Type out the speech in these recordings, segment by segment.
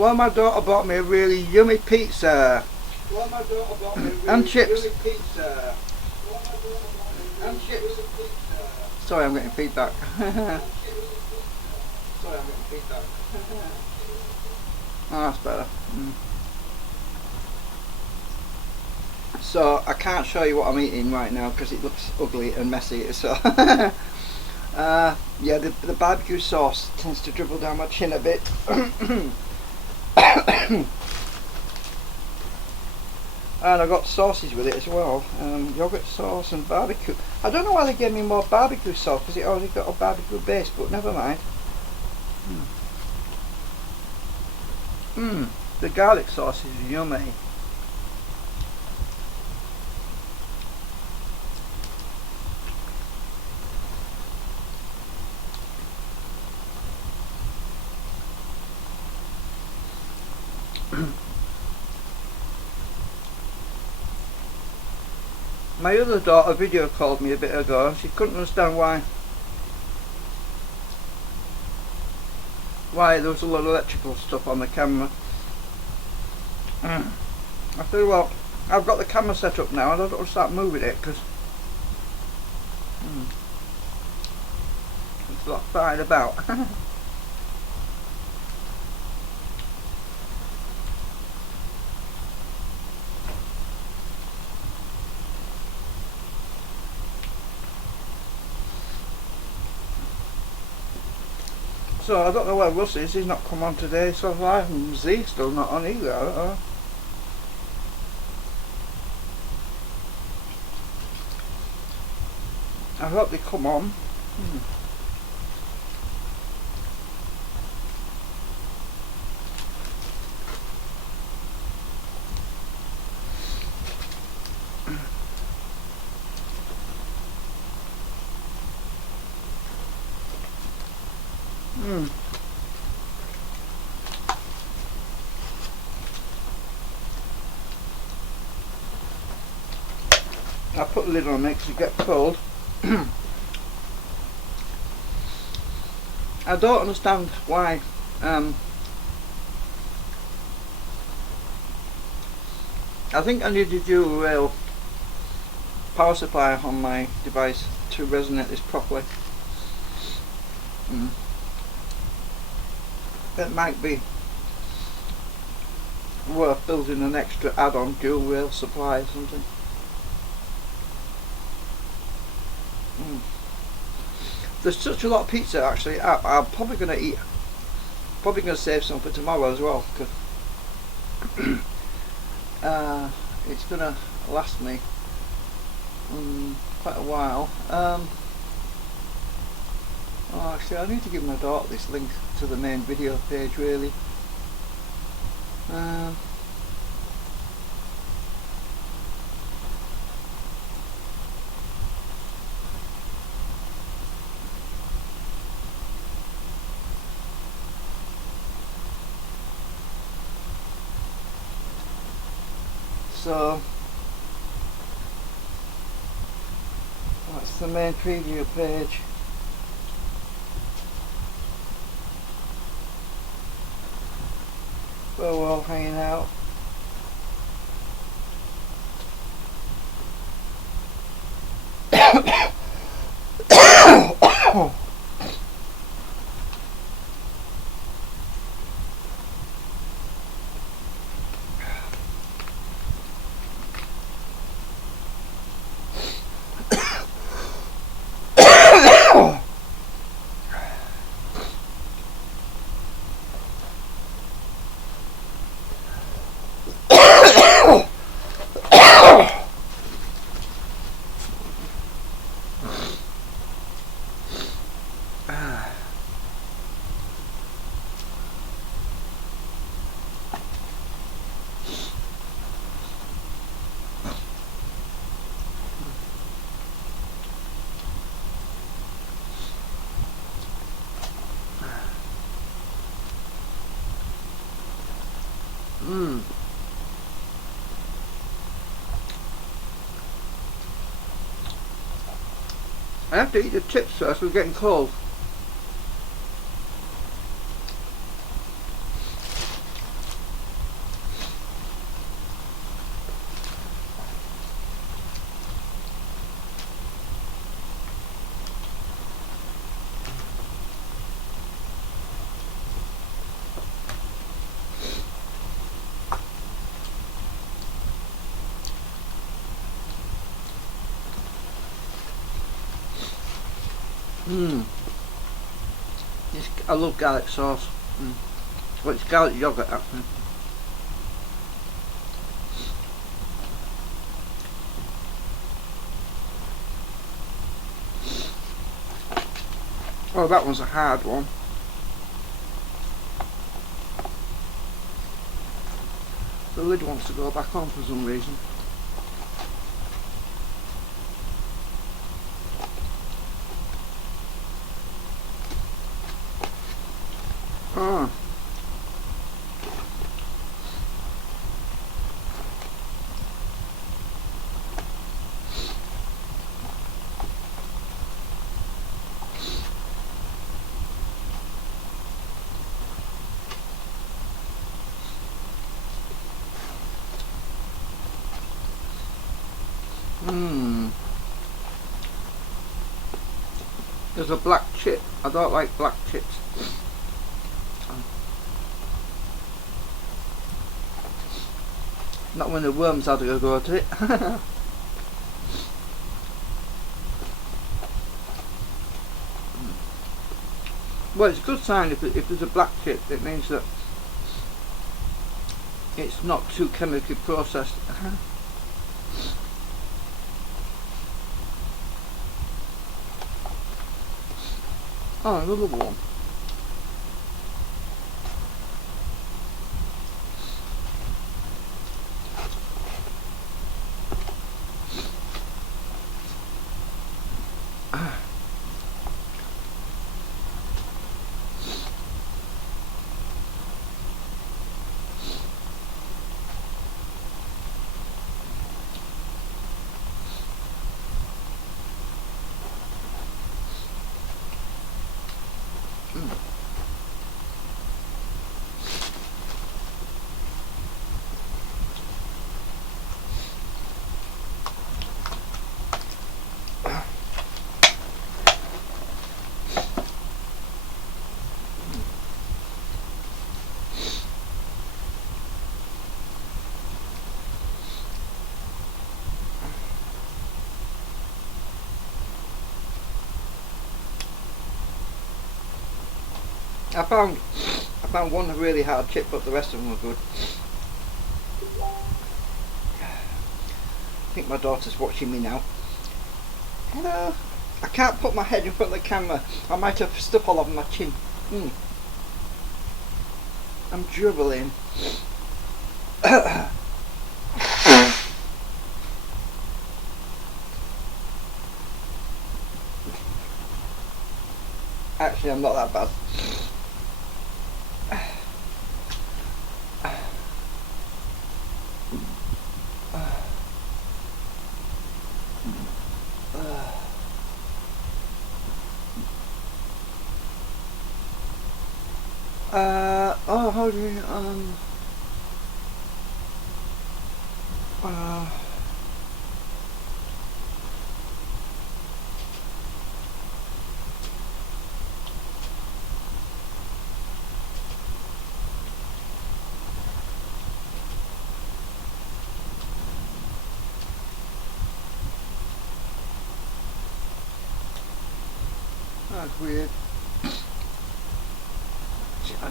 Well, my daughter bought me a really yummy pizza. Well, my daughter bought me a really And chips. yummy pizza. Well, my daughter bought me a really And chips. yummy pizza. Sorry, I'm getting feedback. Sorry, I'm getting feedback. Oh, that's better. So I can't show you what I'm eating right now because it looks ugly and messy. So yeah, the barbecue sauce tends to dribble down my chin a bit. And I got sauces with it as well, yogurt sauce and barbecue. I don't know why they gave me more barbecue sauce because it already got a barbecue base, but never mind. The garlic sauce is yummy. My other daughter video called me a bit ago and she couldn't understand why there was a lot of electrical stuff on the camera. I said, well, I've got the camera set up now and I don't want to start moving it because it's a lot fired about. So I don't know where Russ is, he's not come on today, so why Z's still not on either, I don't know. I hope they come on. I put the lid on it because it gets cold. I don't understand why I think I need to do a real power supply on my device to resonate this properly. It might be worth building an extra add-on dual rail supply or something. There's such a lot of pizza actually. I'm probably going to eat. Probably going to save some for tomorrow as well because it's going to last me quite a while. Oh, actually, I need to give my daughter this link to the main video page. Really. So that's the main preview page. Where we're all hanging out. I have to eat the chips first, we're getting cold. Mmm. I love garlic sauce. Well, it's garlic yogurt actually. Oh, that one's a hard one. The lid wants to go back on for some reason. Oh. There's a black chip. I don't like black chips. Not when the worms had to go to it. Well, it's a good sign if there's a black chip. It means that it's not too chemically processed. Oh, another one. I found one really hard chip, but the rest of them were good. I think my daughter's watching me now. Hello. I can't put my head in front of the camera. I might have stuff all over my chin. I'm dribbling. Actually, I'm not that bad. Oh, how do you, that's weird.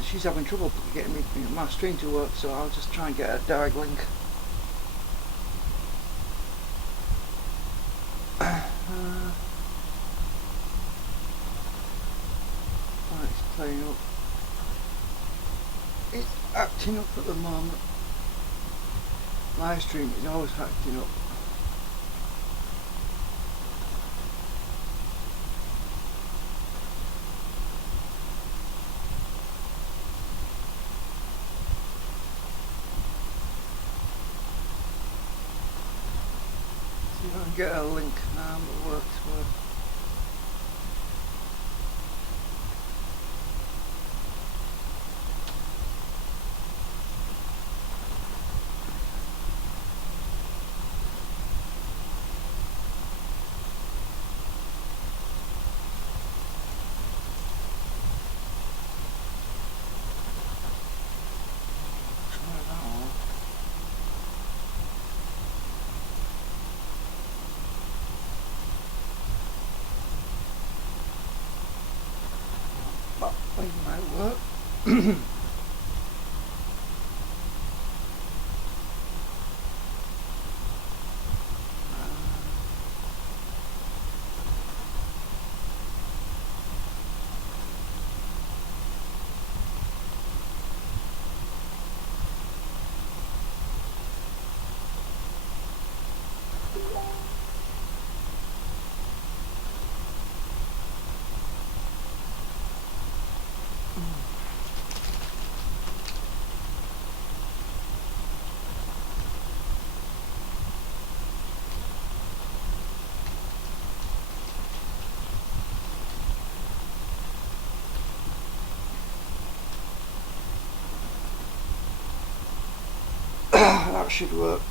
She's having trouble getting my stream to work, so I'll just try and get a direct link. Oh, it's playing up. It's acting up at the moment. My stream is always acting up. See if I can get a link now that works well. point might work. That should work.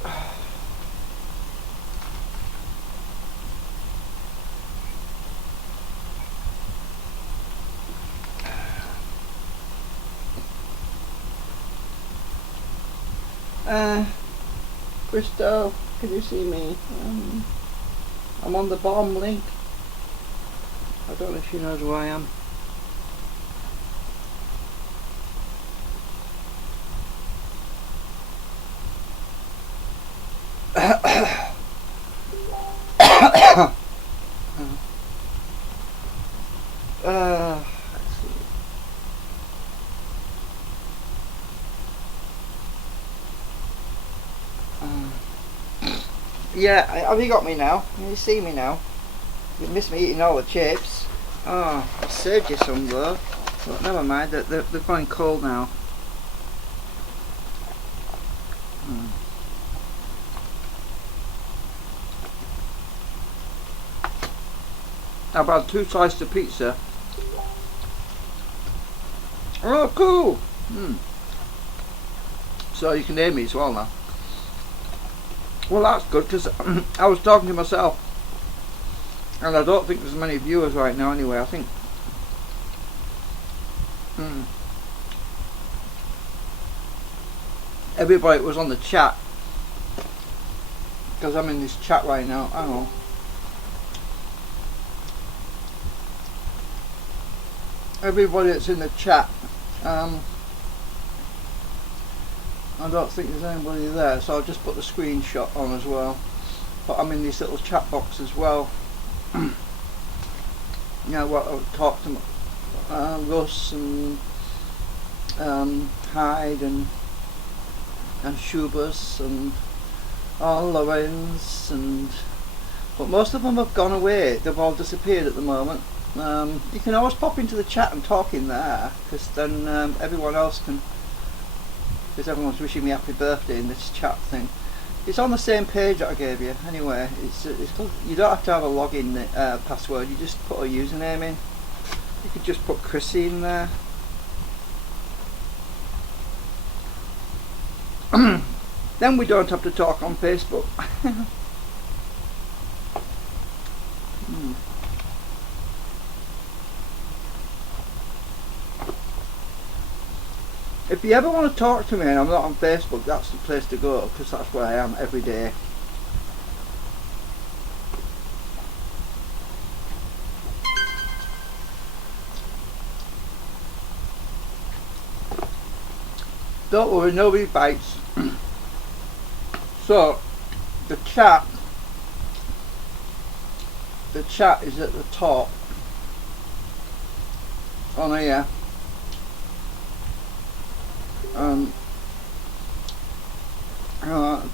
Christo, can you see me? I'm on the bottom link. I don't know if she knows who I am. Let's see. Yeah, have you got me now? Can you see me now? You missed me eating all the chips. Oh, I saved you some though. But never mind, they're going cold now. I've had 2 slices of pizza. Oh, cool! So you can hear me as well now. Well, that's good, because I was talking to myself, and I don't think there's many viewers right now anyway. I think everybody was on the chat, because I'm in this chat right now. Hang on. Everybody that's in the chat, I don't think there's anybody there, so I'll just put the screenshot on as well. But I'm in this little chat box as well. You know what, I'll talk to Russ and Hyde and Schubers and Lorenz, but most of them have gone away. They've all disappeared at the moment. You can always pop into the chat and talk in there, because then everyone else can, because everyone's wishing me happy birthday in this chat thing. It's on the same page that I gave you anyway. It's called, you don't have to have a login password, you just put a username in. You could just put Chrissy in there. Then we don't have to talk on Facebook. If you ever want to talk to me and I'm not on Facebook, that's the place to go, because that's where I am every day. Don't worry, nobody bites. So, the chat is at the top on here.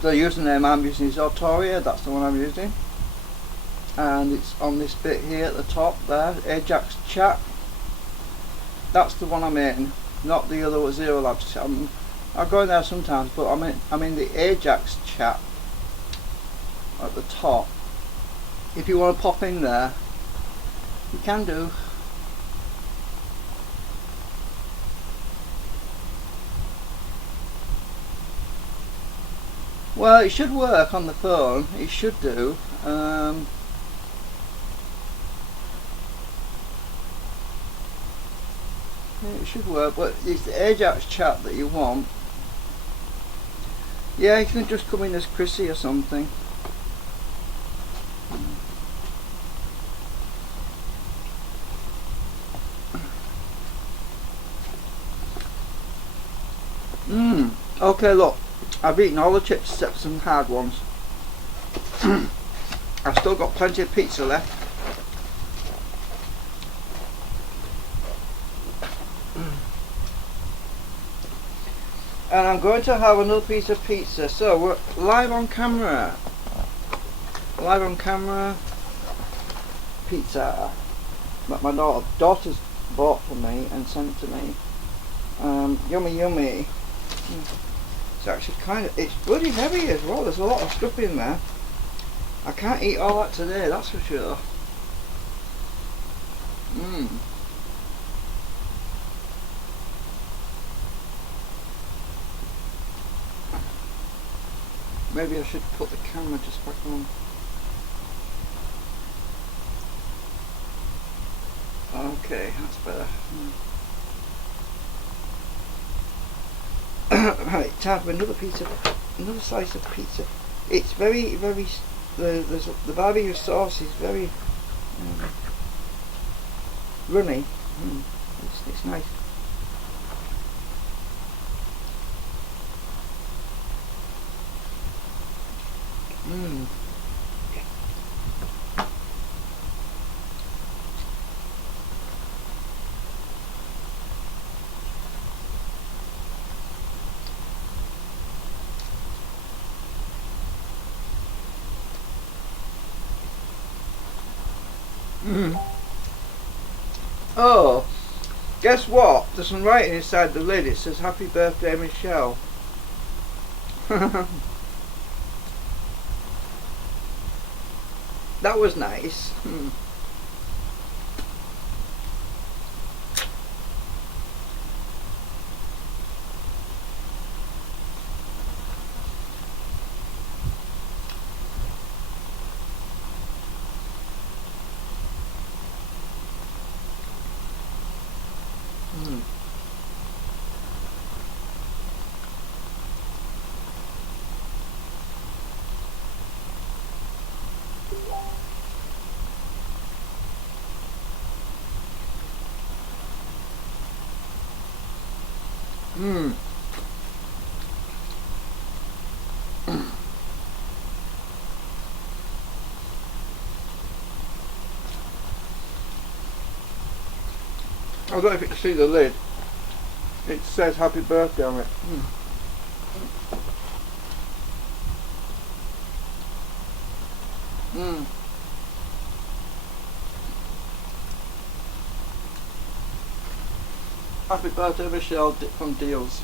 The username I'm using is Autoria, that's the one I'm using, and it's on this bit here at the top there, Ajax chat. That's the one I'm in, not the other Zero Labs. I go in there sometimes, but I'm in the Ajax chat at the top. If you want to pop in there, you can do. Well, it should work on the phone, it should do. Yeah, it should work, but it's the Ajax chat that you want. Yeah, you can just come in as Chrissy or something. Okay, look, I've eaten all the chips except some hard ones. I've still got plenty of pizza left. And I'm going to have another piece of pizza. So we're live on camera. Live on camera. Pizza. That my daughter's bought for me and sent to me. Yummy, yummy. It's actually it's bloody heavy as well. There's a lot of stuff in there. I can't eat all that today, that's for sure. Maybe I should put the camera just back on. Okay, that's better. Right, time for another slice of pizza. It's very, very. The barbecue sauce is very runny. It's nice. Oh, guess what? There's some writing inside the lid. It says "Happy Birthday, Michelle." That was nice. I don't know if you can see the lid. It says "Happy Birthday" on it. Happy Birthday, Michelle, from Deals.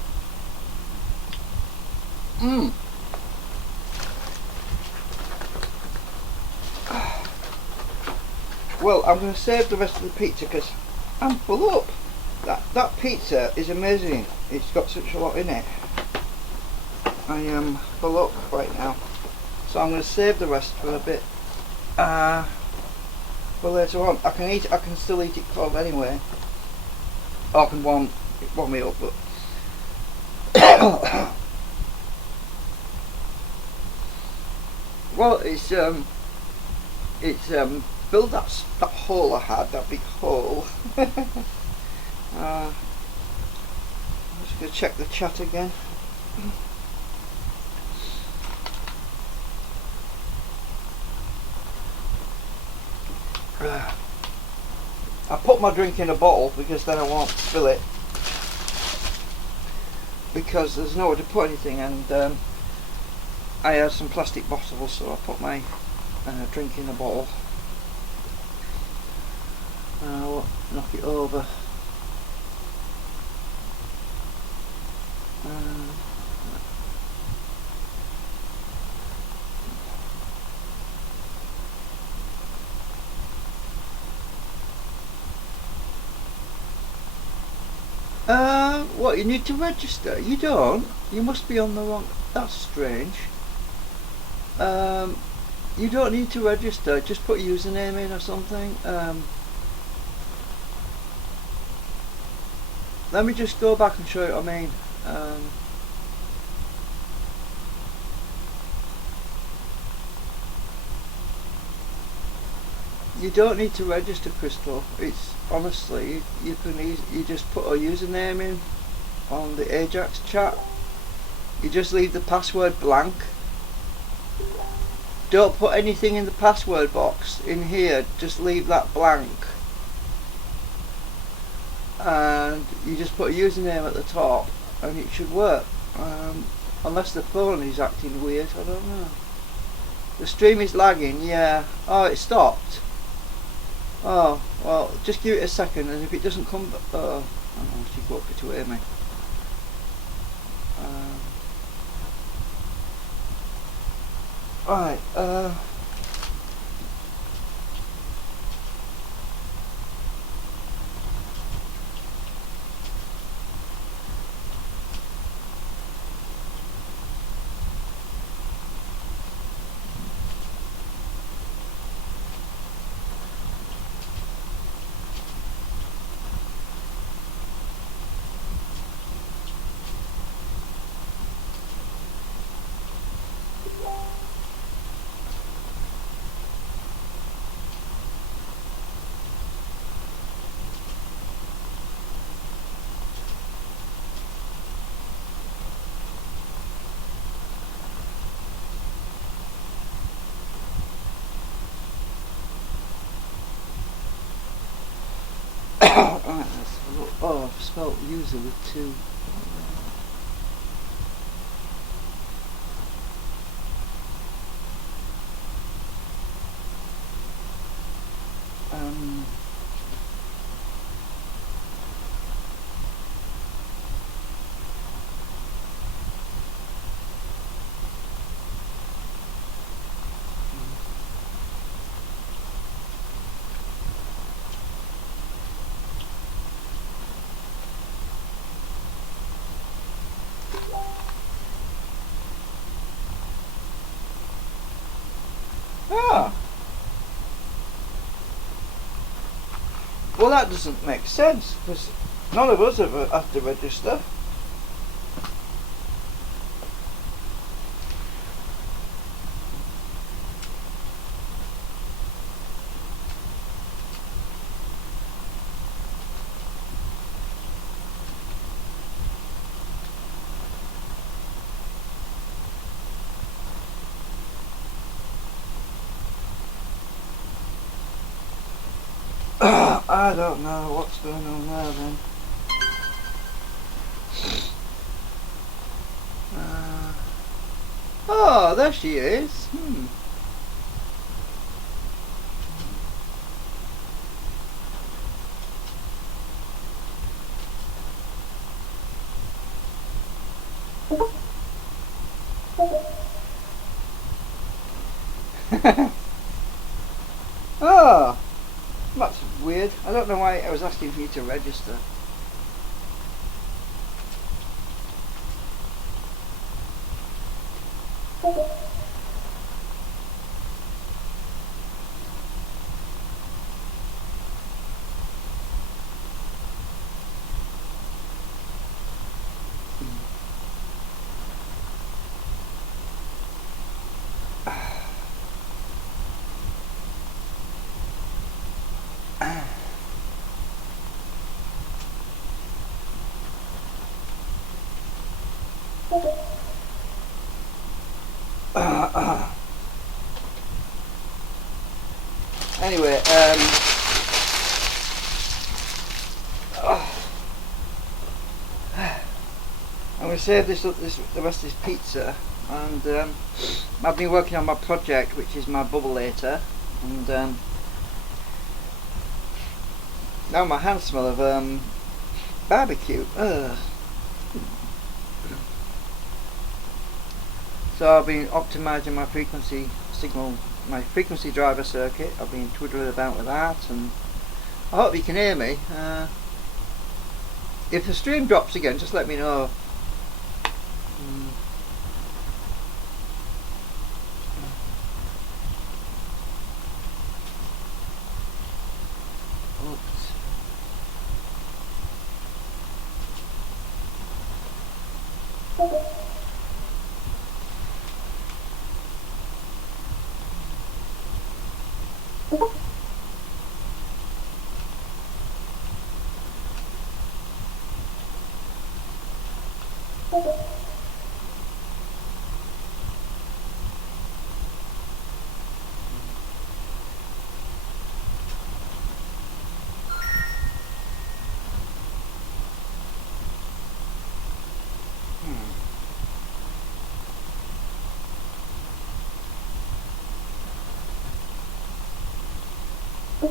Well, I'm going to save the rest of the pizza because I'm full up. That pizza is amazing. It's got such a lot in it. I am full up right now, so I'm going to save the rest for a bit. For later on. I can still eat it cold anyway. Or I can warm me up, but well, it's filled that hole I had, that big hole. I'm just going to check the chat again. I put my drink in a bottle because then I won't spill it, because there's nowhere to put anything, and I had some plastic bottles, so I put my drink in a bottle. I'll knock it over. What, you need to register? You don't? You must be on the wrong... That's strange. You don't need to register, just put a username in or something. Let me just go back and show you what I mean. You don't need to register, Crystal. It's honestly, you just put a username in on the Ajax chat, you just leave the password blank. Don't put anything in the password box in here, just leave that blank. And you just put a username at the top and it should work. Unless the phone is acting weird, I don't know. The stream is lagging, yeah. Oh, it stopped. Oh, well, just give it a second, and if it doesn't come back, oh, she got up to hear me. Right, right, let's have a look. Oh, I've spelt user with two. Ah! Well, that doesn't make sense, because none of us have to register. I don't know what's going on there then. Oh, there she is. Oh, that's weird. I don't know why I was asking for you to register. Anyway, I'm going to save the rest of this pizza, and I've been working on my project, which is my bubbleator, and now my hands smell of barbecue. Ugh. So I've been optimising my frequency driver circuit. I've been twiddling about with that, and I hope you can hear me. If the stream drops again, just let me know. I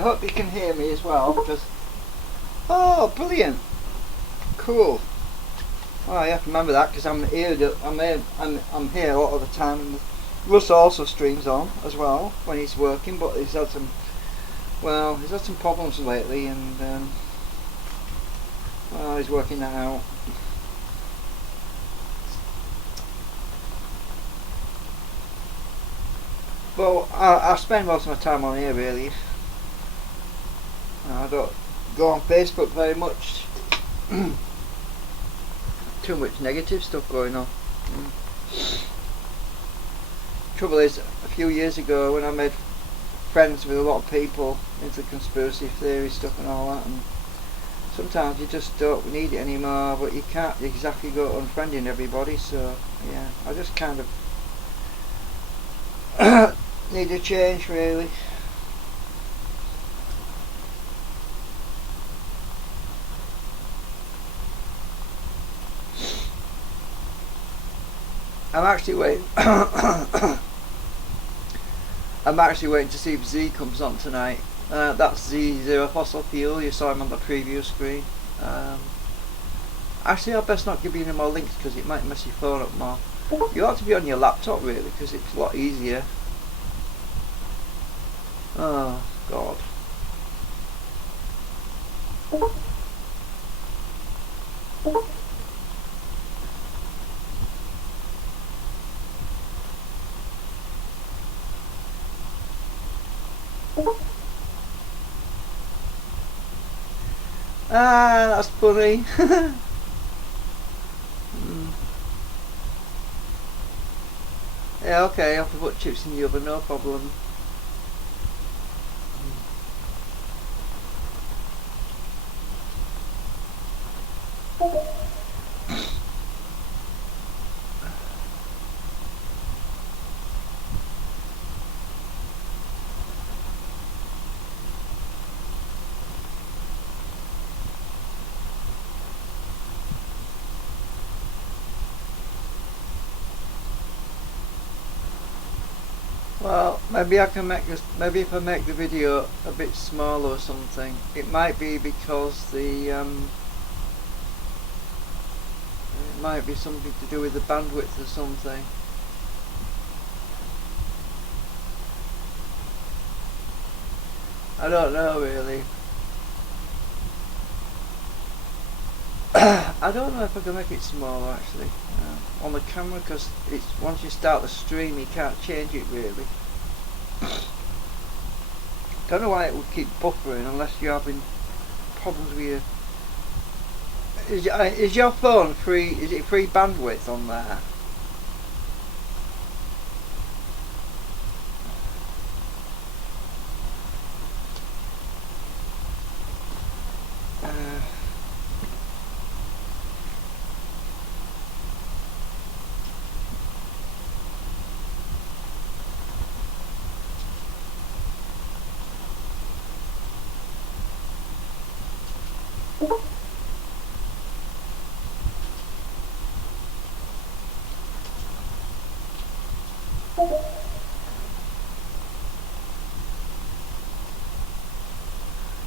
hope you can hear me as well, because oh, brilliant, cool. Oh, you have to remember that because I'm here. I'm here a lot of the time, and Russ also streams on as well when he's working. But he's had some problems lately, and well, he's working that out. Well, I spend most of my time on here really. I don't go on Facebook very much. Too much negative stuff going on. Trouble is, a few years ago when I made friends with a lot of people into conspiracy theory stuff and all that, and sometimes you just don't need it anymore, but you can't exactly go unfriending everybody, so yeah, I just kind of need a change really. I'm actually waiting. I'm actually waiting to see if Z comes on tonight. That's Z0 Fossil Fuel. You saw him on the preview screen. Actually, I'd best not give you any more links because it might mess your phone up more. You ought to be on your laptop really because it's a lot easier. Oh God. Ah, that's funny. Yeah, okay, I'll put chips in the oven, no problem. Well, maybe I can make this. Maybe if I make the video a bit smaller or something, it might be because the it might be something to do with the bandwidth or something. I don't know really. I don't know if I can make it smaller actually on the camera, because it's once you start the stream you can't change it really. Don't know why it would keep buffering unless you're having problems with your. Is your phone free? Is it free bandwidth on there?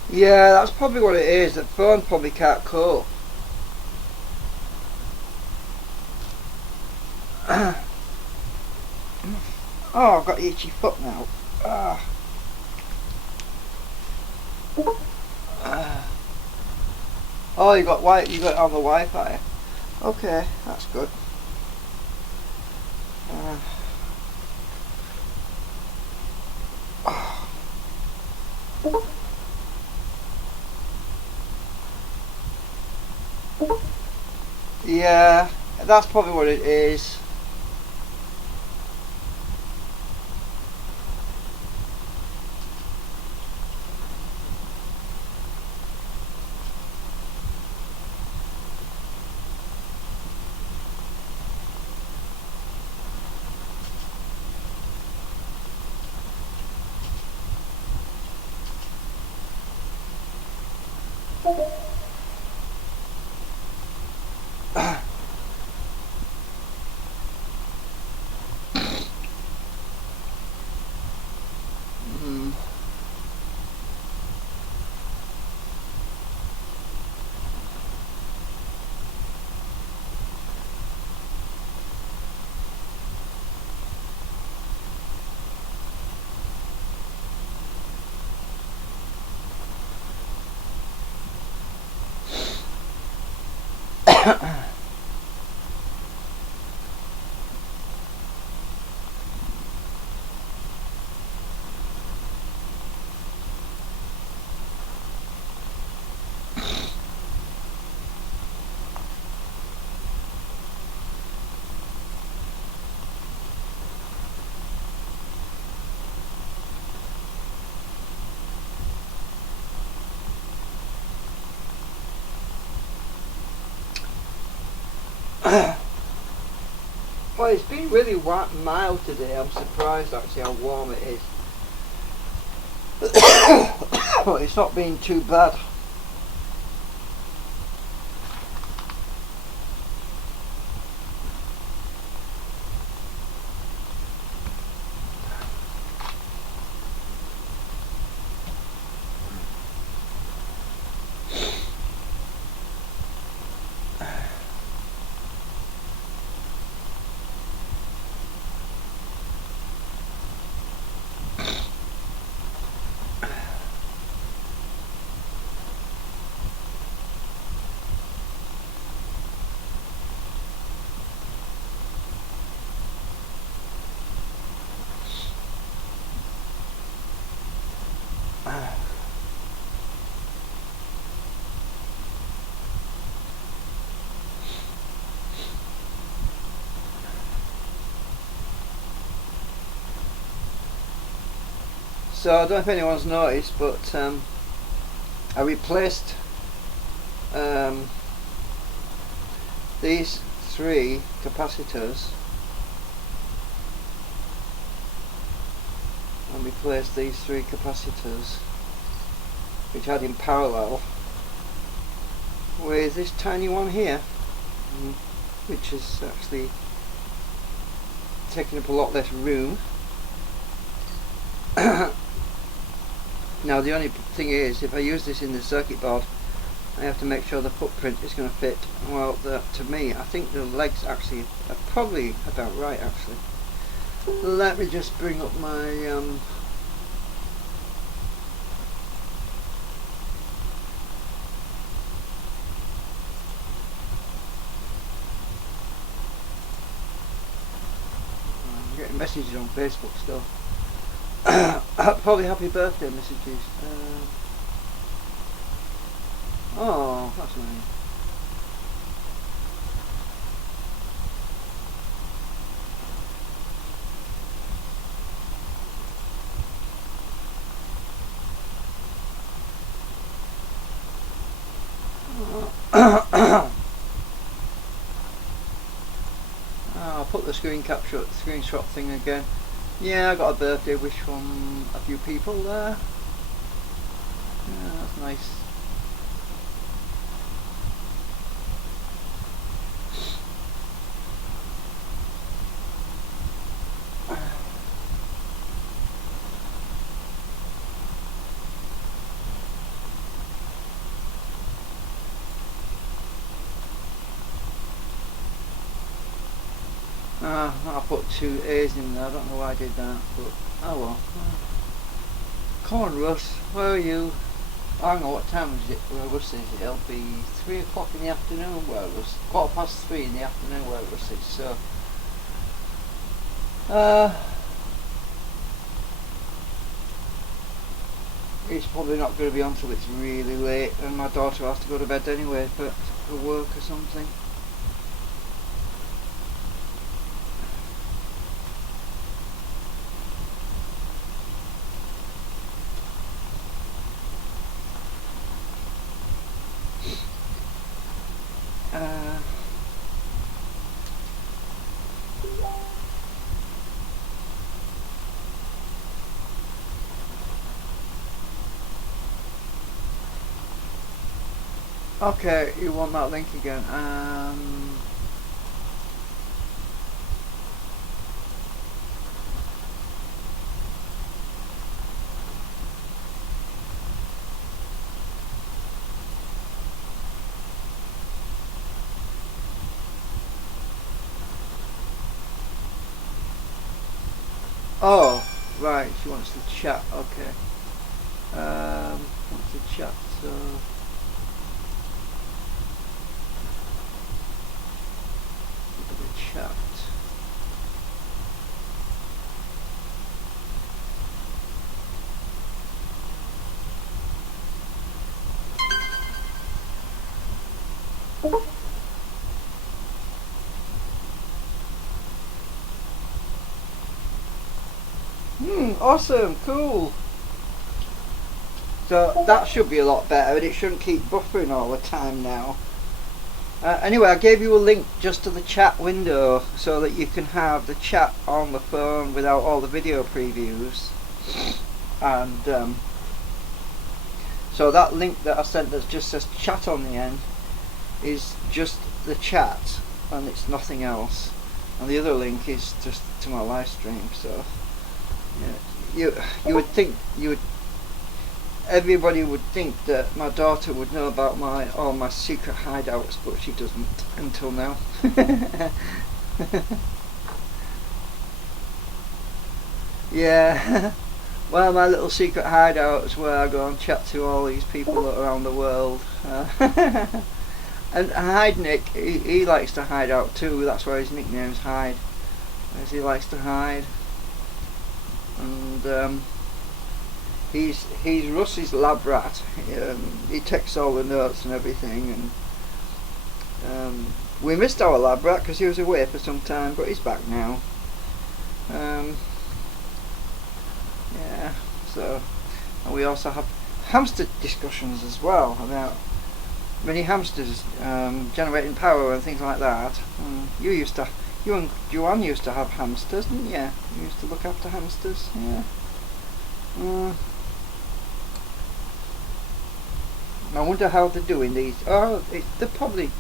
Yeah, that's probably what it is. The phone probably can't cope. Oh, I've got itchy foot now. Oh, you got it on the Wi-Fi. Okay, that's good. Yeah, that's probably what it is. Well, it's been really mild today. I'm surprised actually how warm it is. But it's not been too bad. So I don't know if anyone's noticed, but I replaced these three capacitors and replaced these three capacitors, which had in parallel, with this tiny one here, which is actually taking up a lot less room. Now the only thing is, if I use this in the circuit board, I have to make sure the footprint is going to fit. Well, to me, I think the legs actually are probably about right actually. Let me just bring up my I'm getting messages on Facebook still. Probably happy birthday messages. Oh, that's nice. I'll put the screenshot thing again. Yeah, I got a birthday wish from a few people there. Yeah, that's nice. I'll put two A's in there. I don't know why I did that, but oh well. Come on, Russ, where are you? I don't know what time is it where Russ is. It'll be 3 o'clock in the afternoon where Russ, 3:15 in the afternoon where Russ is. So it's probably not going to be on till it's really late, and my daughter has to go to bed anyway for work or something. Okay, you want that link again? Oh, right. She wants to chat. Okay. Wants to chat. So. Chat. Awesome, cool. So that should be a lot better, and it shouldn't keep buffering all the time now. Anyway, I gave you a link just to the chat window so that you can have the chat on the phone without all the video previews. And so that link that I sent that just says chat on the end is just the chat, and it's nothing else. And the other link is just to my live stream. So yeah, you would think everybody would think that my daughter would know about all my secret hideouts, but she doesn't until now. Yeah. One of my little secret hideouts where I go and chat to all these people around the world. And Hyde Nick, he likes to hide out too. That's why his nickname's Hyde, as he likes to hide. And he's Russ's lab rat. He takes all the notes and everything. And we missed our lab rat because he was away for some time, but he's back now. Yeah. So, and we also have hamster discussions as well about many hamsters generating power and things like that. You and Joanne used to have hamsters, didn't you? You used to look after hamsters, yeah. I wonder how they're doing these. Oh, they're probably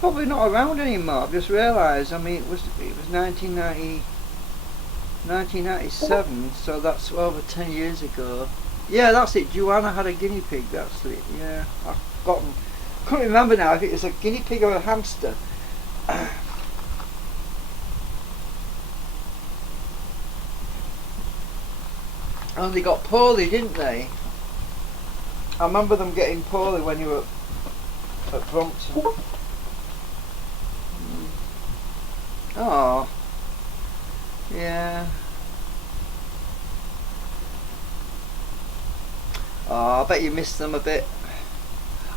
not around anymore. I've just realised. I mean, it was 1997, so that's over 10 years ago. Yeah, that's it. Joanna had a guinea pig. That's it. Yeah, I've forgotten. Couldn't remember now if it was a guinea pig or a hamster. And they got poorly, didn't they? I remember them getting poorly when you were at Brompton. Oh, yeah. Oh, I bet you missed them a bit.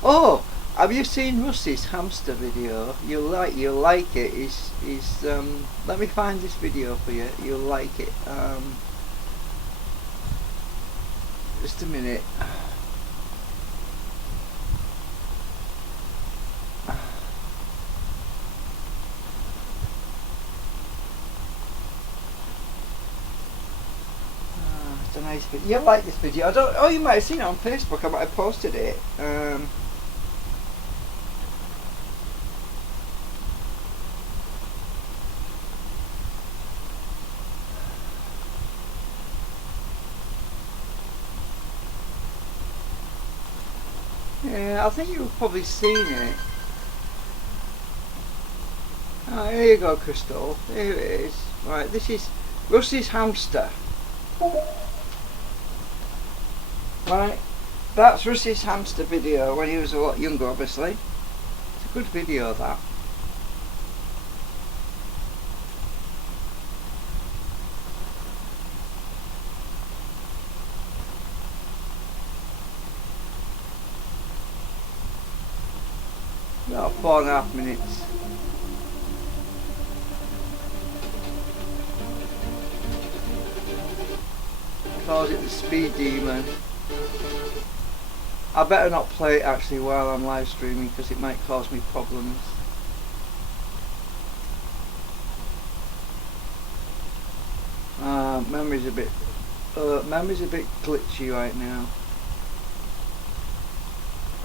Oh, have you seen Rusty's hamster video? You'll like it. Let me find this video for you. You'll like it. Just a minute. It's a nice video. You'll like this video. You might have seen it on Facebook. I might have posted it. Yeah, I think you've probably seen it. Oh, here you go, Crystal. Here it is. Right, this is Rusty's hamster. Right, that's Rusty's hamster video when he was a lot younger, obviously. It's a good video, that. About 4.5 minutes. Calls it the speed demon. I better not play it actually while I'm live streaming because it might cause me problems. Memory's a bit glitchy right now.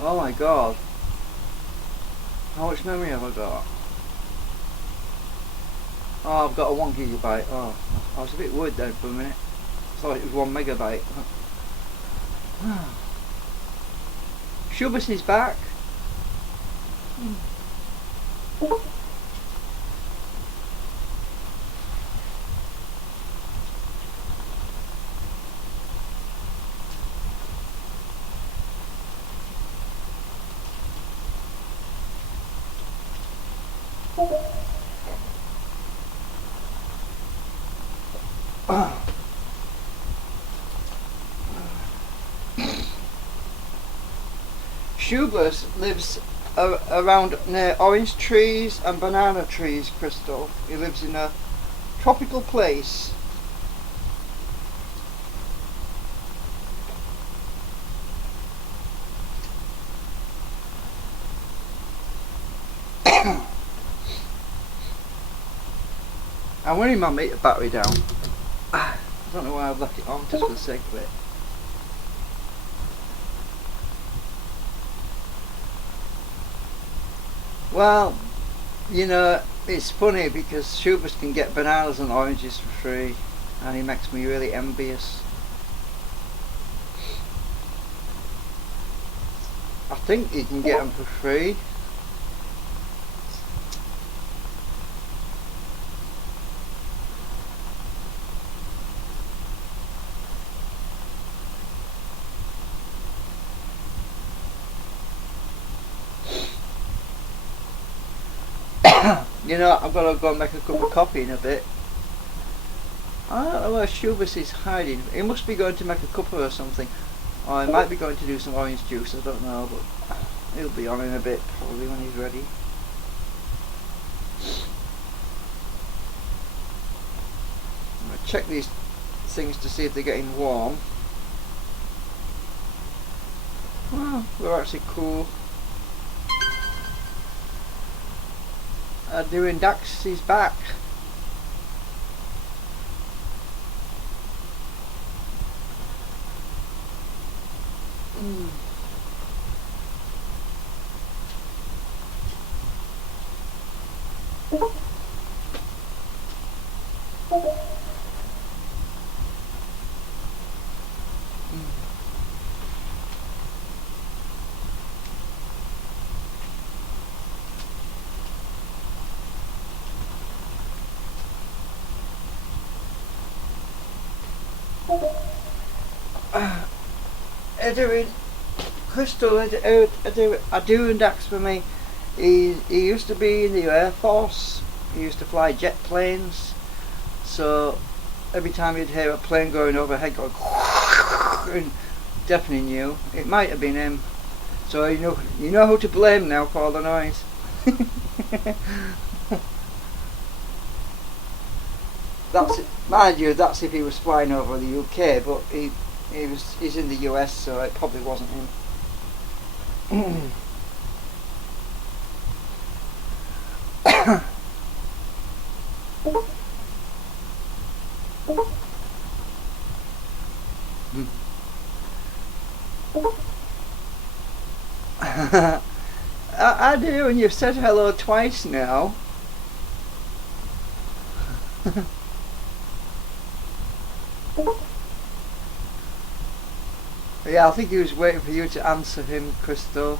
Oh my god. How much memory have I got? Oh, I've got a 1 gigabyte. Oh, I was a bit worried then for a minute. I thought it was 1 megabyte. Shubas is back. Shubas lives around near orange trees and banana trees, Crystal. He lives in a tropical place. I'm running my meter battery down. I don't know why I've left it on, just for the sake of it. Well, you know, it's funny because Shubas can get bananas and oranges for free, and he makes me really envious. I think he can get them for free. You know, I'm going to go and make a cup of coffee in a bit. I don't know where Shubas is hiding. He must be going to make a cuppa or something. Or he might be going to do some orange juice, I don't know, but he'll be on in a bit, probably when he's ready. I'm going to check these things to see if they're getting warm. Well, they're actually cool. Doing Dax is back. Doing Crystal, doing Dax for me. He used to be in the Air Force. He used to fly jet planes. So every time you'd hear a plane going overhead, going, and definitely knew it might have been him. So you know who to blame now for all the noise. That's it. Mind you, that's if he was flying over the UK, but he's in the US, so it probably wasn't him. I do, and you've said hello twice now. Yeah, I think he was waiting for you to answer him, Crystal.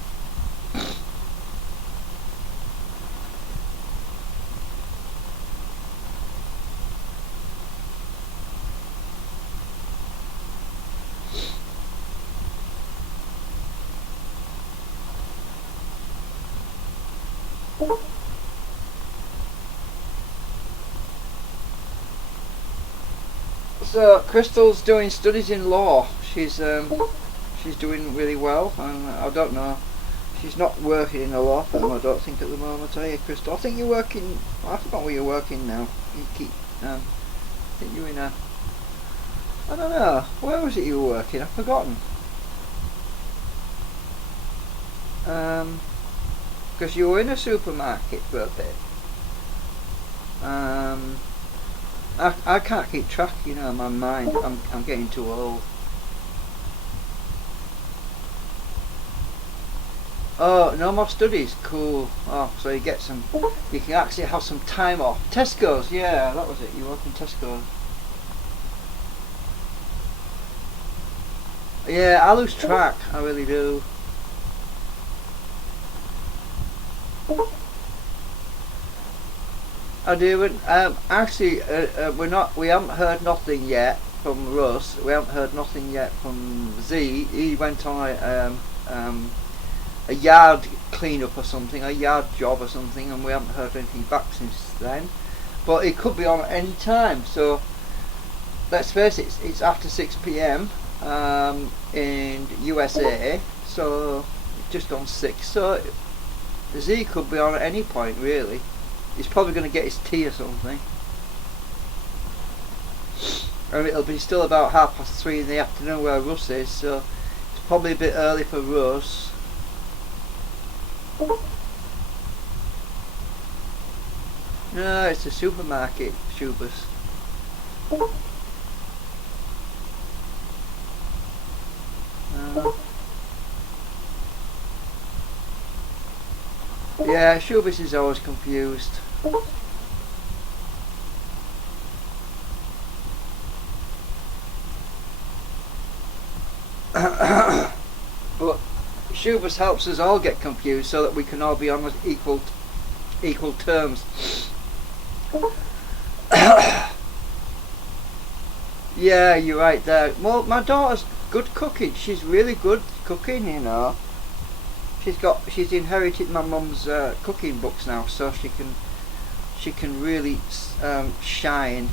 So Crystal's doing studies in law. She's doing really well, and I don't know. She's not working in a law firm, I don't think, at the moment. Are you, Crystal? I think you're working. I forgot where you're working now. You keep. I think you're in a. I don't know. Where was it you were working? I've forgotten. Because you were in a supermarket for a bit. I can't keep track, you know, in my mind. I'm getting too old. Oh, no more studies. Cool. Oh, so you get some. You can actually have some time off. Tesco's, yeah, that was it. You work in Tesco's. Yeah, I lose track. I really do. I do. Actually, we're not. We haven't heard nothing yet from Russ. We haven't heard nothing yet from Z. He went on a yard clean-up or something, a yard job or something, and we haven't heard anything back since then. But it could be on at any time. So let's face it. It's after 6 p.m. In USA. So it's just on 6. So Z could be on at any point, really. He's probably going to get his tea or something. And it'll be still about 3:30 in the afternoon where Russ is, so it's probably a bit early for Russ. No, it's a supermarket, Schubers. Yeah, Schubers is always confused. But Schubers helps us all get confused so that we can all be on equal terms. Yeah, you're right there. Well, my daughter's good cooking. She's really good cooking, you know. She's inherited my mum's cooking books now, so she can really shine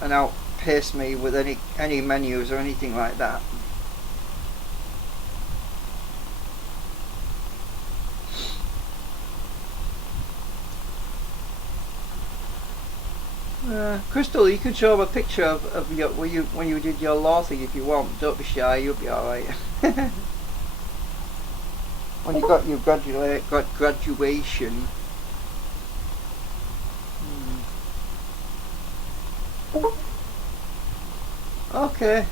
and outpace me with any menus or anything like that. Crystal, you can show them a picture of your, when you did your law thing if you want. Don't be shy, you'll be alright. When you got your graduation. Okay.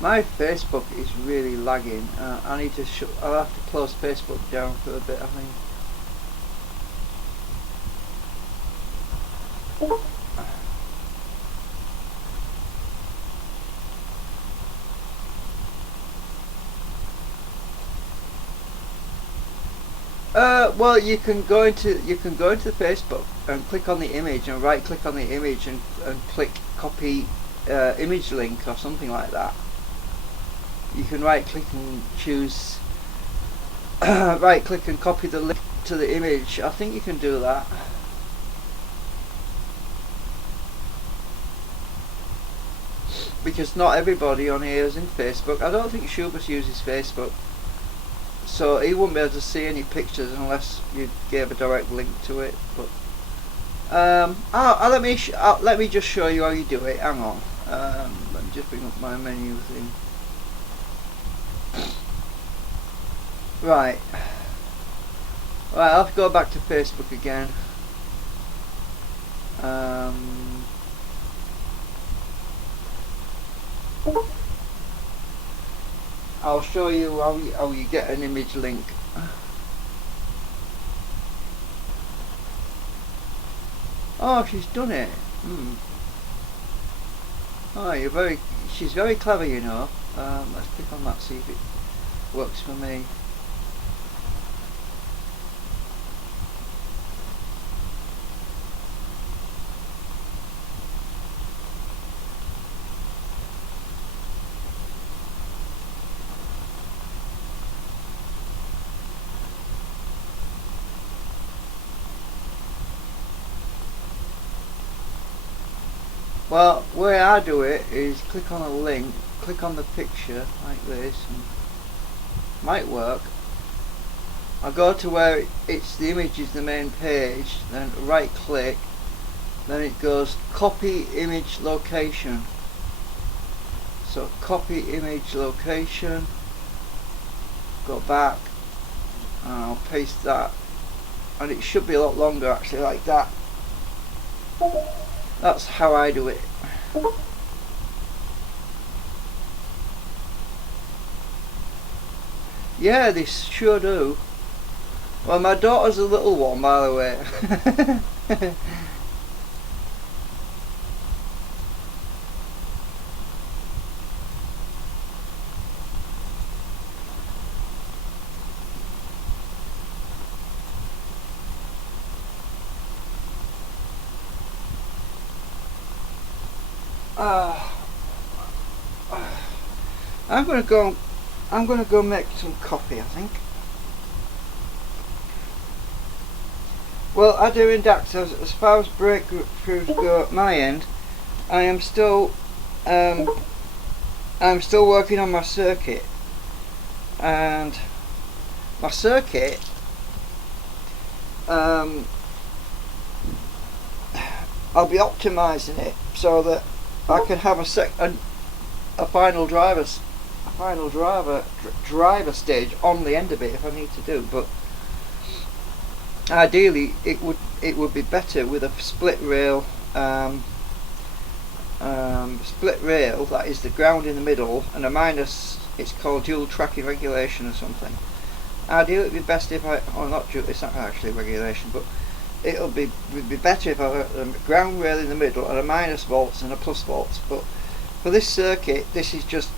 My Facebook is really lagging. I need to. I'll have to close Facebook down for a bit, I think. Well, you can go into the Facebook and click on the image and right click on the image and click copy image link or something like that. You can right click and choose right click and copy the link to the image. I think you can do that. Because not everybody on here is in Facebook. I don't think Schubert uses Facebook. So he wouldn't be able to see any pictures unless you gave a direct link to it. But let me just show you how you do it. Hang on. Let me just bring up my menu thing. Right. Right. I'll have to go back to Facebook again. I'll show you how you get an image link. Oh, she's done it. Oh, she's very clever, you know. Let's click on that, see if it works for me. Well, the way I do it is click on a link, click on the picture like this, and might work. I go to where the image is the main page, then right click, then it goes copy image location. So copy image location, go back, and I'll paste that, and it should be a lot longer actually, like that. That's how I do it. Yeah, they sure do. Well, my daughter's a little one, by the way. I'm gonna go. I'm gonna go make some coffee, I think. Well, I do in Dax, as far as breakthroughs go at my end, I am still I'm still working on my circuit, and my circuit I'll be optimizing it so that I can have a final driver stage on the end of it if I need to do. But ideally, it would be better with a split rail. Split rail, that is the ground in the middle, and a minus. It's called dual tracking regulation or something. Ideally, it'd be best if it's not actually regulation, but would be better if I had a ground rail in the middle and a minus volts and a plus volts. But for this circuit, this is just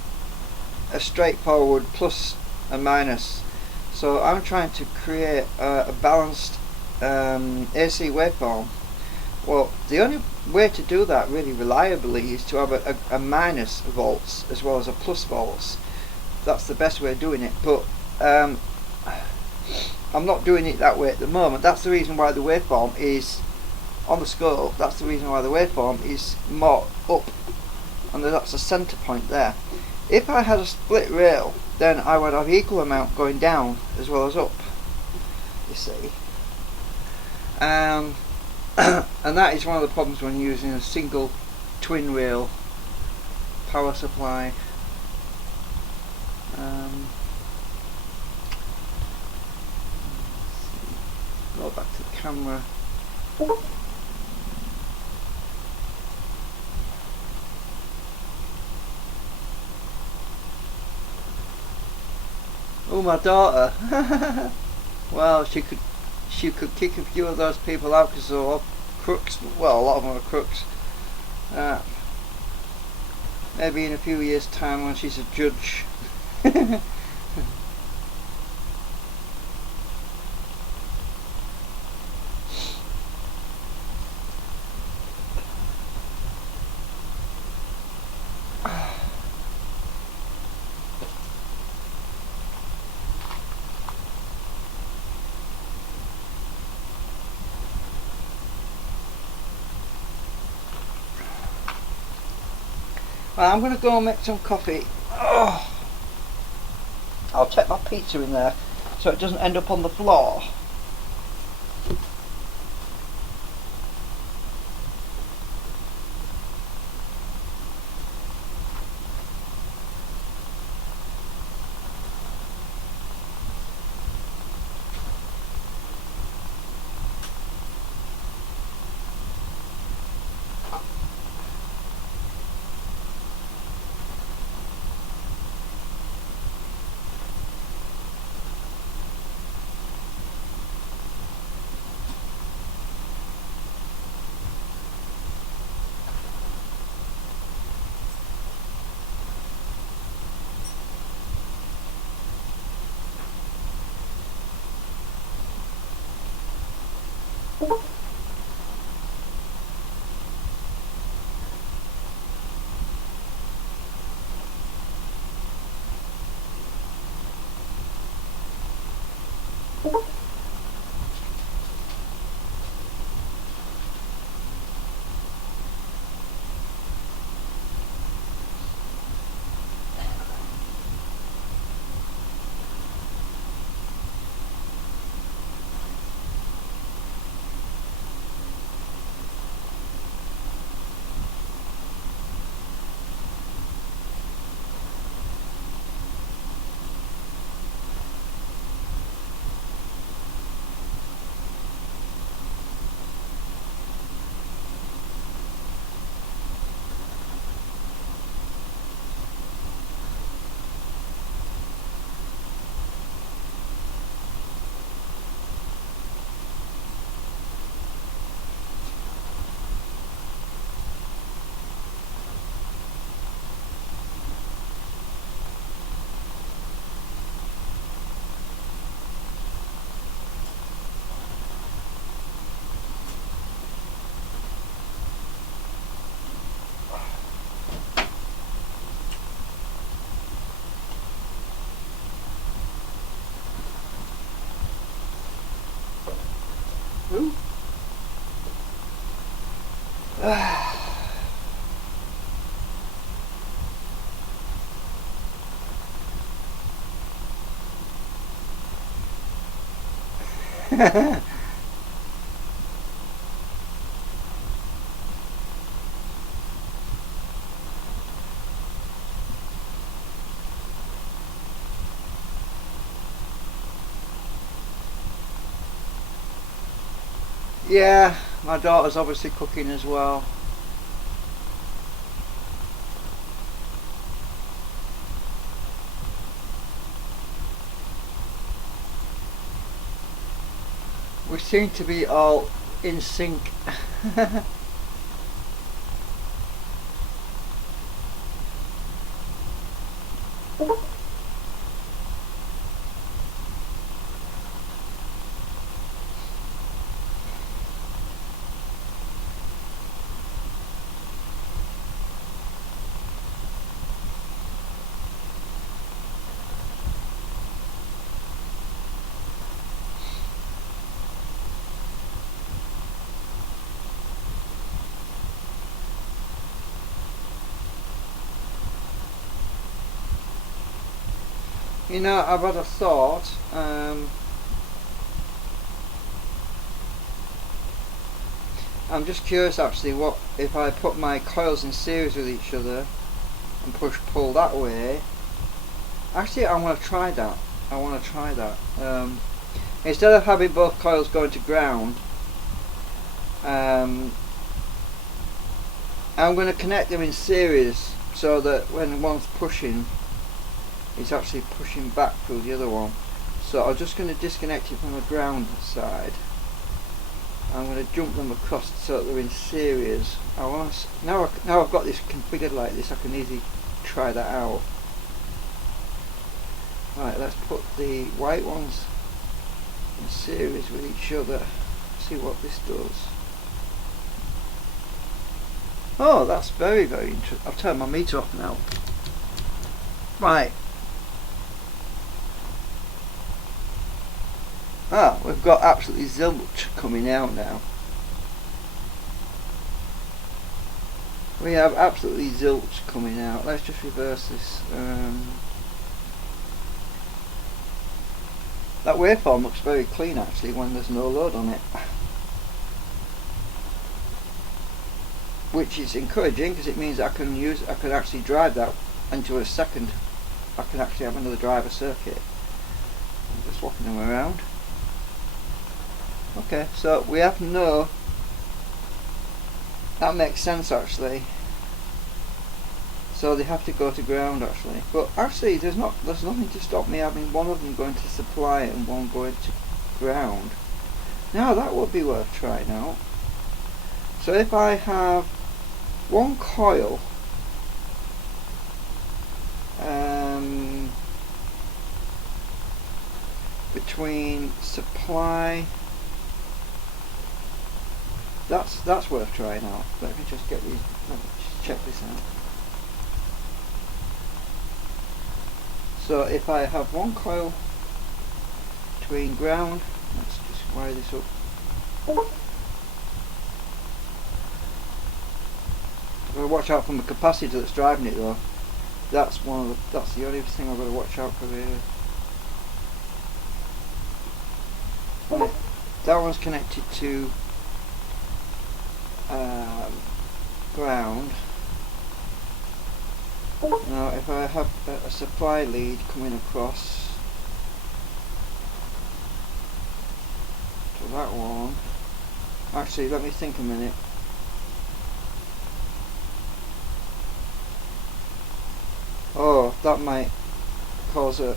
a straightforward plus and minus. So I'm trying to create a balanced AC waveform. Well, the only way to do that really reliably is to have a minus volts as well as a plus volts. That's the best way of doing it, but I'm not doing it that way at the moment. That's the reason why the waveform is on the scope. That's the reason why the waveform is more up, and that's a center point there. If I had a split rail, then I would have equal amount going down as well as up, you see. And that is one of the problems when using a single twin rail power supply. Go back to the camera. Oh, my daughter. Well, she could kick a few of those people out because they're all crooks. Well, a lot of them are crooks. Maybe in a few years' time when she's a judge. I'm going to go and make some coffee. Oh. I'll take my pizza in there so it doesn't end up on the floor. Who? Yeah, my daughter's obviously cooking as well. We seem to be all in sync. You know, I've had a thought. I'm just curious actually, what if I put my coils in series with each other and push pull that way. Actually, I want to try that. Instead of having both coils going to ground, I'm going to connect them in series so that when one's pushing, it's actually pushing back through the other one. So I'm just going to disconnect it from the ground side. I'm going to jump them across so that they're in series. Now I've got this configured like this, I can easily try that out. Right, let's put the white ones in series with each other. See what this does. Oh, that's very, very interesting. I've turned my meter off now. Right. Ah, we've got absolutely zilch coming out now. We have absolutely zilch coming out. Let's just reverse this. That waveform looks very clean actually when there's no load on it, which is encouraging because it means I can actually drive that into a second. I can actually have another driver circuit. I'm just swapping them around. Okay, so we have no. That makes sense actually. So they have to go to ground actually, but actually there's nothing to stop me having one of them going to supply and one going to ground. Now that would be worth trying out. So if I have one coil between supply, that's worth trying out. Let me just check this out. So if I have one coil between ground, let's just wire this up. I've got to watch out from the capacitor that's driving it though. That's the only thing I've got to watch out for here. Right. That one's connected to ground. Now if I have a supply lead coming across to that one, actually let me think a minute. Oh, that might cause a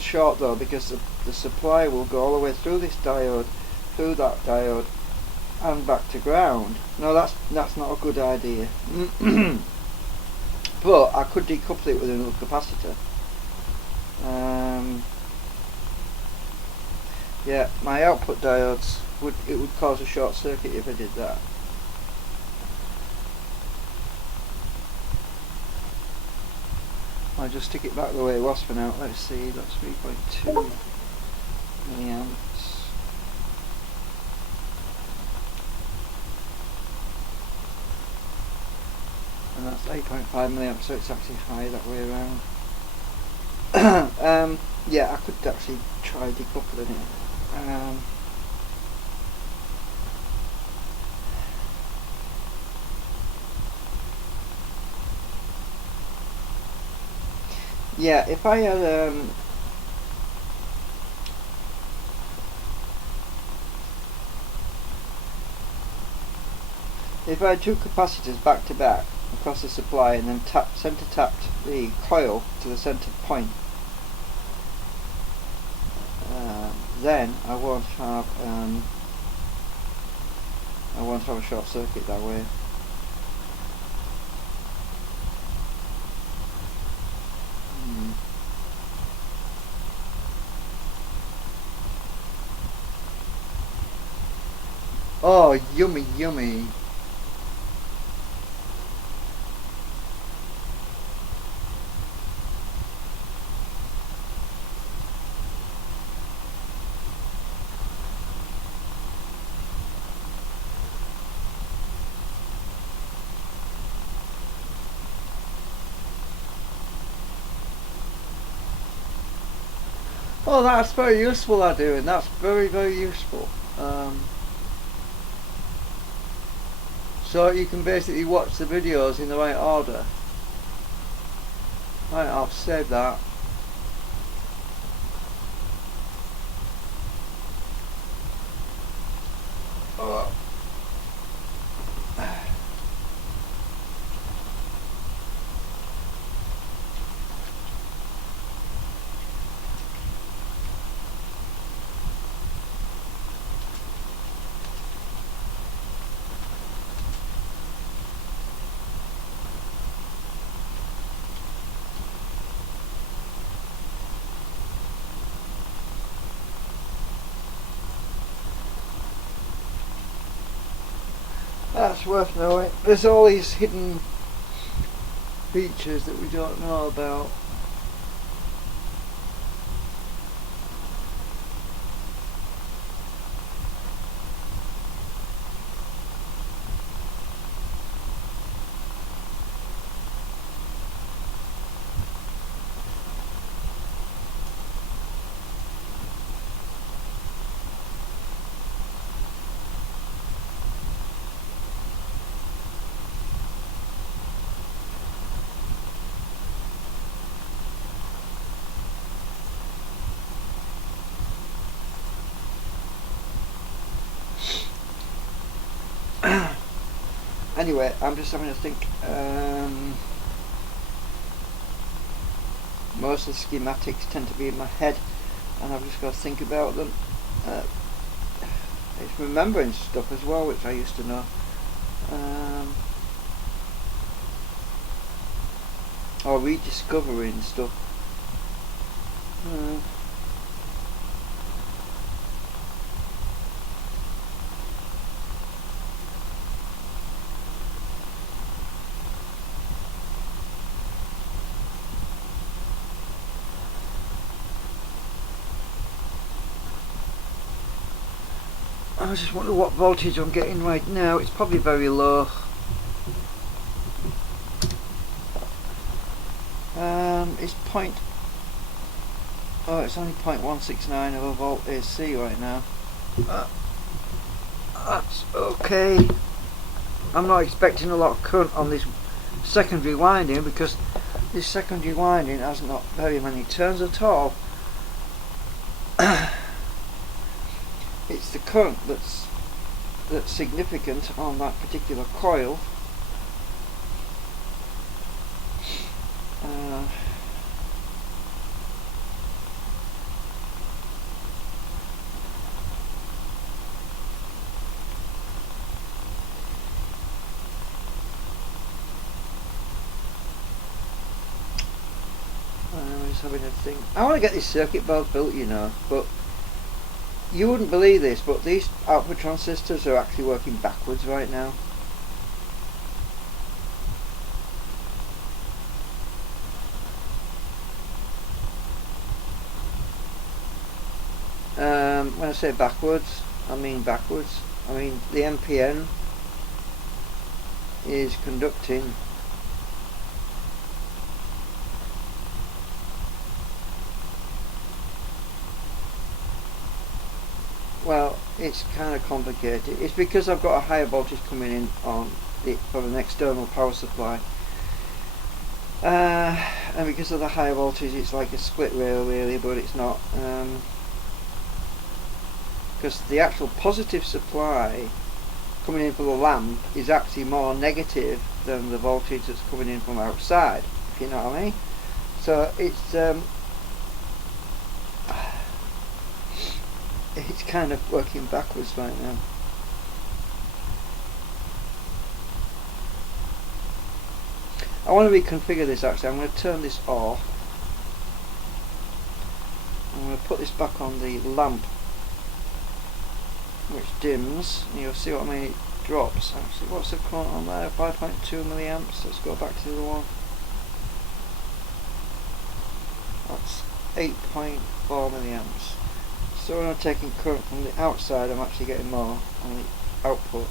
short though, because the supply will go all the way through this diode, through that diode, and back to ground. No, that's not a good idea. But I could decouple it with another capacitor. Yeah, my output diodes would cause a short circuit if I did that. I'll just stick it back the way it was for now. Let's see, that's 3.2 milliamps. and that's 8.5 milliamps, so it's actually higher that way around. Yeah, I could actually try decoupling it. Yeah, if I had if I had two capacitors back to back across the supply and then center tapped the coil to the center point, then I won't have a short circuit that way. Oh, yummy, yummy. Oh, that's very useful, that doing. That's very, very useful. So you can basically watch the videos in the right order. Right, I'll save that. That's worth knowing. There's all these hidden features that we don't know about. Anyway, I'm just having to think. Most of the schematics tend to be in my head, and I've just got to think about them. It's remembering stuff as well, which I used to know. Or rediscovering stuff. I just wonder what voltage I'm getting right now. It's probably very low. It's it's only 0.169 of a volt AC right now. That's okay. I'm not expecting a lot of current on this secondary winding, because this secondary winding has not very many turns at all. It's the current that's significant on that particular coil. I was having a think. I want to get this circuit board built, you know, but you wouldn't believe this, but these output transistors are actually working backwards right now. When I say backwards, I mean backwards. I mean the NPN is conducting it's kind of complicated. It's because I've got a higher voltage coming in on it from an external power supply, and because of the higher voltage it's like a split rail really, but it's not, because the actual positive supply coming in from the lamp is actually more negative than the voltage that's coming in from outside, if you know what I mean. So it's kind of working backwards right now. I want to reconfigure this actually. I'm going to turn this off. I'm going to put this back on the lamp, which dims, and you'll see what I mean, it drops actually. What's the current on there? 5.2 milliamps. Let's go back to the other one. That's 8.4 milliamps. So when I'm taking current from the outside, I'm actually getting more on the output.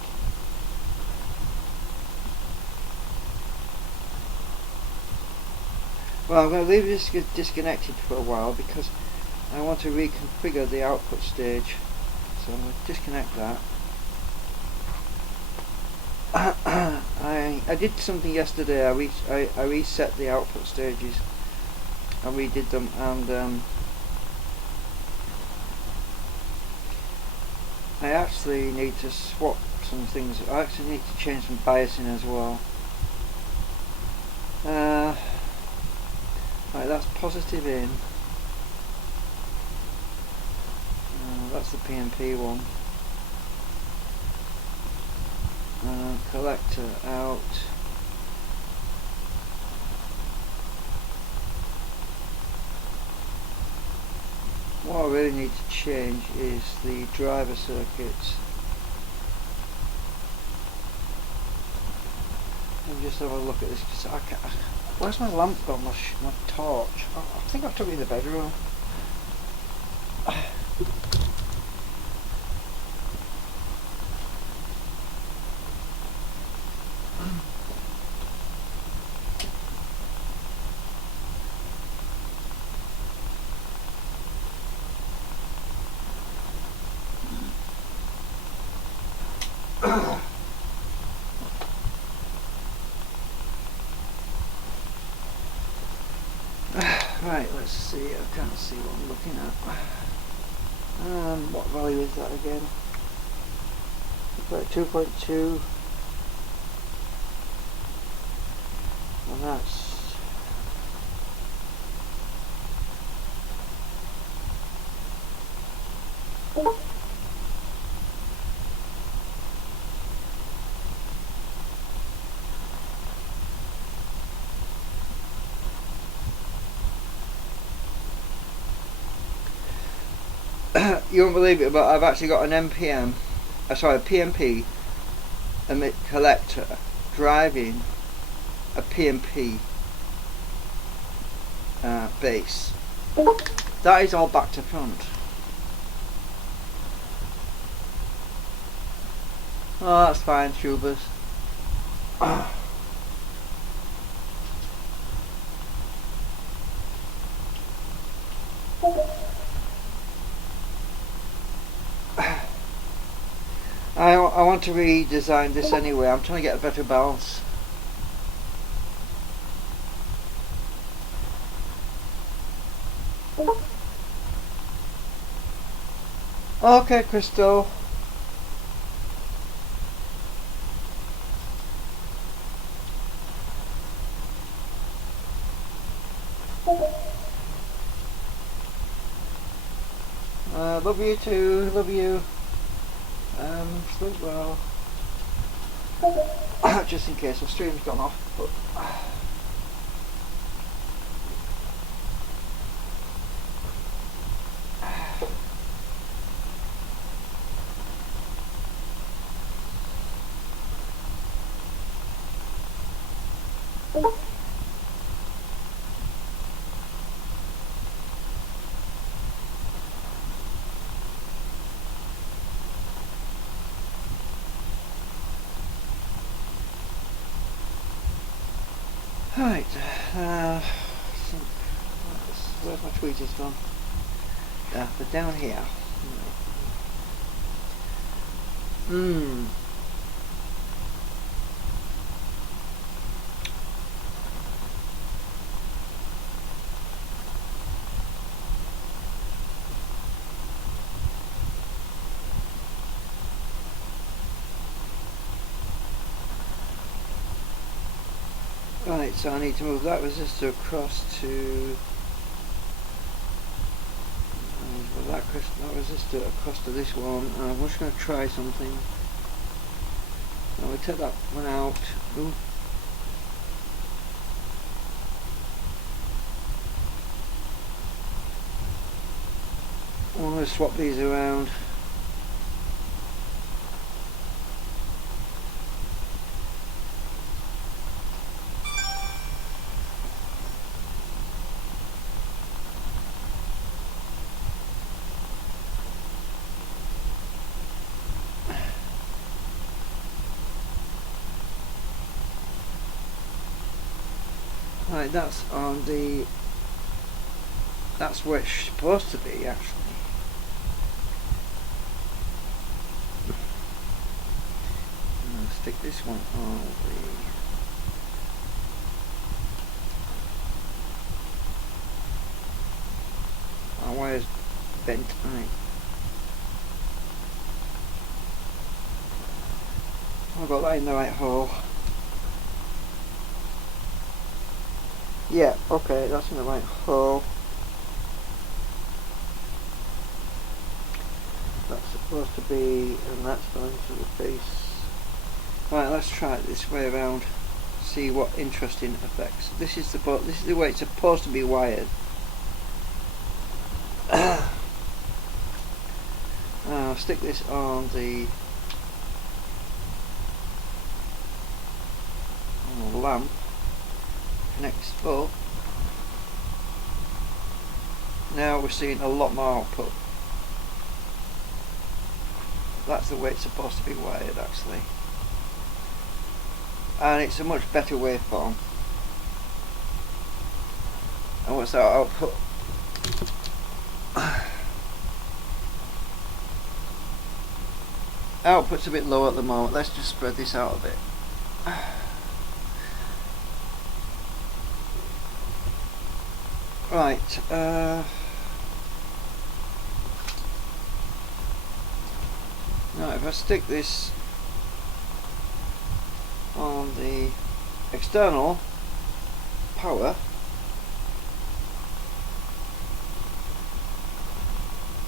Well, I'm going to leave this disconnected for a while because I want to reconfigure the output stage. So I'm going to disconnect that. I did something yesterday. I reset the output stages. I redid them, and I actually need to swap some things. I actually need to change some biasing as well. Right, that's positive in. That's the PNP one. Collector out. What I really need to change is the driver circuits. Let me just have a look at this. Where's my lamp gone? My torch? I think I took it in the bedroom. Right, let's see. I can't see what I'm looking at. What value is that again? 2.2, and that's you won't believe it, but I've actually got an MPM, sorry, a PNP emit collector driving a PNP base. That is all back to front. Oh, that's fine, Schubers. I want to redesign this anyway. I'm trying to get a better balance. Okay, Crystal. Love you too. Love you. Sleep well. Just in case my stream's gone off. But right, where's my tweezers gone? They're down here. Right, so I need to move that resistor across to that resistor across to this one. I'm just going to try something. So we'll take that one out. Ooh. I'm going to swap these around. Right, that's on the, that's where it's supposed to be actually. I'm going to stick this one on the, our wire's bent, right. I've got that in the right hole. Yeah, okay, that's in the right hole. That's supposed to be, and that's going to the base. Right, let's try it this way around. See what interesting effects. This is the way it's supposed to be wired. I'll stick this on the lamp. Next up, now we're seeing a lot more output. That's the way it's supposed to be wired actually, and it's a much better waveform. And what's our output? Output's a bit low at the moment. Let's just spread this out a bit. Right, now if I stick this on the external power,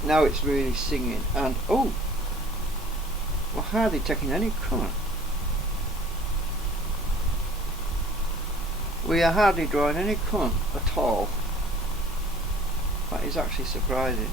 now it's really singing, and oh, we're hardly taking any current. We are hardly drawing any current at all. That is actually surprising.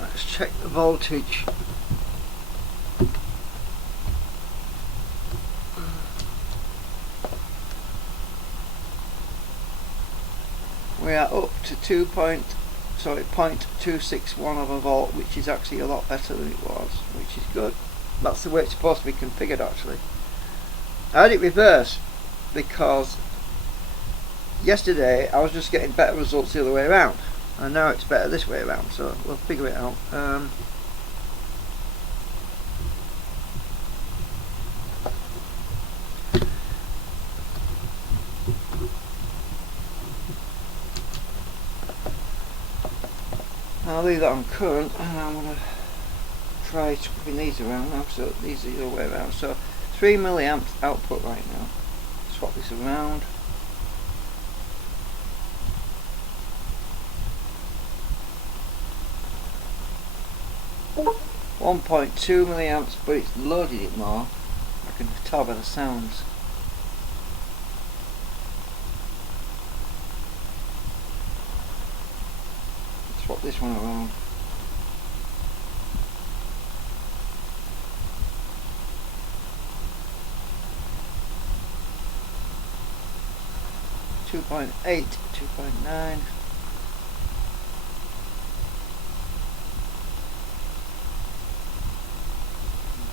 Let's check the voltage. We are up to 0.261 of a volt, which is actually a lot better than it was, which is good. That's the way it's supposed to be configured actually. I had it reversed because yesterday I was just getting better results the other way around, and now it's better this way around, so we'll figure it out. 'll leave that on current, and I'm going to try swapping these around now, so these are the other way around. So 3 milliamps output right now. Swap this around. .2 milliamps, but it's loaded it more. I can tell by the sounds. Swap this one around. 2.8, 2.9.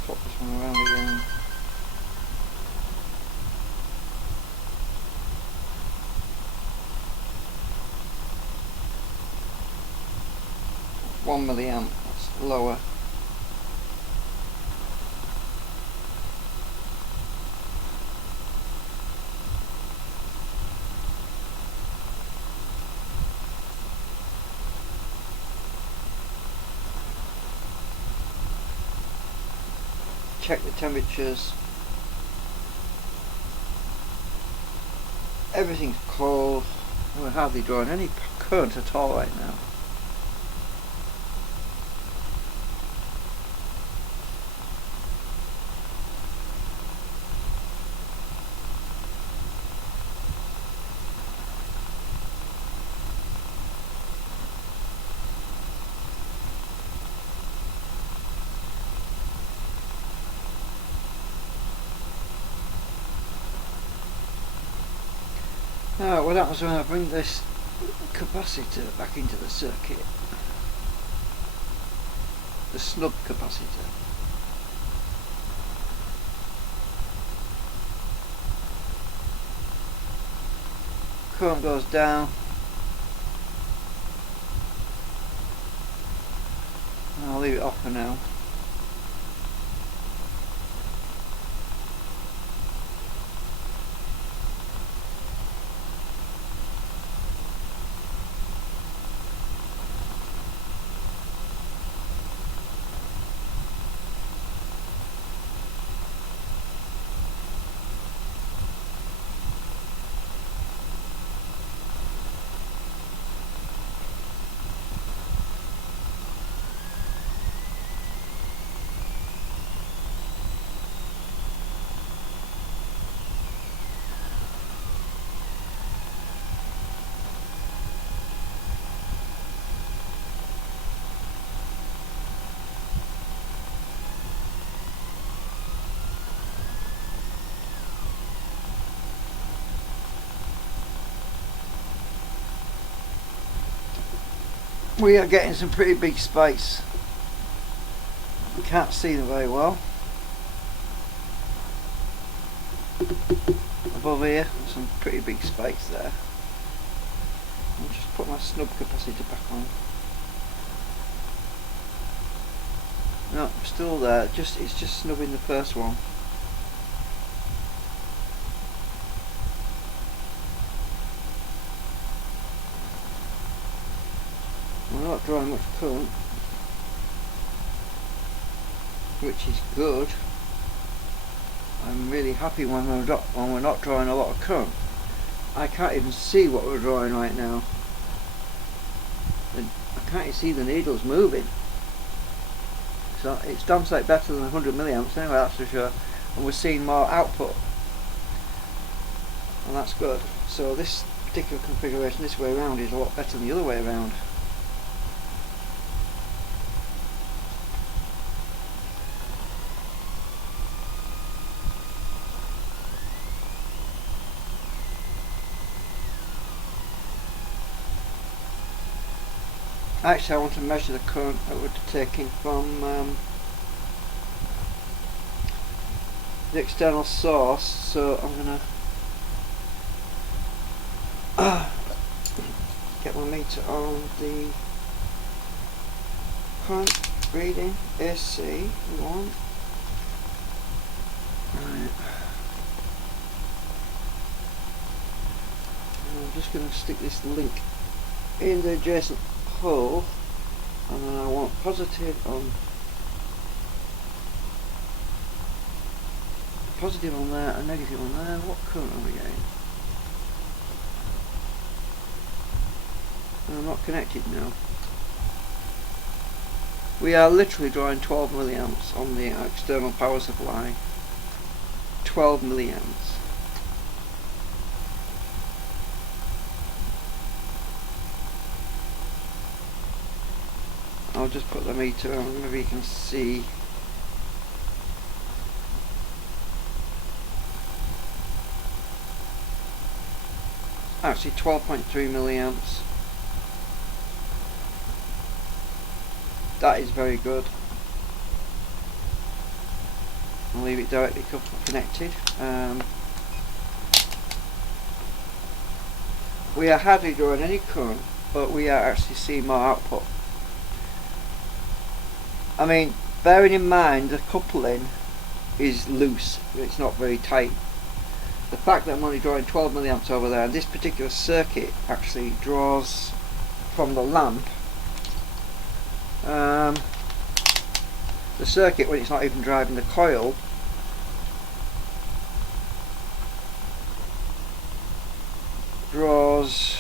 Swap this one around again. One milliamp, that's lower. Check the temperatures. Everything's cold. We're hardly drawing any current at all right now. Now, what happens when I bring this capacitor back into the circuit? The snub capacitor. Current goes down. I'll leave it off for now. We are getting some pretty big spikes. You can't see them very well. Above here, some pretty big spikes there. I'll just put my snub capacitor back on. No, still there. It's just snubbing the first one. We're not drawing much current, which is good. I'm really happy when we're not drawing a lot of current. I can't even see what we're drawing right now. I can't even see the needles moving. So it's damn sight better than 100 milliamps anyway, that's for sure. And we're seeing more output, and that's good. So this particular configuration this way around is a lot better than the other way around. Actually, I want to measure the current that we're taking from the external source, so I'm going to get my meter on the current reading, AC, we want. Right. And I'm just going to stick this link in the adjacent hole, and then I want positive on there and negative on there. What current are we getting? I'm not connected now. We are literally drawing 12 milliamps on the external power supply. 12 milliamps. I'll just put the meter on, maybe you can see. actually 12.3 milliamps. That is very good. I'll leave it directly connected. We are hardly drawing any current, but we are actually seeing more output. I mean, bearing in mind the coupling is loose, it's not very tight. The fact that I'm only drawing 12 milliamps over there, and this particular circuit actually draws from the lamp. The circuit, when it's not even driving the coil, draws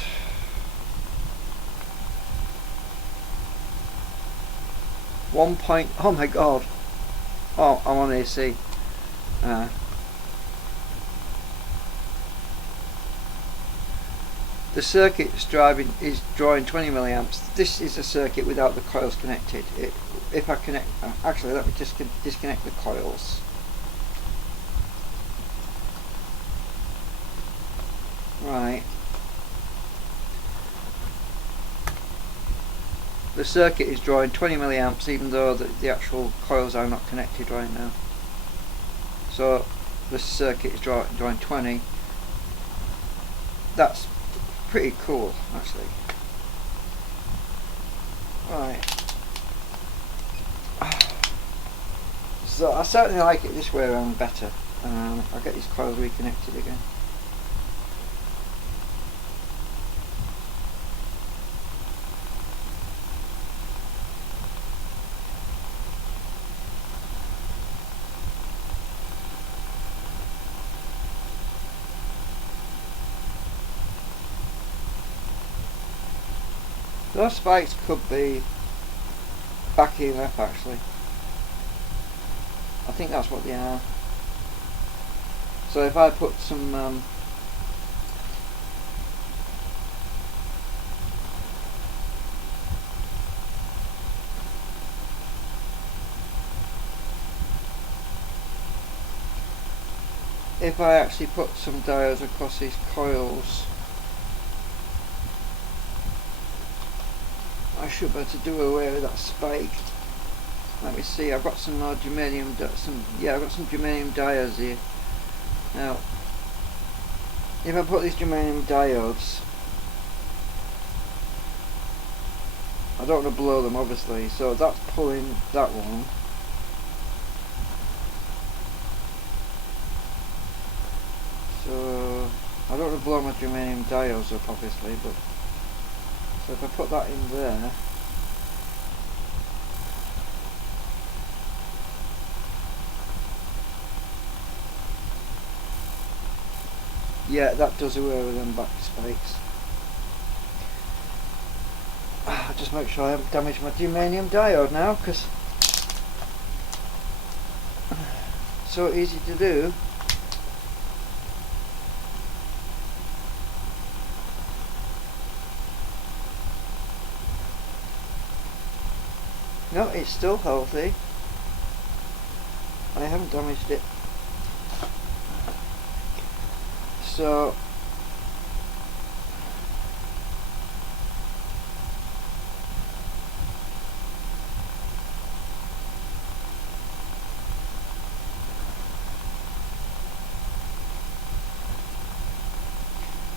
oh my god, oh, I'm on AC. The circuit is drawing 20 milliamps. This is a circuit without the coils connected. If I connect, actually let me just disconnect the coils. Right. The circuit is drawing 20 milliamps even though the actual coils are not connected right now. So the circuit is drawing 20. That's pretty cool actually. Right. So I certainly like it this way around better. I'll get these coils reconnected again. Those spikes could be back EMF actually. I think that's what they are. So if I put some if I actually put some diodes across these coils, I should be able to do away with that spike. Let me see, I've got some more germanium, I've got some germanium diodes here. Now, if I put these germanium diodes, I don't want to blow them obviously, so that's pulling that one. So, I don't want to blow my germanium diodes up obviously, but so if I put that in there, yeah, that does away with them back spikes. Just make sure I haven't damaged my germanium diode now, because so easy to do. No, it's still healthy. I haven't damaged it. So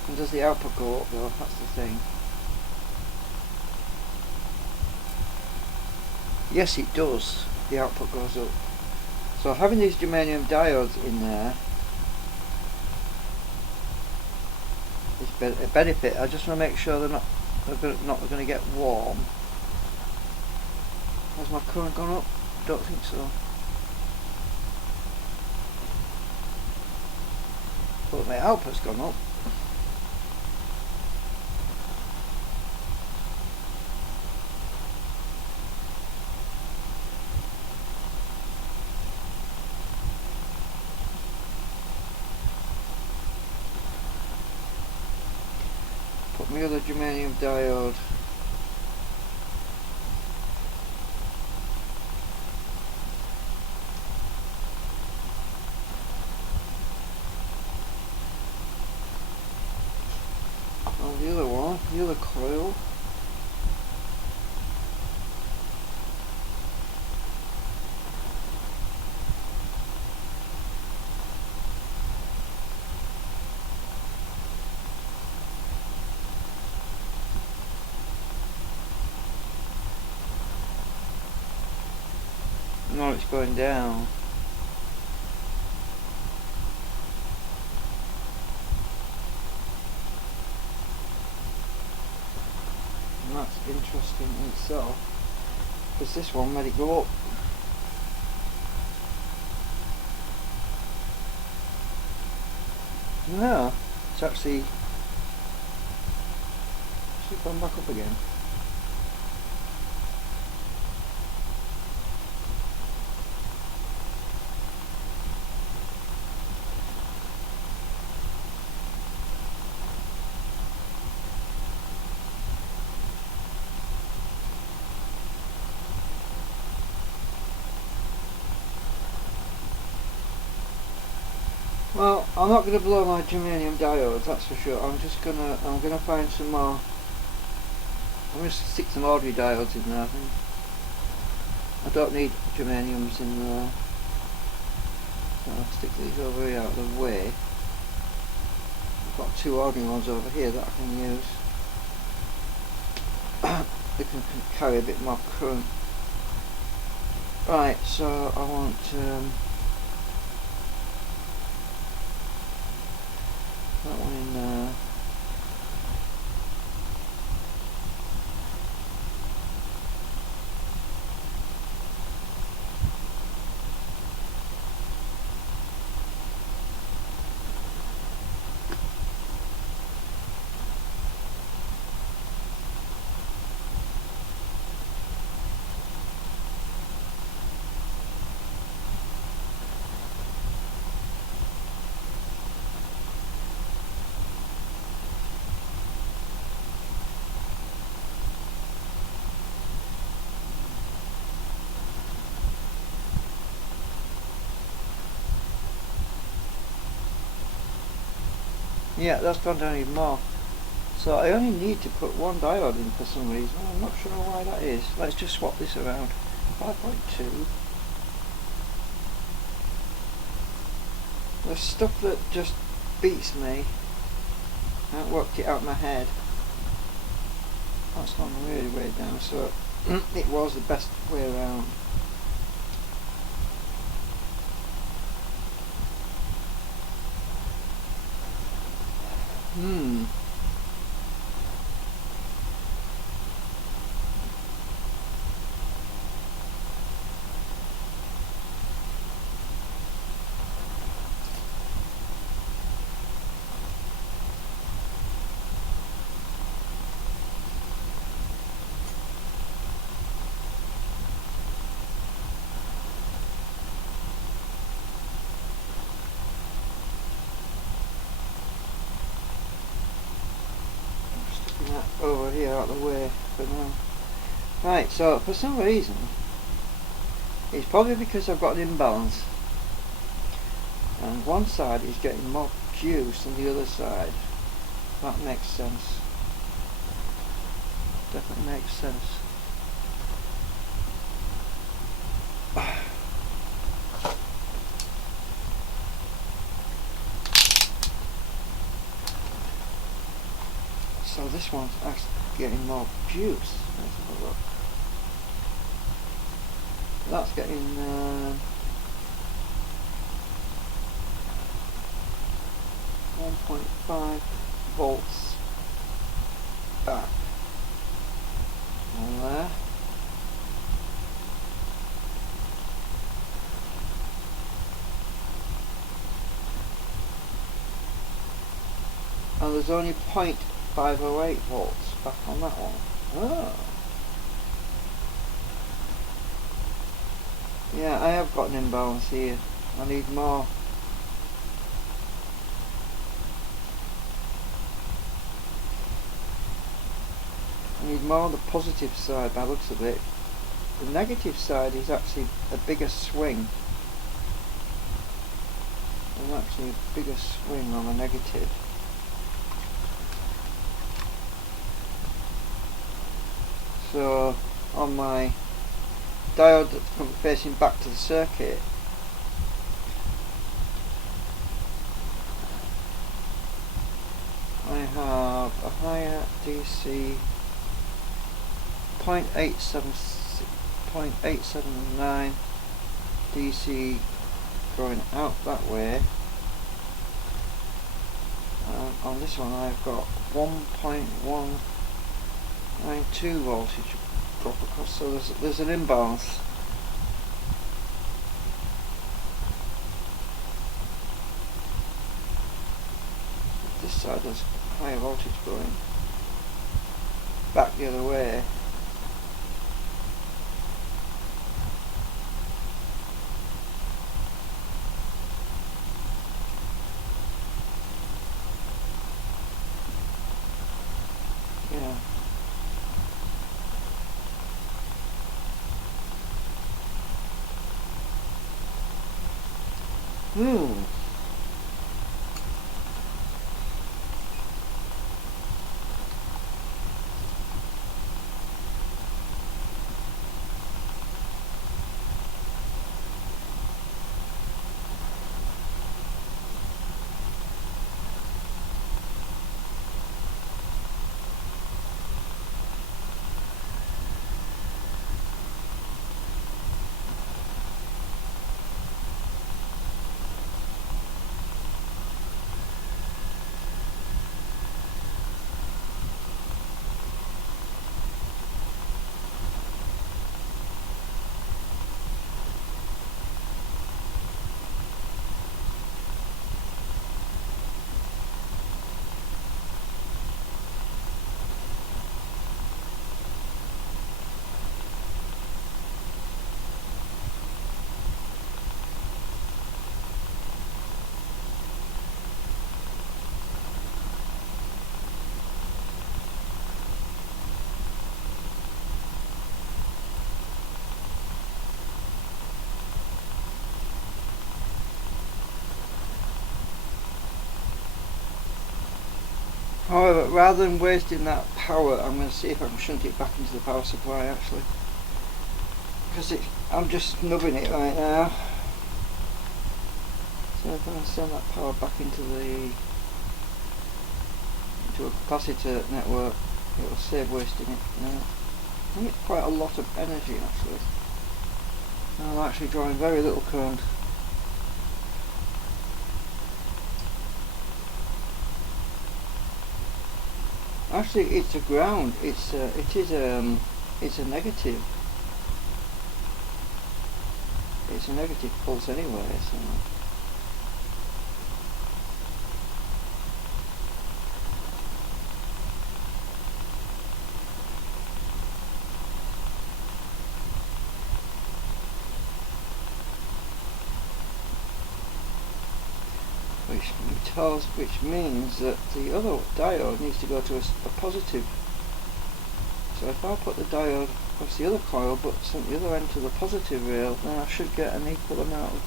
and does the output go up though? That's the thing. Yes, it does. The output goes up. So having these germanium diodes in there is a benefit. I just want to make sure they're not going to get warm. Has my current gone up? Don't think so. But my output's gone up. Put my other germanium diode. of the other one, the other coil. Now it's going down. And that's interesting in itself, because this one let it go up. No, it's actually gone back up again. Well, I'm not going to blow my germanium diodes, that's for sure. I'm gonna find some more. I'm going to stick some ordinary diodes in there, I think. I don't need germaniums in there. So I'll stick these over here out of the way. I've got two ordinary ones over here that I can use. They can carry a bit more current. Right, so I want that one in there. Yeah, that's gone down even more. So I only need to put one diode in for some reason. I'm not sure why that is. Let's just swap this around. 5.2. There's stuff that just beats me. I haven't worked it out in my head. That's gone really way down, so it was the best way around. Over here out of the way for now. Right, so for some reason, it's probably because I've got an imbalance and one side is getting more juice than the other side. That makes sense. Definitely makes sense. So this one's actually getting more juice. Let's have a look. That's getting 1.5 volts back on there. And there's only 0.508 volts back on that one. Oh. Yeah, I have got an imbalance here. I need more. I need more on the positive side by the looks of it. The negative side is actually a bigger swing. There's actually a bigger swing on the negative. So on my diode that's facing back to the circuit, I have a higher DC 0.879 DC going out that way, and on this one I've got 1.192 voltage drop across, so there's an imbalance. This side there's higher voltage going back the other way. Yeah. However, rather than wasting that power, I'm going to see if I can shunt it back into the power supply actually, because I'm just snubbing it right now. So if I send that power back into a capacitor network, it will save wasting it now. I think it's quite a lot of energy actually. I'm actually drawing very little current. Actually, it's a ground. It's a negative. It's a negative pulse anyway. So. Which means that the other diode needs to go to a positive. So if I put the diode across the other coil but send the other end to the positive rail, then I should get an equal amount of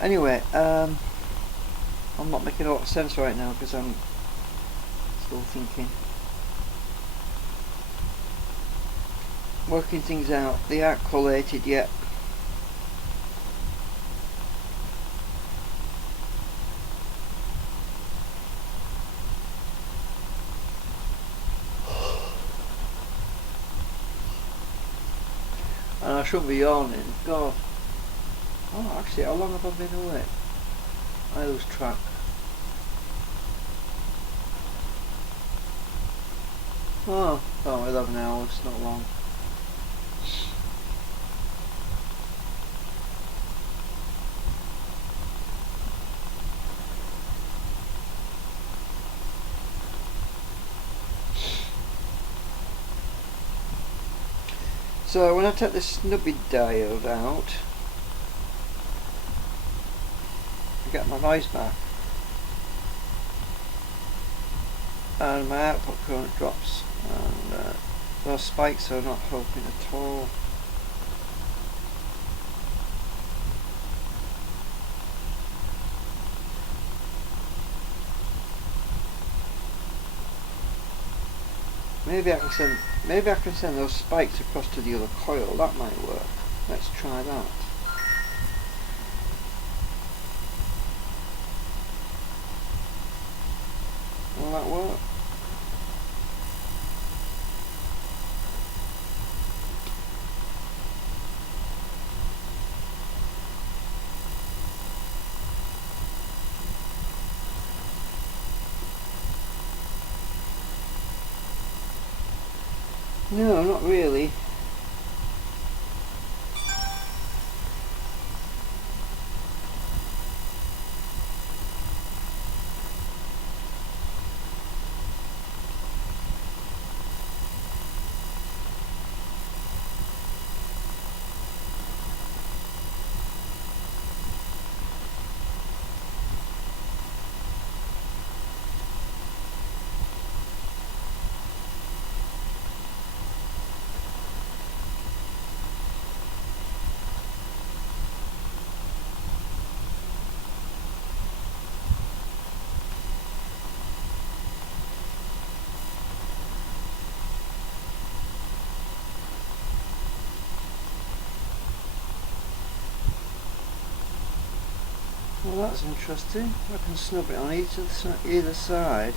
Anyway, I'm not making a lot of sense right now because I'm still thinking, working things out. They aren't collated yet. And I shouldn't be yawning. God. Oh, actually, how long have I been away? I lose track. Oh, 11 hours, not long. So when I take this snubby diode out, I get my noise back, and my output current drops, and those spikes are not helping at all. Maybe I can send those spikes across to the other coil. That might work. Let's try that. Will that work? No, not really. Well, that's interesting. I can snub it on either side.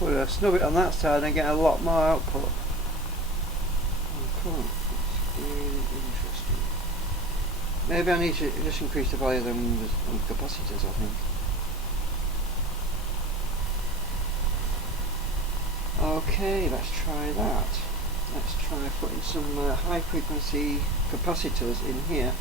But I snub it on that side and get a lot more output. Oh, that's really interesting. Maybe I need to just increase the value of them capacitors, I think. Okay, let's try that. Let's try putting some high frequency capacitors in here.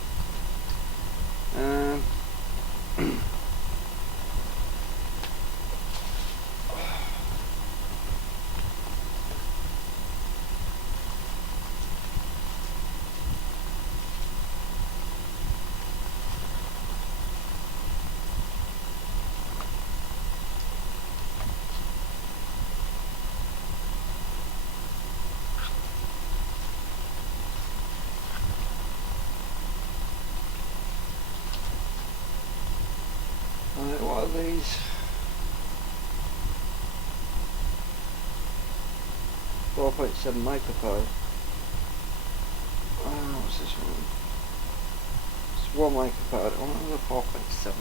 4.7 microfarad. What's this one? It's 1 microfarad. Oh, another 4.7.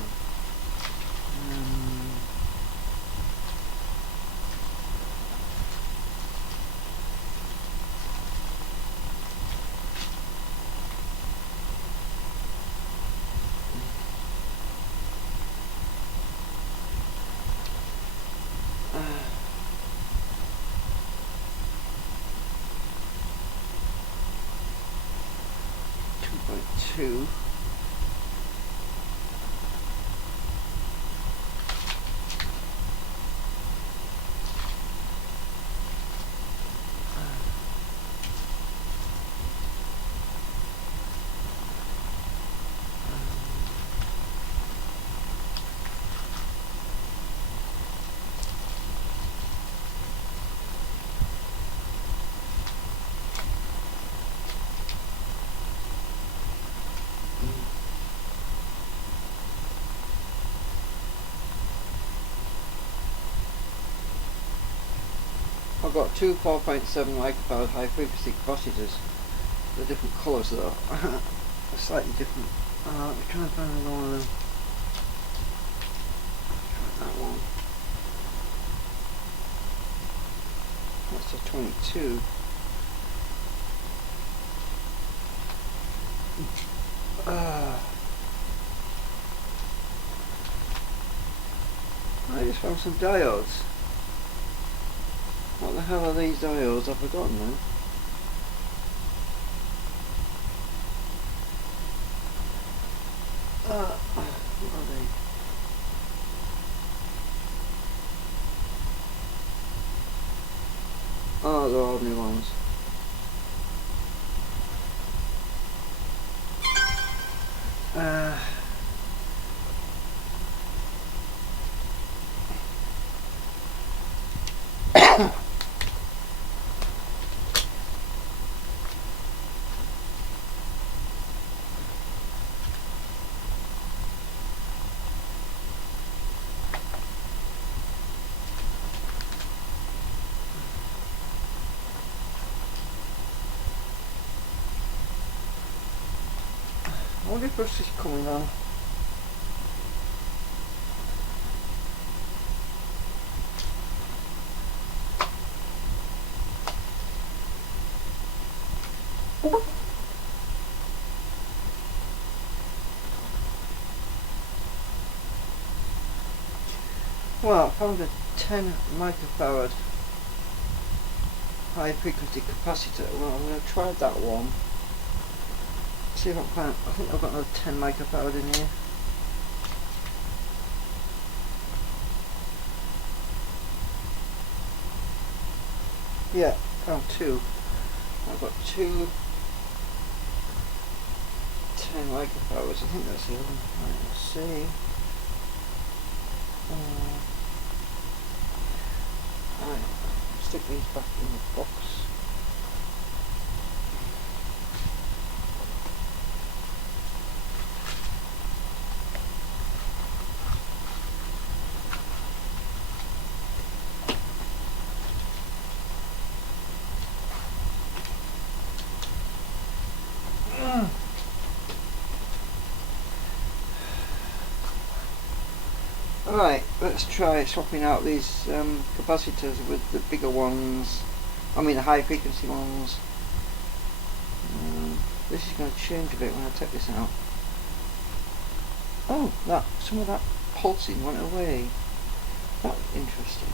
Two. I've got two 4.7 microfarad high frequency capacitors. They're different colours though. They're slightly different. Let me try and find another one of them. Try that one. That's a 22. I just found some diodes. What the hell are these diodes? I've forgotten now. What are they? Oh, they're ordinary ones. I wonder if this is coming on. Well, I found a 10 microfarad high frequency capacitor. Well, I'm going to try that one. See if I can find. I think I've got another 10 microfarad in here. Yeah, found two. I've got two 10 microfarads. I think that's the other one. Right, let's see. Right, stick these back in the box. Right, let's try swapping out these capacitors with the bigger ones. I mean the high frequency ones. This is going to change a bit when I take this out. Oh, some of that pulsing went away. That's interesting.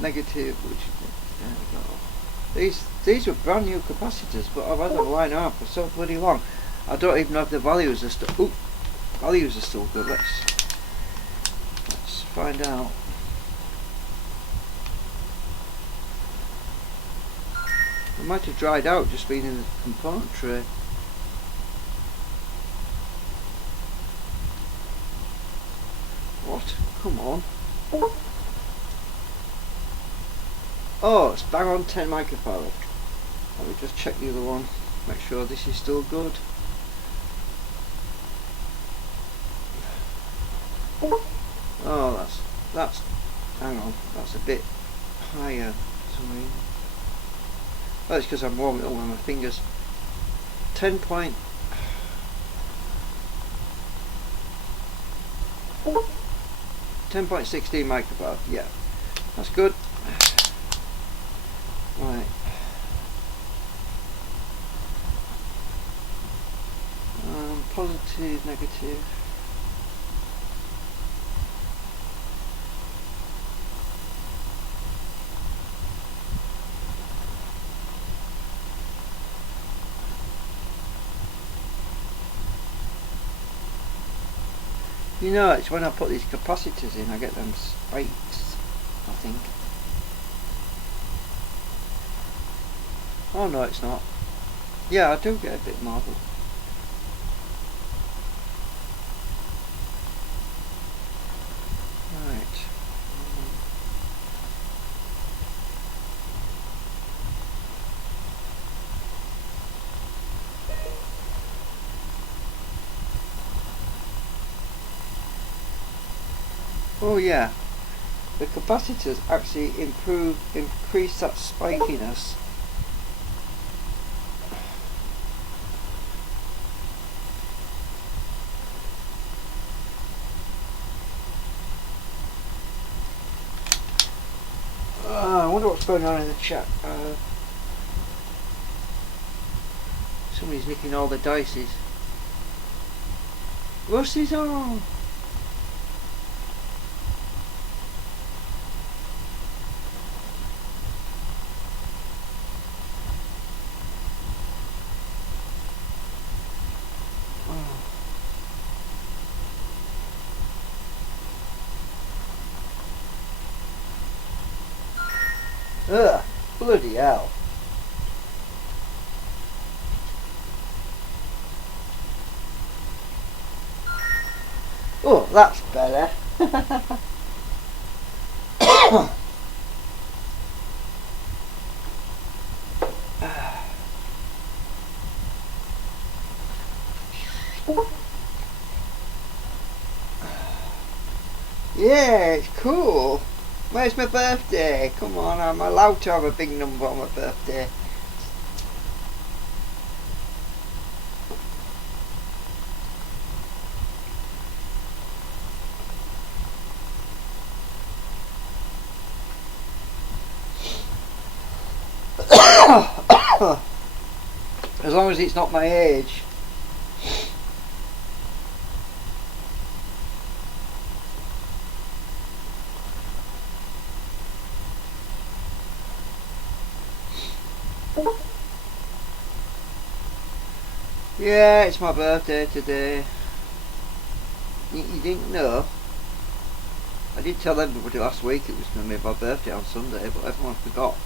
Negative, which there we go. These were brand new capacitors, but I've had them line up for so bloody long. I don't even know if the values are still. Ooh, values are still good. Let's find out. It might have dried out just being in the component tray. What? Come on. Oh, it's bang on 10 microfarad. Let me just check the other one, make sure this is still good. Oh, that's hang on, that's a bit higher for some reason. Oh, it's because I'm warming it up with my fingers. 10.16 microfarad, yeah, that's good. Right. Positive, negative. You know, it's when I put these capacitors in, I get them spikes, I think. Oh no, it's not. Yeah, I do get a bit more. Right. Oh yeah, the capacitors actually increase that spikiness. I wonder what's going on in the chat. Somebody's nicking all the dices. Rusty's on! Ugh, bloody hell. Oh, that's better. Yeah, it's cool. Where's my birthday? Come on, I'm allowed to have a big number on my birthday. As long as it's not my age. Yeah, it's my birthday today. You didn't know? I did tell everybody last week it was going to be my birthday on Sunday, but everyone forgot.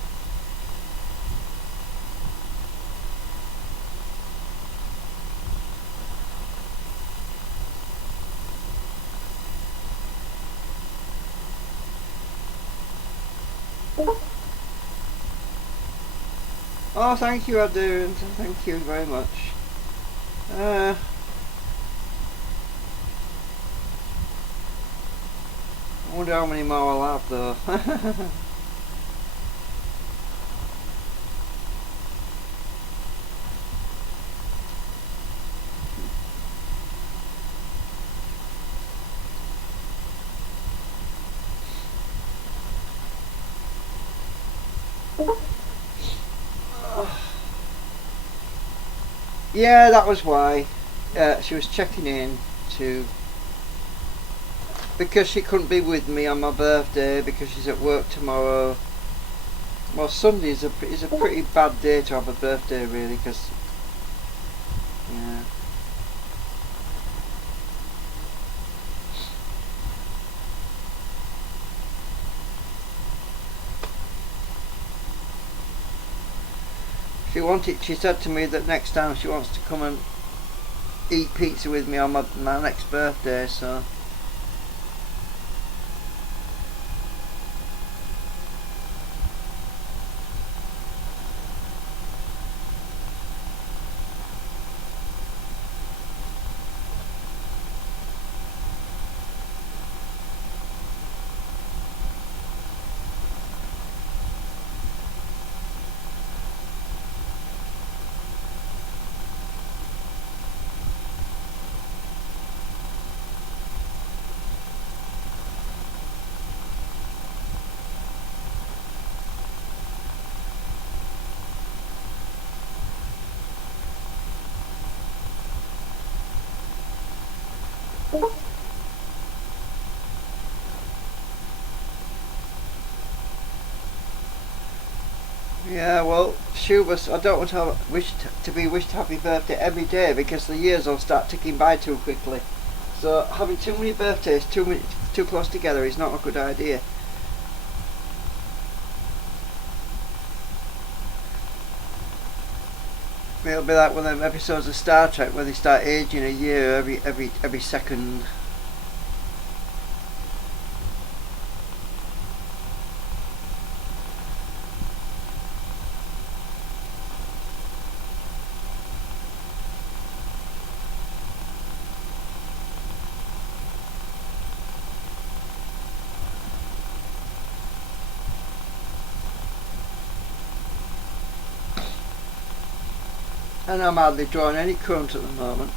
Oh, thank you, Adun. Thank you very much. I wonder how many more I'll have though. Yeah, that was why. She was checking in to, because she couldn't be with me on my birthday because she's at work tomorrow. Well, Sunday is a pretty bad day to have a birthday, really, because yeah. She said to me that next time she wants to come and eat pizza with me on my next birthday, so yeah, well, Shubas, I don't want to be wished happy birthday every day because the years will start ticking by too quickly. So having too many birthdays too close together is not a good idea. It'll be like one of them episodes of Star Trek where they start aging a year every second. And I'm hardly drawing any current at the moment.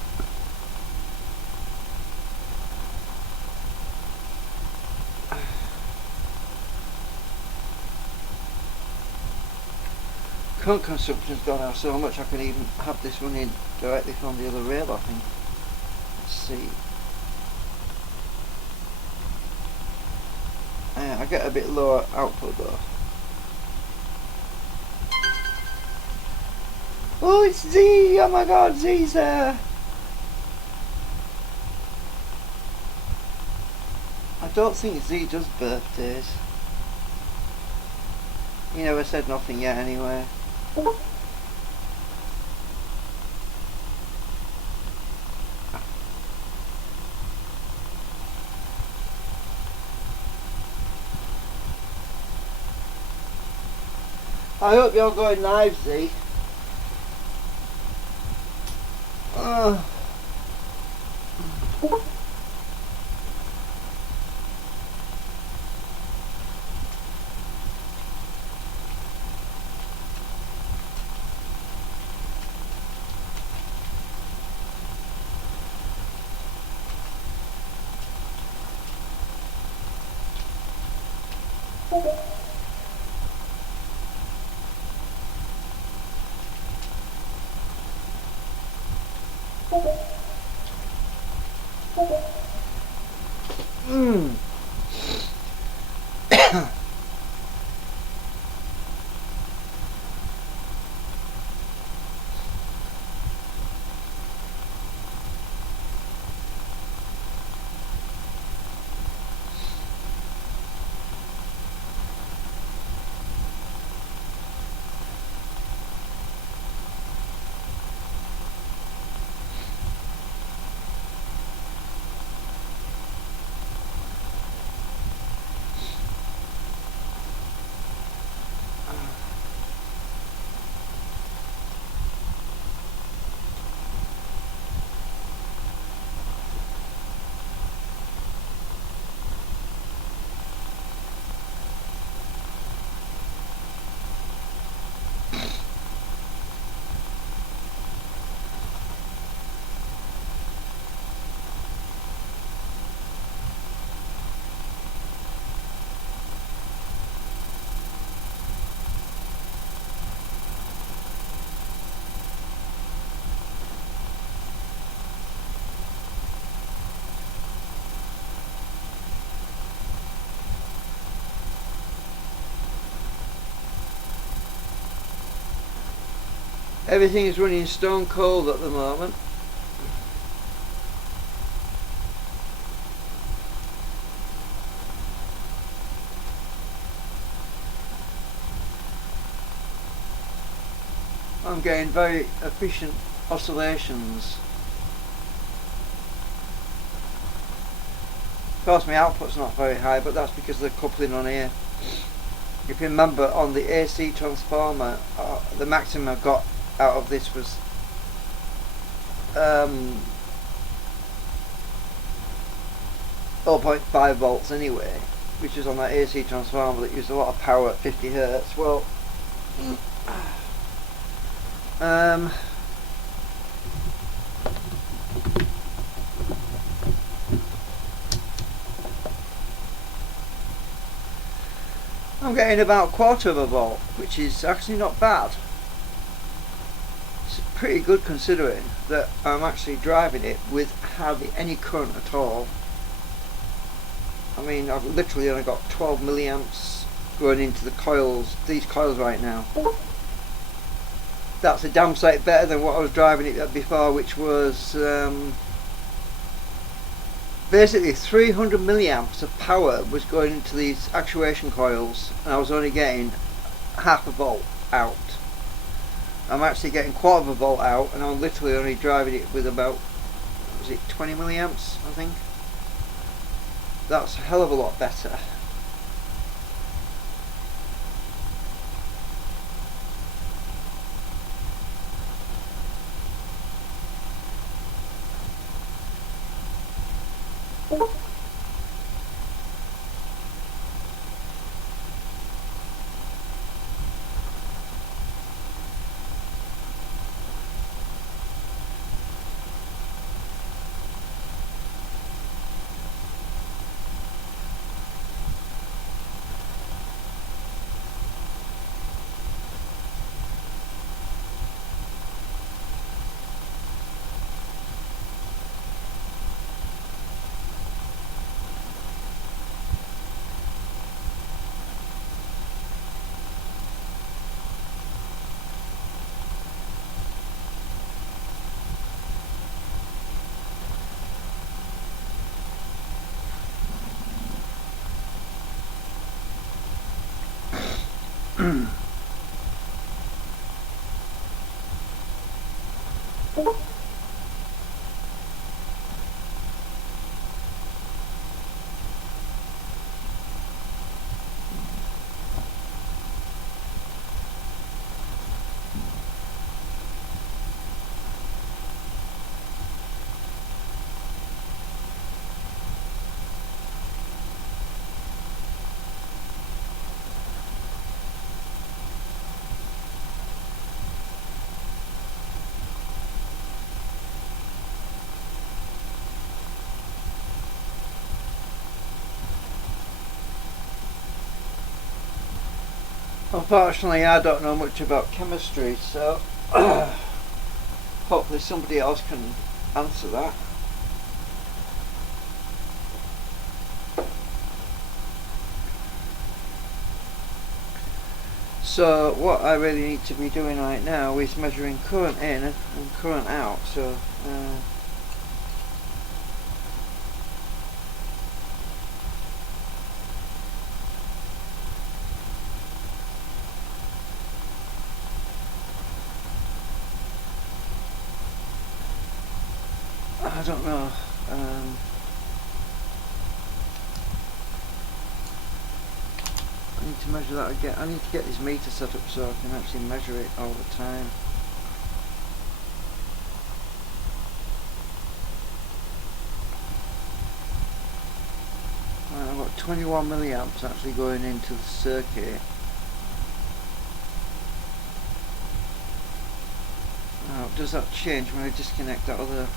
current consumption's gone out so much I can even have this running directly from the other rail, I think. Let's see. I get a bit lower output though. Oh, it's Z! Oh my god, Z's there! I don't think Z does birthdays. He never said nothing yet anyway. I hope you're going live, Z. Everything is running stone cold at the moment. I'm getting very efficient oscillations. Of course my output's not very high, but that's because of the coupling on here. If you remember, on the AC transformer, the maximum I got out of this was 0.5 volts anyway, which is on that AC transformer that used a lot of power at 50 Hertz. Well, I'm getting about 1/4 of a volt, which is actually not bad. It's pretty good considering that I'm actually driving it with hardly any current at all. I mean, I've literally only got 12 milliamps going into the coils, these coils right now. That's a damn sight better than what I was driving it at before, which was basically 300 milliamps of power was going into these actuation coils, and I was only getting half a volt out. I'm actually getting 1/4 of a volt out, and I'm literally only driving it with about, was it 20 milliamps, I think. That's a hell of a lot better. Unfortunately, I don't know much about chemistry, so hopefully somebody else can answer that. So what I really need to be doing right now is measuring current in and current out. So I don't know. I need to measure that again. I need to get this meter set up so I can actually measure it all the time. Right, I've got 21 milliamps actually going into the circuit. Now, does that change when I disconnect that other?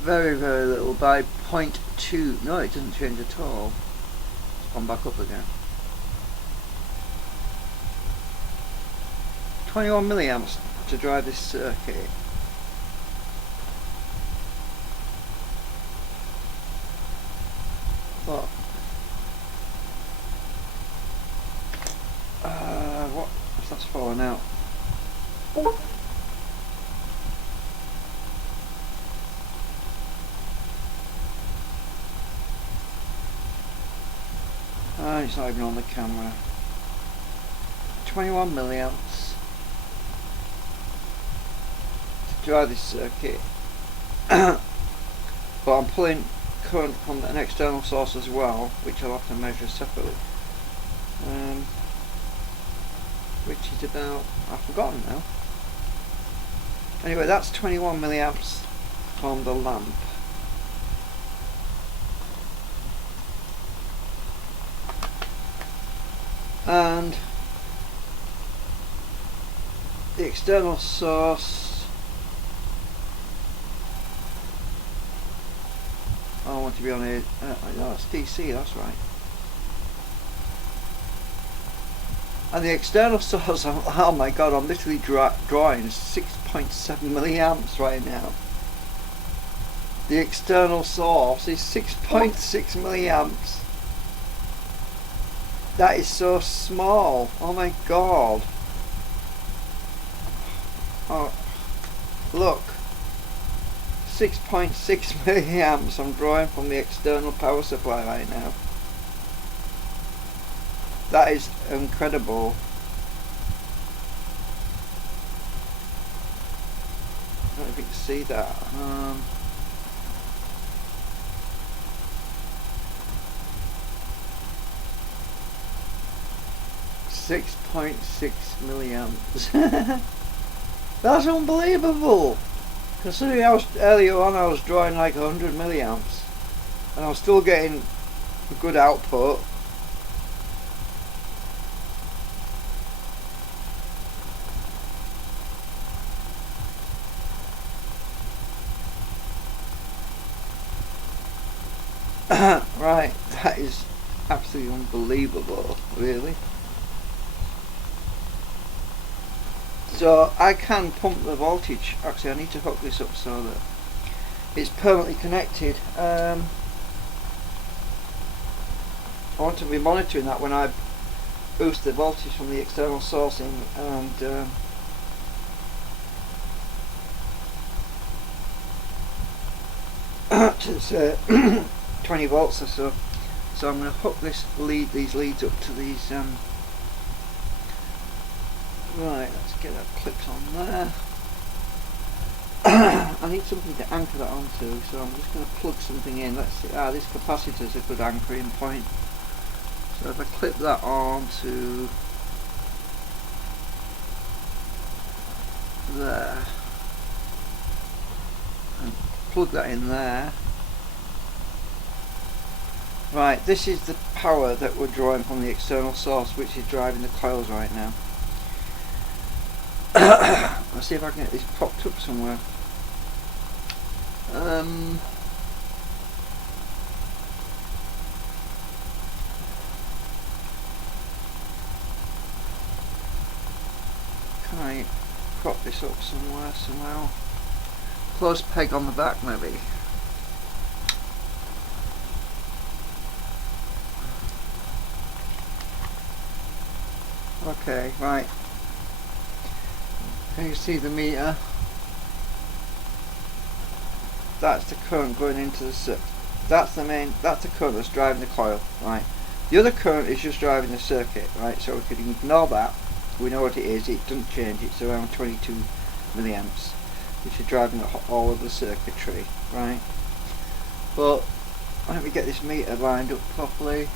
Very, very little, by 0.2. No, it doesn't change at all. It's gone back up again. 21 milliamps to drive this circuit. But what if that's falling out? It's not even on the camera. 21 milliamps to drive this circuit. But I'm pulling current from an external source as well, which I'll have to measure separately. Which is about, I've forgotten now. Anyway, that's 21 milliamps from the lamp. And the external source, I want to be on here, no, it's DC, that's right. And the external source, oh my god, I'm literally drawing 6.7 milliamps right now. The external source is 6.6 milliamps. That is so small. Oh my god. Oh, look. 6.6 milliamps I'm drawing from the external power supply right now. That is incredible. I don't know if you can see that. 6.6 milliamps. That's unbelievable. Considering earlier on I was drawing like 100 milliamps and I was still getting a good output. Right, that is absolutely unbelievable, really. So I can pump the voltage. Actually, I need to hook this up so that it's permanently connected. I want to be monitoring that when I boost the voltage from the external sourcing, and to say 20 volts or so. So I'm going to hook these leads up to these. Right, let's get that clipped on there. I need something to anchor that onto, so I'm just going to plug something in. Let's see. This capacitor's a good anchoring point. So if I clip that on to there and plug that in there. Right, this is the power that we're drawing from the external source, which is driving the coils right now. Let's see if I can get this propped up somewhere. Can I prop this up somewhere somehow? Close peg on the back maybe. Okay, right. Can you see the meter? That's the current going into the circuit. That's the current that's driving the coil, right? The other current is just driving the circuit, right? So we could ignore that. We know what it is. It doesn't change. It's around 22 milliamps, which is driving all of the circuitry, right? But let me get this meter lined up properly.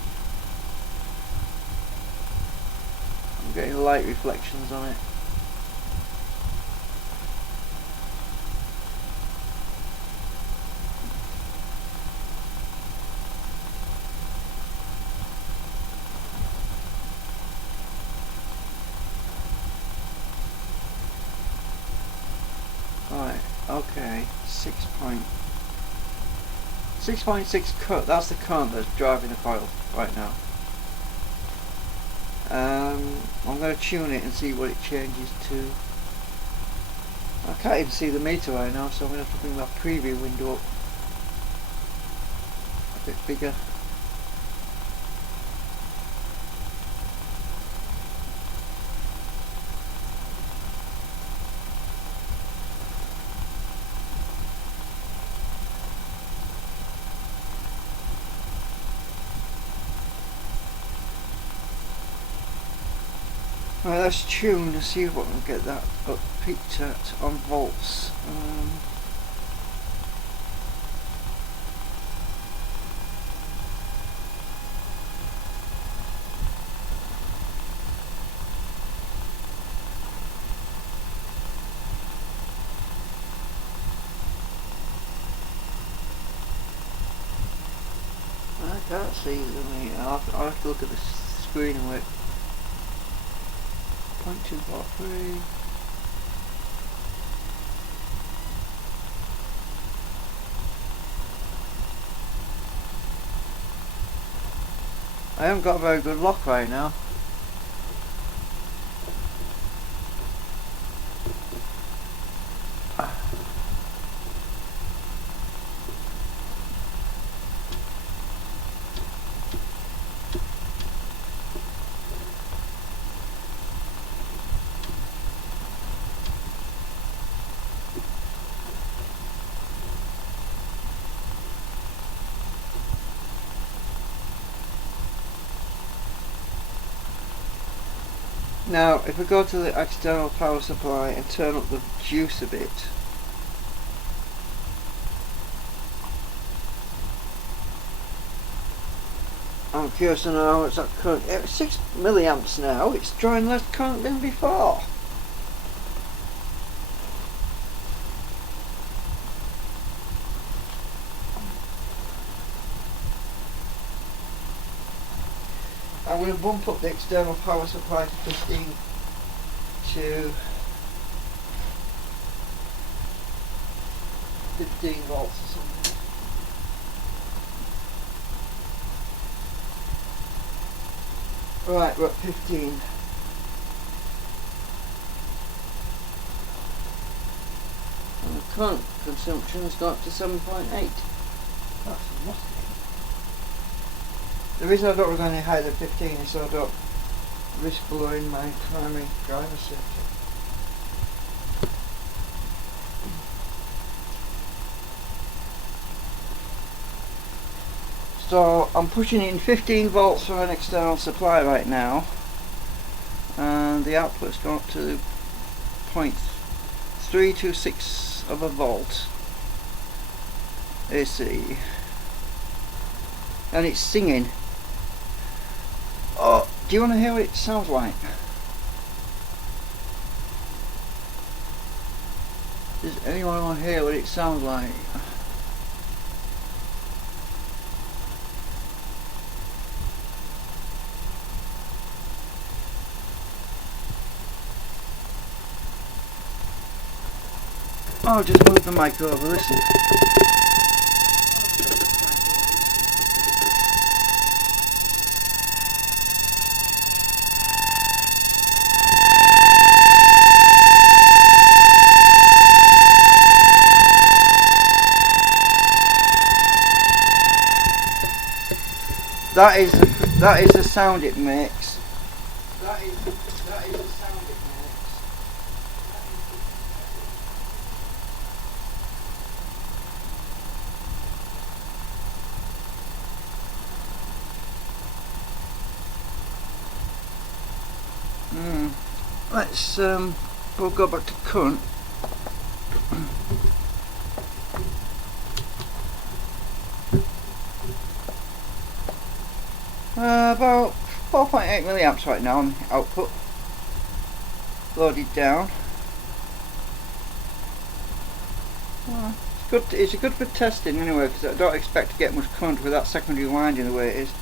I'm getting light reflections on it. Right, okay, 6.6 current, that's the current that's driving the coil right now. I'm going to tune it and see what it changes to. I can't even see the meter right now, so I'm going to have to bring that preview window up a bit bigger. Right, let's tune and see if we can get that up peaked at on volts. I can't see the meter. I'll have to look at the screen and wait. 0.243. I haven't got a very good lock right now. Now, if we go to the external power supply and turn up the juice a bit, I'm curious to know how it's at current. It's 6 milliamps now. It's drawing less current than before. I'm going to bump up the external power supply to 15 volts or something. Right, we're at 15. And the current consumption has got up to 7.8. That's must be. The reason I don't go any higher than 15 is so I don't risk blowing my primary driver circuit. So I'm pushing in 15 volts from an external supply right now, and the output's gone up to 0.326 of a volt AC, and it's singing. Oh, do you want to hear what it sounds like? Does anyone want to hear what it sounds like? I'll just move the mic over, listen. That is the sound it makes. That is the sound it makes. Let's we'll go back to current. About 4.8 milliamps right now on the output, loaded down. It's good. It's good for testing anyway, because I don't expect to get much current with that secondary winding the way it is.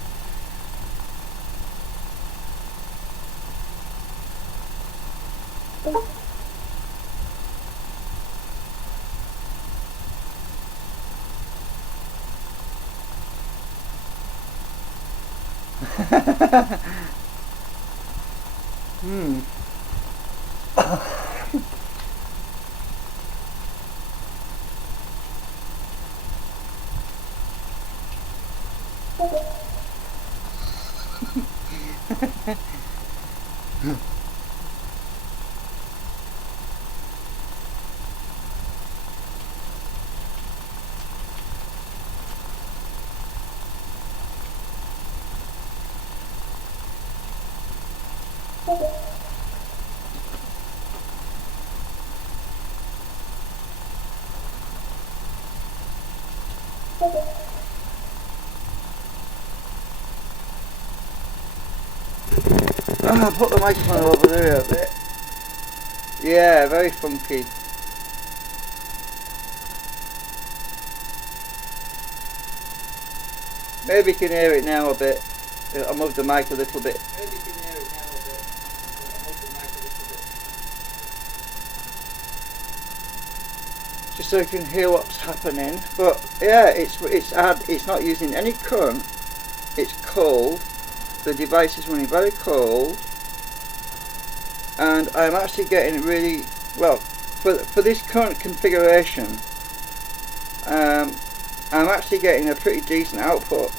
I'll put the microphone over there a bit. Yeah, very funky. Maybe you can hear it now a bit. I'll move the mic a little bit. Maybe you can hear it now a bit. I'll move the mic a little bit. Just so you can hear what's happening. But yeah, it's not using any current. It's cold. The device is running very cold, and I'm actually getting really well for this current configuration. I'm actually getting a pretty decent output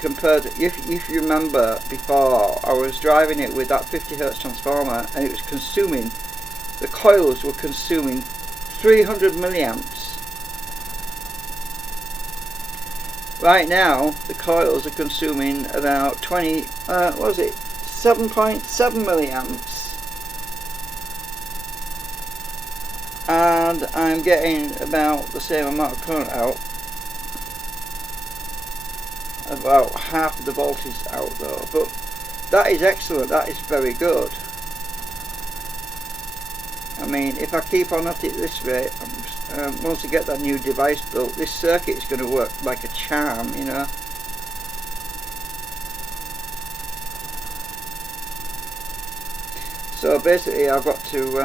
compared to, if you remember before, I was driving it with that 50 Hz transformer, and it was consuming, the coils were consuming 300 milliamps. Right now, the coils are consuming about 7.7 milliamps, and I'm getting about the same amount of current out. About half of the voltage out though, but that is excellent. That is very good. I mean, if I keep on at it this rate, once I get that new device built, this circuit is going to work like a charm, you know. So basically, I've got to,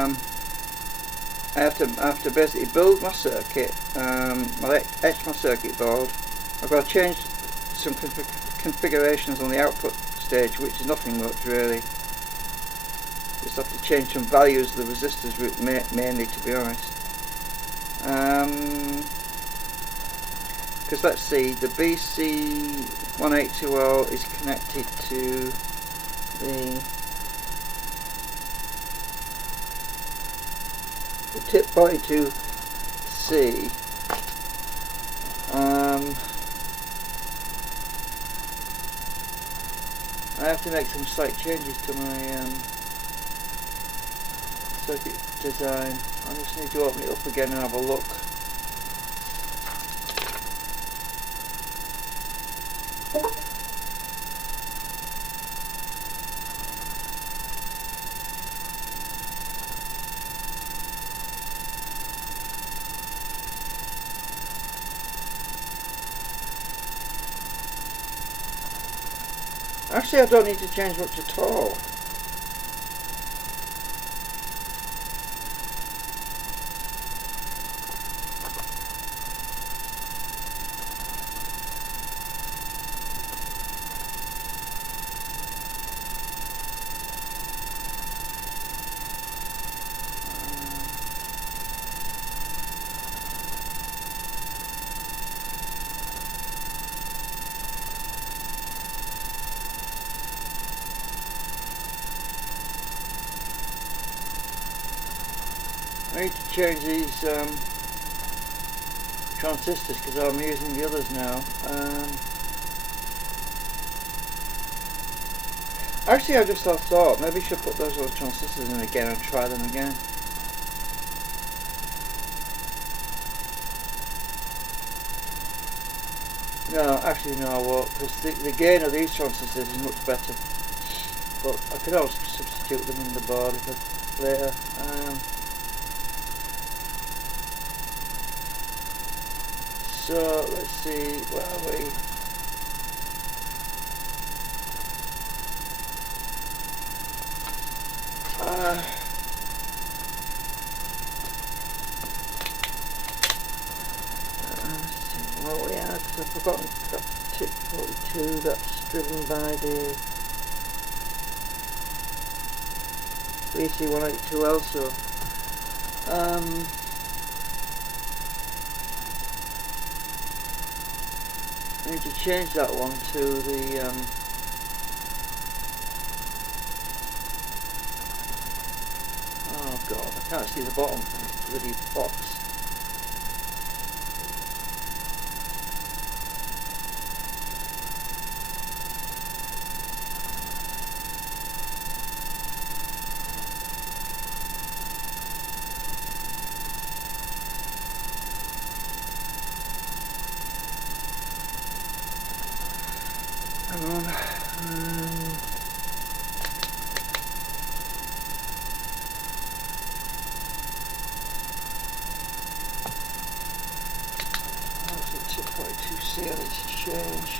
I have to basically build my circuit, etch my circuit board. I've got to change some configurations on the output stage, which is nothing much really. Just have to change some values of the resistors mainly, to be honest. Because let's see, the BC1820 is connected to the tip 42C. I have to make some slight changes to my circuit design. I just need to open it up again and have a look. Actually, I don't need to change much at all. I need to change these transistors because I'm using the others now. Actually, I just thought maybe I should put those other transistors in again and try them again. No, actually no, I won't, because the gain of these transistors is much better. But I could always substitute them in the board if later. So let's see, where are we? Well, yeah, because I've forgotten that tip 42 that's driven by the BC182L, so I need to change that one to the oh god, I can't see the bottom of the bloody box. Hang on. That's a 2.2C I need to change.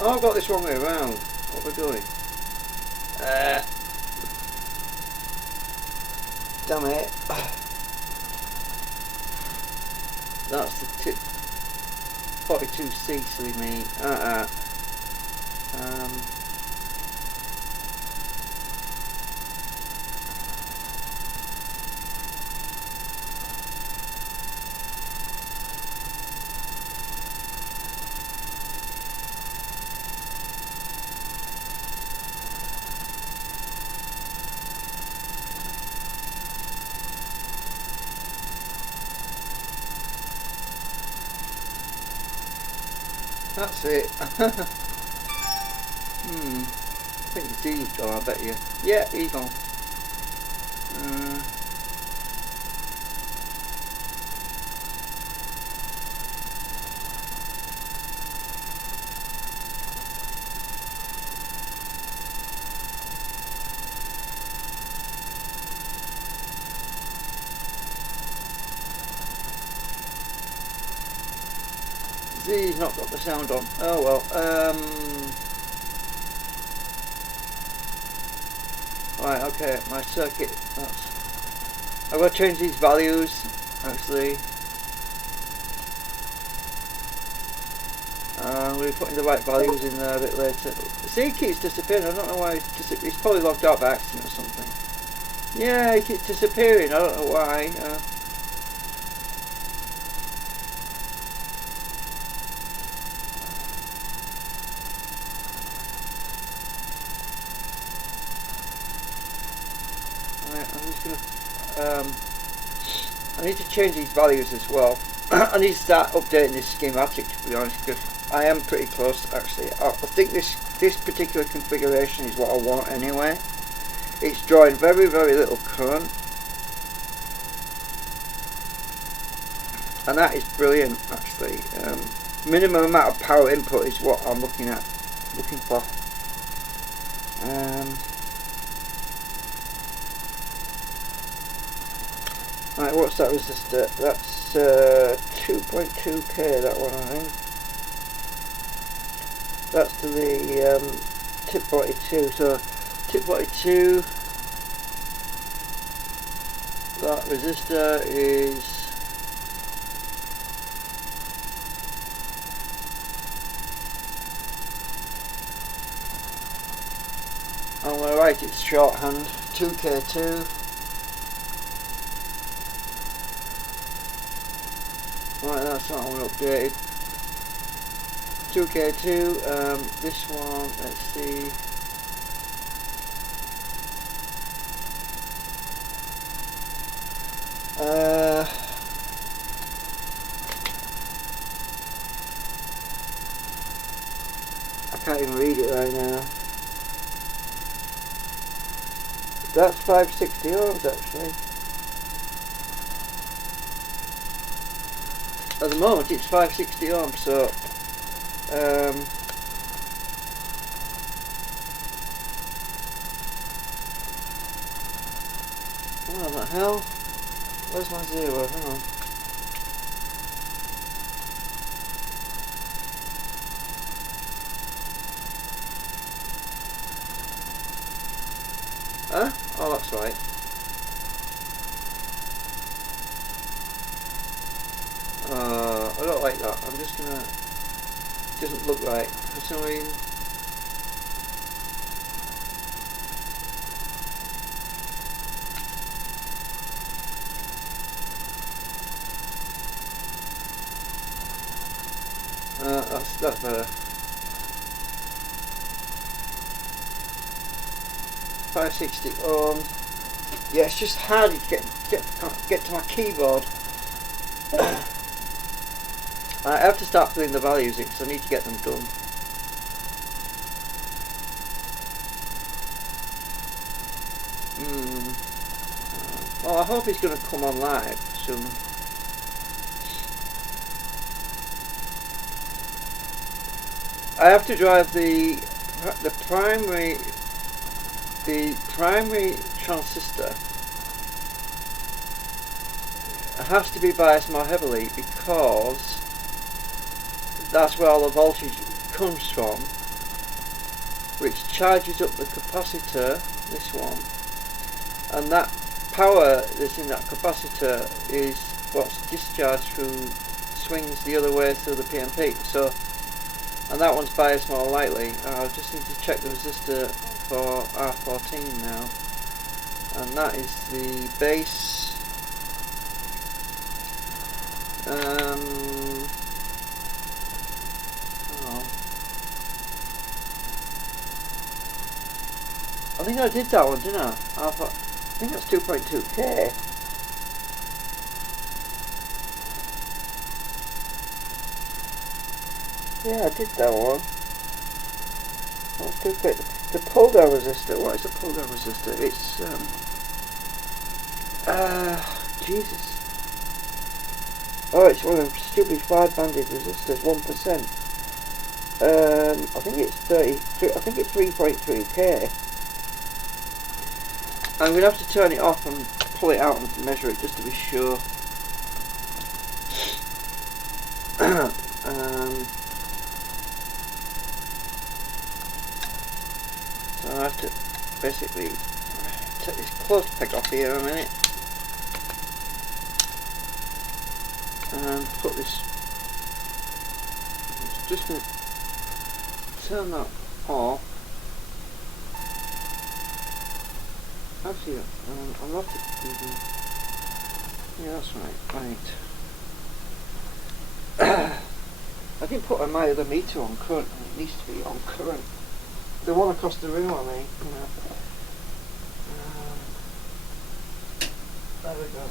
Oh, I've got this wrong way around. What we're doing? Damn it. That's the tip 42C, silly me. That's it. I think Z's gone, I bet you. Yeah, he's gone. Z's not got the sound on. Oh well. Right, okay, my circuit, I've got to change these values, actually. We'll be putting the right values in there a bit later. See, it keeps disappearing. I don't know why. He's probably logged out by accident or something. Yeah, it keeps disappearing. I don't know why. Right, I'm just gonna. I need to change these values as well. I need to start updating this schematic, to be honest, because I am pretty close actually. I think this particular configuration is what I want anyway. It's drawing very little current, and that is brilliant actually. Minimum amount of power input is what I'm looking for. Right, what's that resistor? That's 2.2k, that one I think. That's to the tip 42, so tip 42, that resistor is on the right, it's shorthand, 2k2. Right, that's that one updated. 2k2, this one, let's see. I can't even read it right now. That's 560 ohms actually. At the moment it's 560 ohms, so what the hell? Where's my zero? Hang on. Huh? Oh, that's right. I don't like that. I'm just gonna. It doesn't look right for some reason. That's better. 560 ohm. Yeah, it's just hard to get to my keyboard. I have to start putting the values in because I need to get them done. Well, I hope he's going to come on live soon. I have to drive the primary transistor. It has to be biased more heavily because that's where all the voltage comes from, which charges up the capacitor, this one, and that power that's in that capacitor is what's discharged through, swings the other way through the PNP. So, and that one's biased more lightly. I just need to check the resistor for R14 now, and that is the base. I think I did that one, didn't I? I think that's 2.2k. Yeah, I did that one. That's 2k. The pull down resistor. What is a pull down resistor? It's Jesus. Oh, it's one of them stupid 5-banded resistors, 1%. I think it's 33. I think it's 3.3k. I'm going to have to turn it off and pull it out and measure it just to be sure. So I have to basically take this close peg off here a minute and put this just going to turn that off. Actually, I'm not even. Yeah, that's right. I didn't put my other meter on current, and it needs to be on current. The one across the room, I mean. You know. There we go.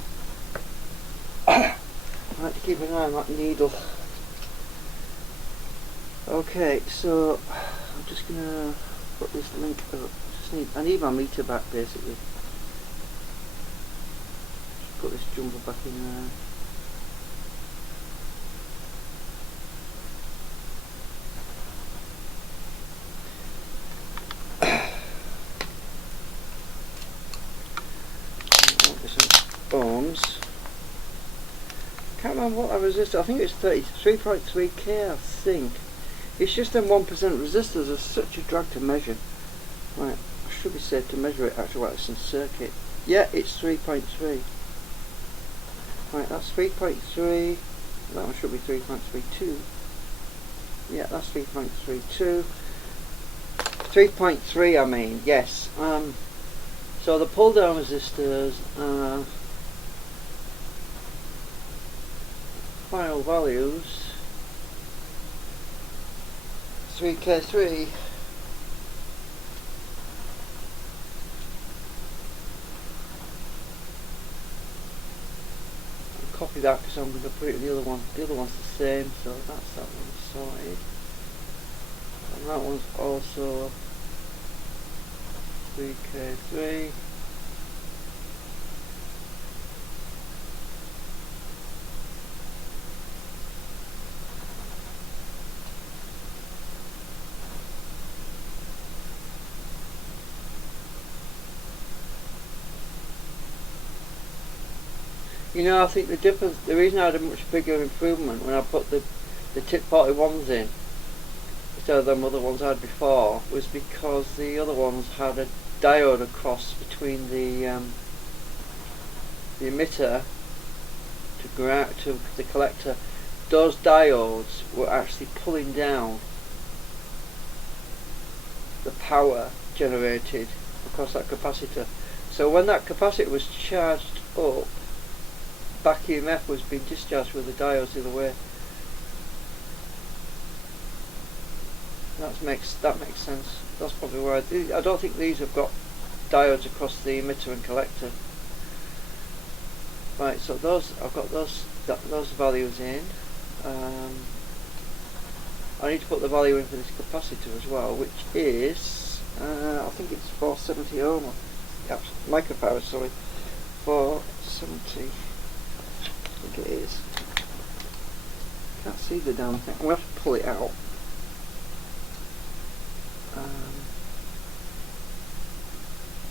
I like to keep an eye on that needle. Okay, so I'm just gonna put this link up. I need my meter back basically. Just put this jumper back in there. Ohms. Can't remember what I resistor. I think it's 33.3k. I think it's just them 1% resistors are such a drag to measure. Right, I should be safe to measure it actually while it's in circuit. Yeah, it's 3.3. Right, that's 3.3. That one should be 3.32. Yeah, that's 3.32. 3.3. I mean, yes. So the pull down resistors. Final values 3k3 I'll copy that because I'm going to put it in the other one. The other one's the same, so that's that one sorted, and that one's also 3k3. You know, I think the difference, the reason I had a much bigger improvement when I put the tip 41s in instead of them other ones I had before was because the other ones had a diode across between the emitter to the collector. Those diodes were actually pulling down the power generated across that capacitor. So when that capacitor was charged up, back EMF was being discharged with the diodes the other way. That makes sense. That's probably why I don't think these have got diodes across the emitter and collector. Right, so those I've got those values in. I need to put the value in for this capacitor as well, which is I think it's 470 ohm, microfarad. Sorry, 470. I think it is. Can't see the damn thing. I'm going to have to pull it out.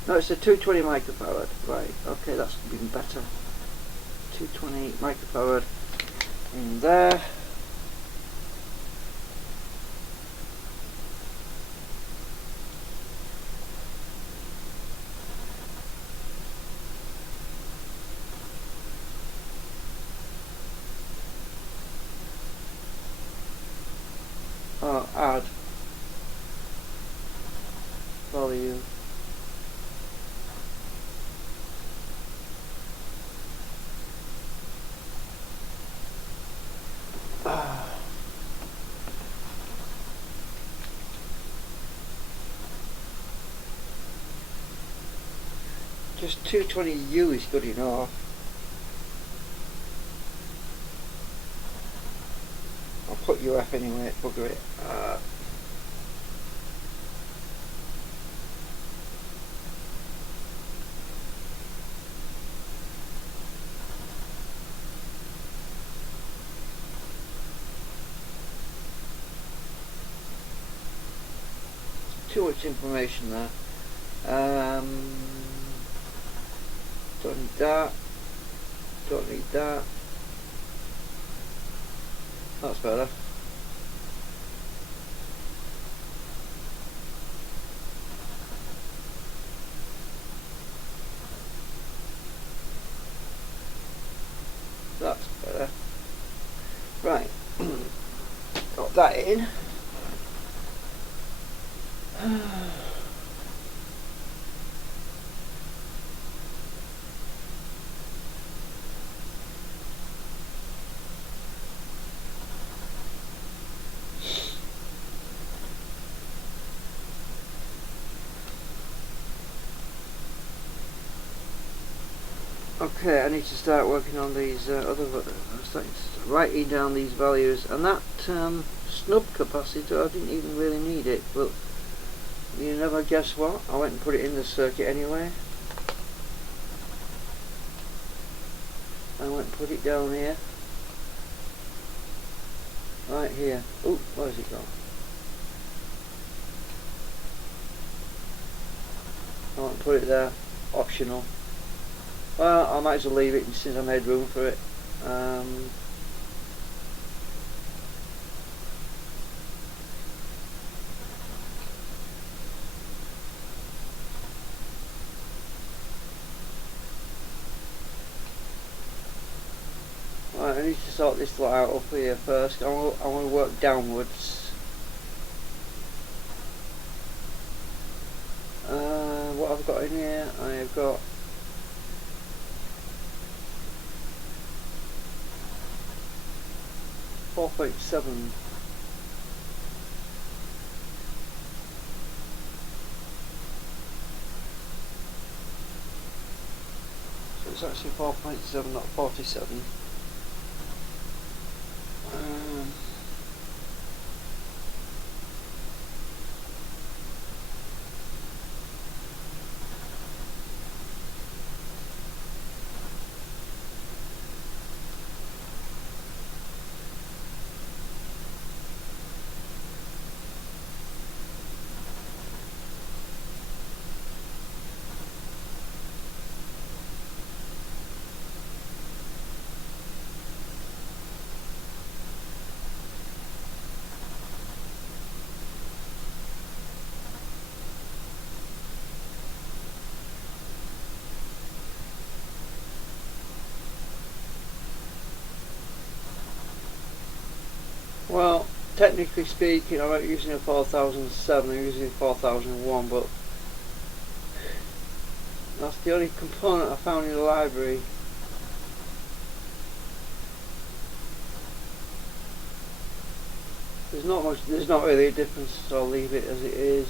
No, it's a 220 microfarad. Right, okay, that's even better. 220 microfarad in there. Add value. Just 220U is good enough. I'll put UF anyway, bugger it. Too much information there. Don't need that. Don't need that. That's better. That's better. Right. Got that in. Okay, I need to start working on these I'm starting to writing down these values, and that snub capacitor, I didn't even really need it, but you never guess what, I went and put it in the circuit anyway. I went and put it down here, right here. Oh, where's it gone? I went and put it there, optional. Well, I might as well leave it since I made room for it. Right, I need to sort this lot out up here first. I want to work downwards. What I've got in here, I have got .7. So it's actually 4.7, not 47. Well, technically speaking, I'm not using a 4007, I'm using a 4001, but that's the only component I found in the library. There's not really a difference, so I'll leave it as it is.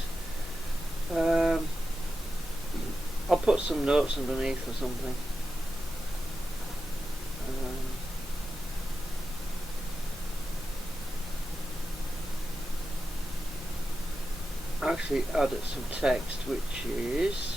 I'll put some notes underneath or something. Actually added some text, which is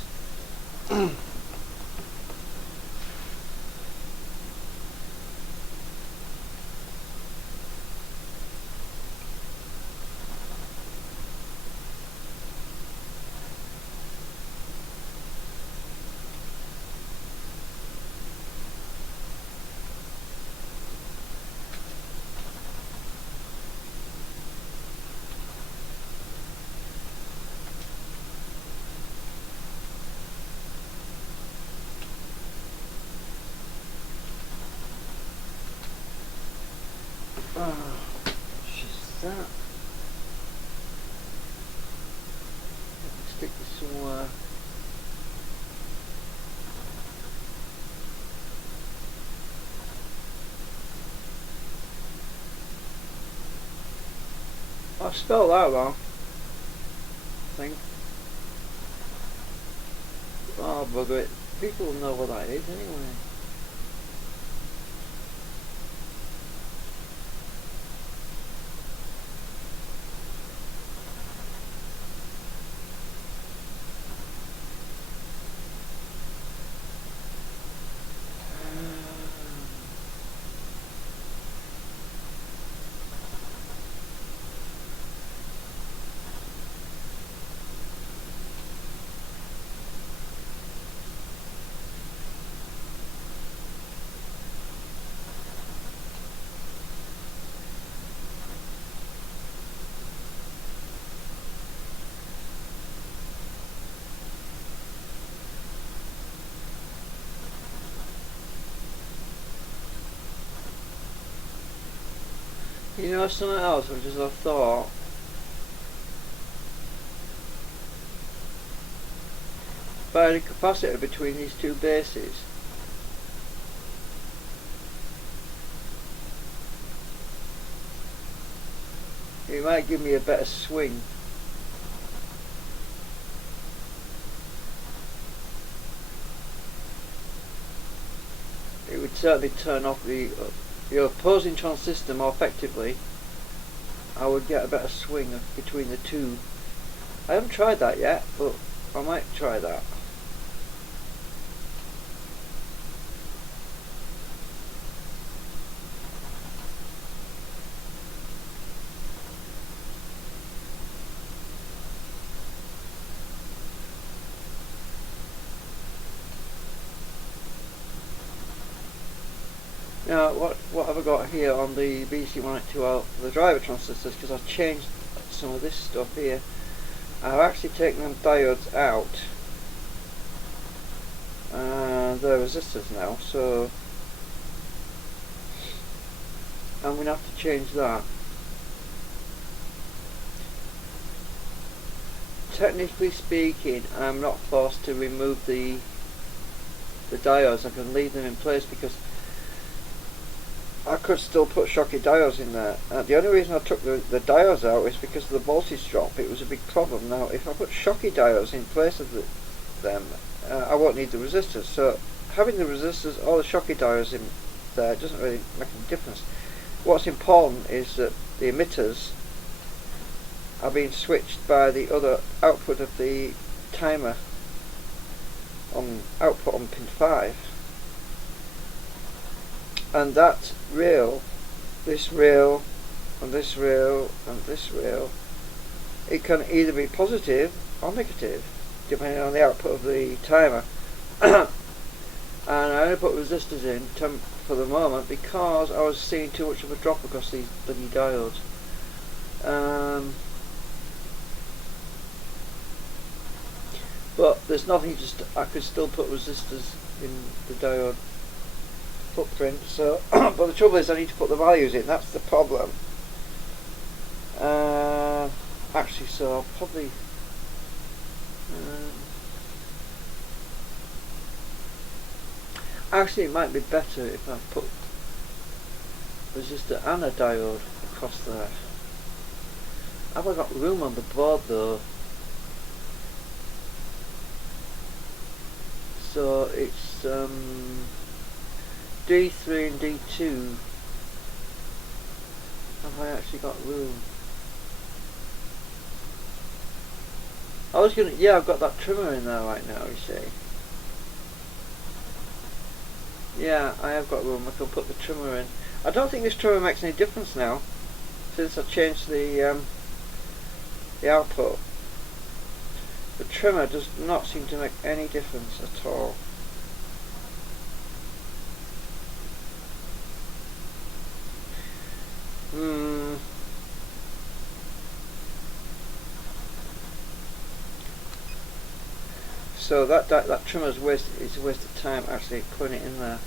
which is that. Let me stick this somewhere. I spelled that wrong, I think. Oh, bugger it. People will know what that is anyway. You know something else which is a thought? By the capacitor between these two bases. It might give me a better swing. It would certainly turn off the opposing transistor more effectively. I would get a better swing between the two. I haven't tried that yet, but I might try that. Now, what have I got here on the BC182L, the driver transistors, because I've changed some of this stuff here. I've actually taken them diodes out, and they're resistors now, so I'm going to have to change that. Technically speaking, I'm not forced to remove the diodes. I can leave them in place because I could still put shocky diodes in there. The only reason I took the diodes out is because of the voltage drop. It was a big problem. Now, if I put shocky diodes in place of them, I won't need the resistors. So, having the resistors or the shocky diodes in there doesn't really make a difference. What's important is that the emitters are being switched by the other output of the timer on output on pin 5. And that rail, this rail, and this rail, and this rail, it can either be positive or negative, depending on the output of the timer. And I only put resistors in for the moment because I was seeing too much of a drop across these bloody diodes. But there's nothing, I could still put resistors in the diode footprint, so but the trouble is I need to put the values in. That's the problem. Actually, so I'll probably actually it might be better if I put resistor and a diode across there. Have I got room on the board though? So it's D3 and D2. Have I actually got room? I was gonna, yeah, I've got that trimmer in there right now, you see. Yeah, I have got room. I can put the trimmer in. I don't think this trimmer makes any difference now, since I changed the output. The trimmer does not seem to make any difference at all. So that trimmer's wasted. It's a waste of time actually putting it in there.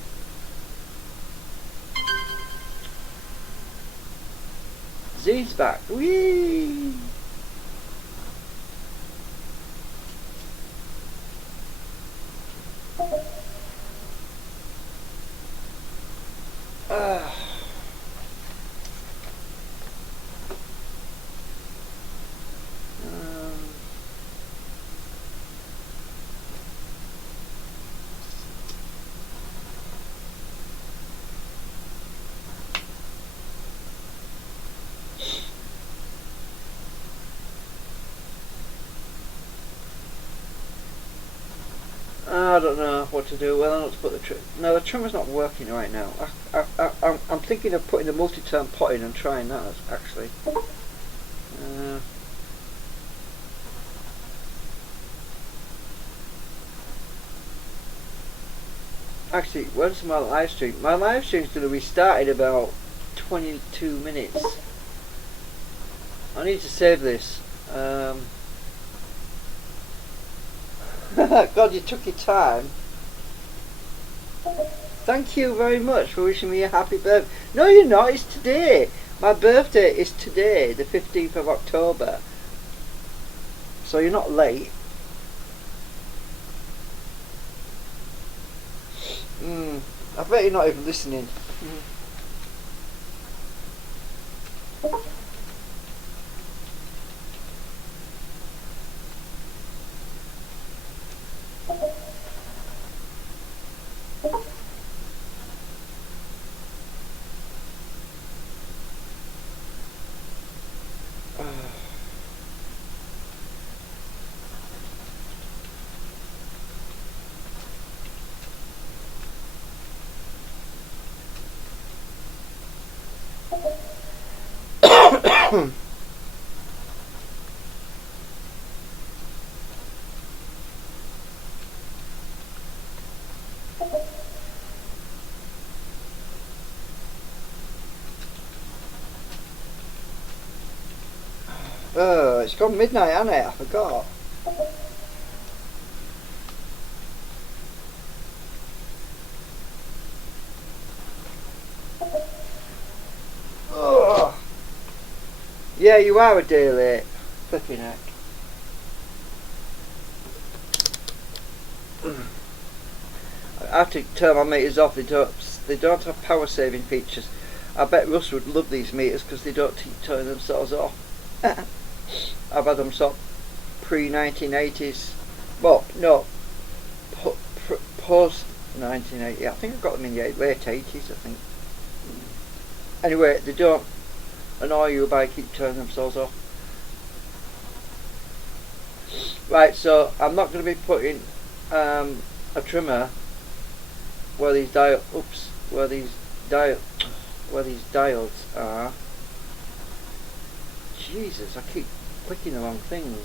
Z's back. Whee! I don't know what to do. Whether or not to put the trimmer. No, the trimmer's not working right now. I'm thinking of putting the multi-turn pot in and trying that actually. Actually, when's my live stream? My live stream's going to restart in about 22 minutes. I need to save this. God, you took your time. Thank you very much for wishing me a happy birthday. No, you're not. It's today. My birthday is today, the 15th of October. So you're not late. I bet you're not even listening. Oh, it's gone midnight, hasn't it? I forgot. Oh. Yeah, you are a day late. Flipping heck. I have to turn my meters off. They don't have power saving features. I bet Russ would love these meters because they don't turn themselves off. I've had them sort of pre-1980s. Well, no, post 1980. I think I got them in the late 80s, I think. Anyway, they don't annoy you by keep turning themselves off. Right, so I'm not going to be putting a trimmer where these diodes are. Jesus, I keep clicking the wrong things.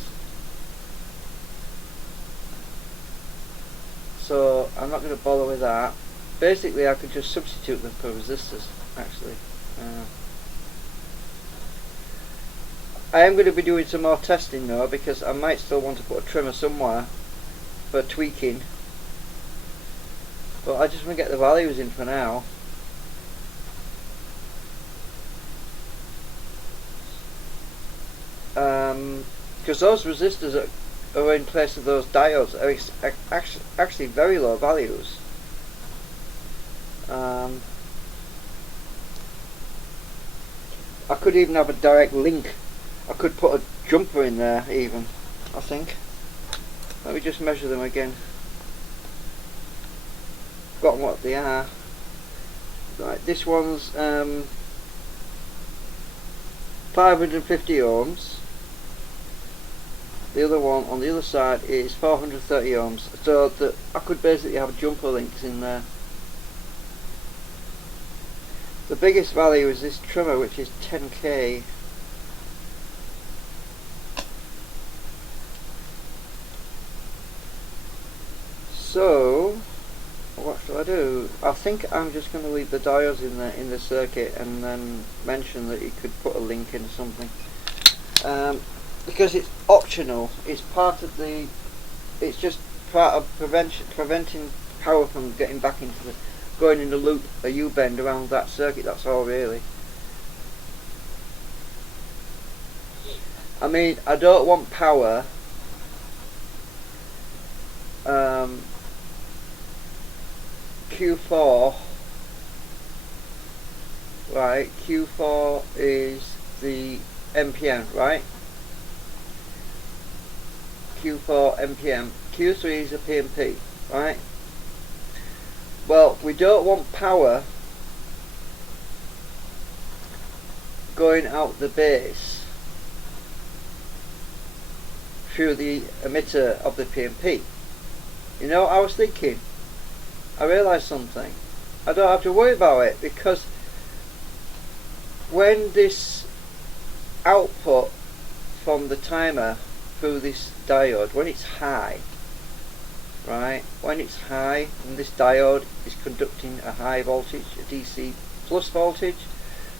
So I'm not going to bother with that. Basically, I could just substitute them for resistors, actually. I am going to be doing some more testing though, because I might still want to put a trimmer somewhere for tweaking. But I just want to get the values in for now. Because those resistors are in place of those diodes are actually very low values. I could even have a direct link. I could put a jumper in there even, I think. Let me just measure them again. Forgotten what they are. Right, this one's 550 ohms. The other one on the other side is 430 ohms. So that I could basically have jumper links in there. The biggest value is this trimmer, which is 10k. So what shall I do? I think I'm just going to leave the diodes in the circuit and then mention that you could put a link in or something. Because it's optional. It's part of the. It's just part of preventing power from getting back into the going in the loop, a U-bend around that circuit. That's all really. I mean, I don't want power. Q4. Right. Q4 is the MPM, right? Q4 MPM. Q3 is a PMP, right? Well, we don't want power going out the base through the emitter of the PMP. You know what I was thinking? I realised something. I don't have to worry about it, because when this output from the timer through this diode, when it's high, right, when it's high and this diode is conducting a high voltage, a DC plus voltage,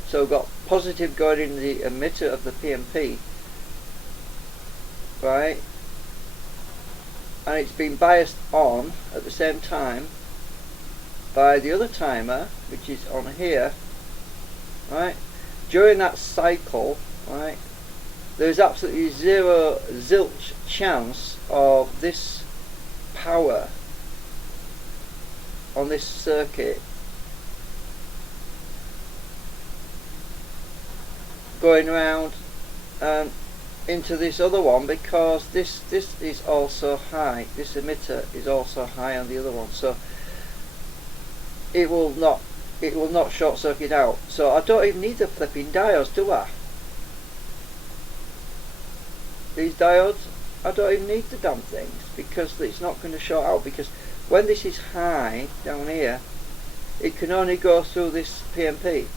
so we've got positive going in the emitter of the PMP, right, and it's been biased on at the same time by the other timer, which is on here, right. during that cycle, right, there's absolutely zero zilch chance of this power on this circuit going around into this other one, because this is also high. This emitter is also high on the other one, so it will not short circuit out. So I don't even need the flipping diodes, do I? These diodes, I don't even need the damn things, because it's not going to short out, because when this is high down here, it can only go through this PMP,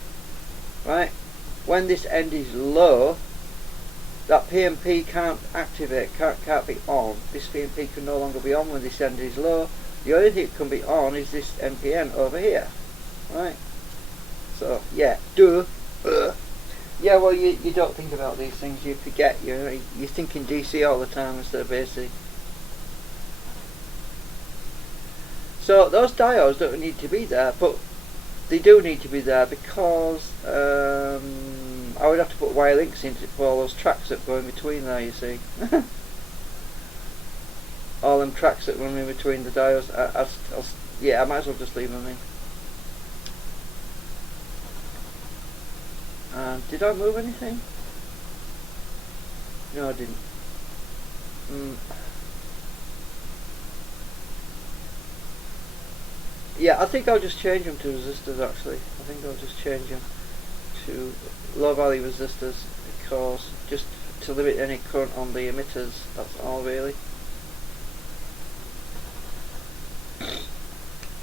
right? When this end is low, that PMP can't activate, can't be on. This PMP can no longer be on when this end is low. The only thing that can be on is this NPN over here, right? So yeah, yeah, well, you don't think about these things, you forget, you're thinking DC all the time instead of AC. So those diodes don't need to be there, but they do need to be there, because I would have to put wire links into for all those tracks that go in between there, you see. All them tracks that run in between the diodes, yeah, I might as well just leave them in. Did I move anything? No, I didn't. Yeah, I think I'll just change them to resistors actually. I think I'll just change them to low value resistors, because just to limit any current on the emitters, that's all really.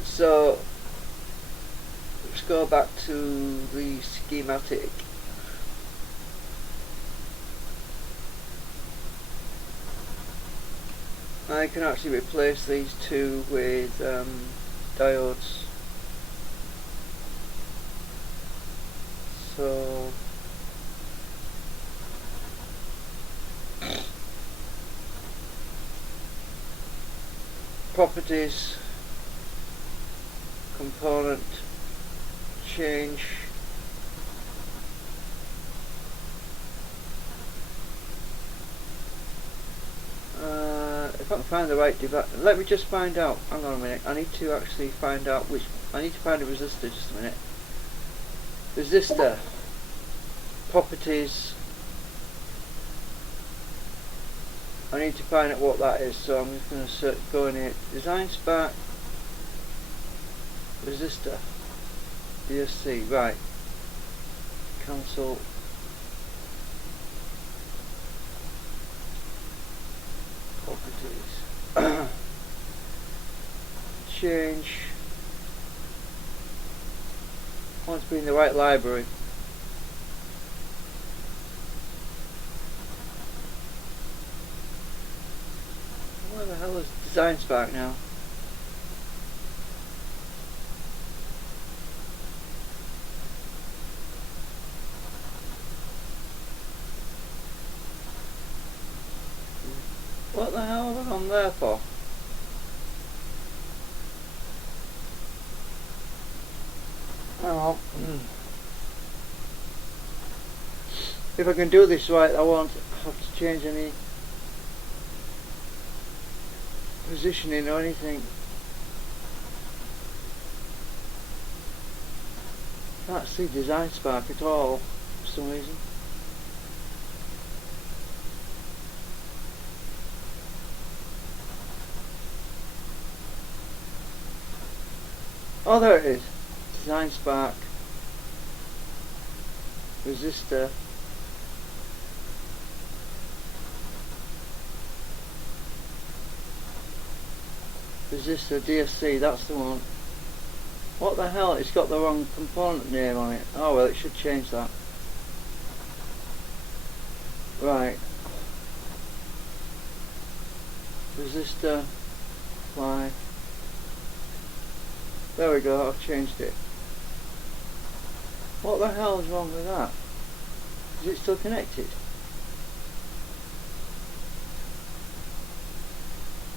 So let's go back to the schematic. I can actually replace these two with diodes. So properties, component, change, if I can find the right device, let me just find out, hang on a minute, I need to actually find out which, I need to find a resistor, just a minute. Resistor, properties, I need to find out what that is, so I'm just going to go in here, design spec, resistor, DSC, right, cancel, properties, change, I want to be in the right library. Where the hell is design spark now? What the hell was on there for? Oh, if I can do this right, I won't have to change any positioning or anything. Can't see design spark at all for some reason. Oh, there it is. Design spark, resistor, resistor DSC, that's the one. What the hell, it's got the wrong component name on it. Oh well, it should change that. Right. Resistor, apply. There we go, I've changed it. What the hell is wrong with that? Is it still connected?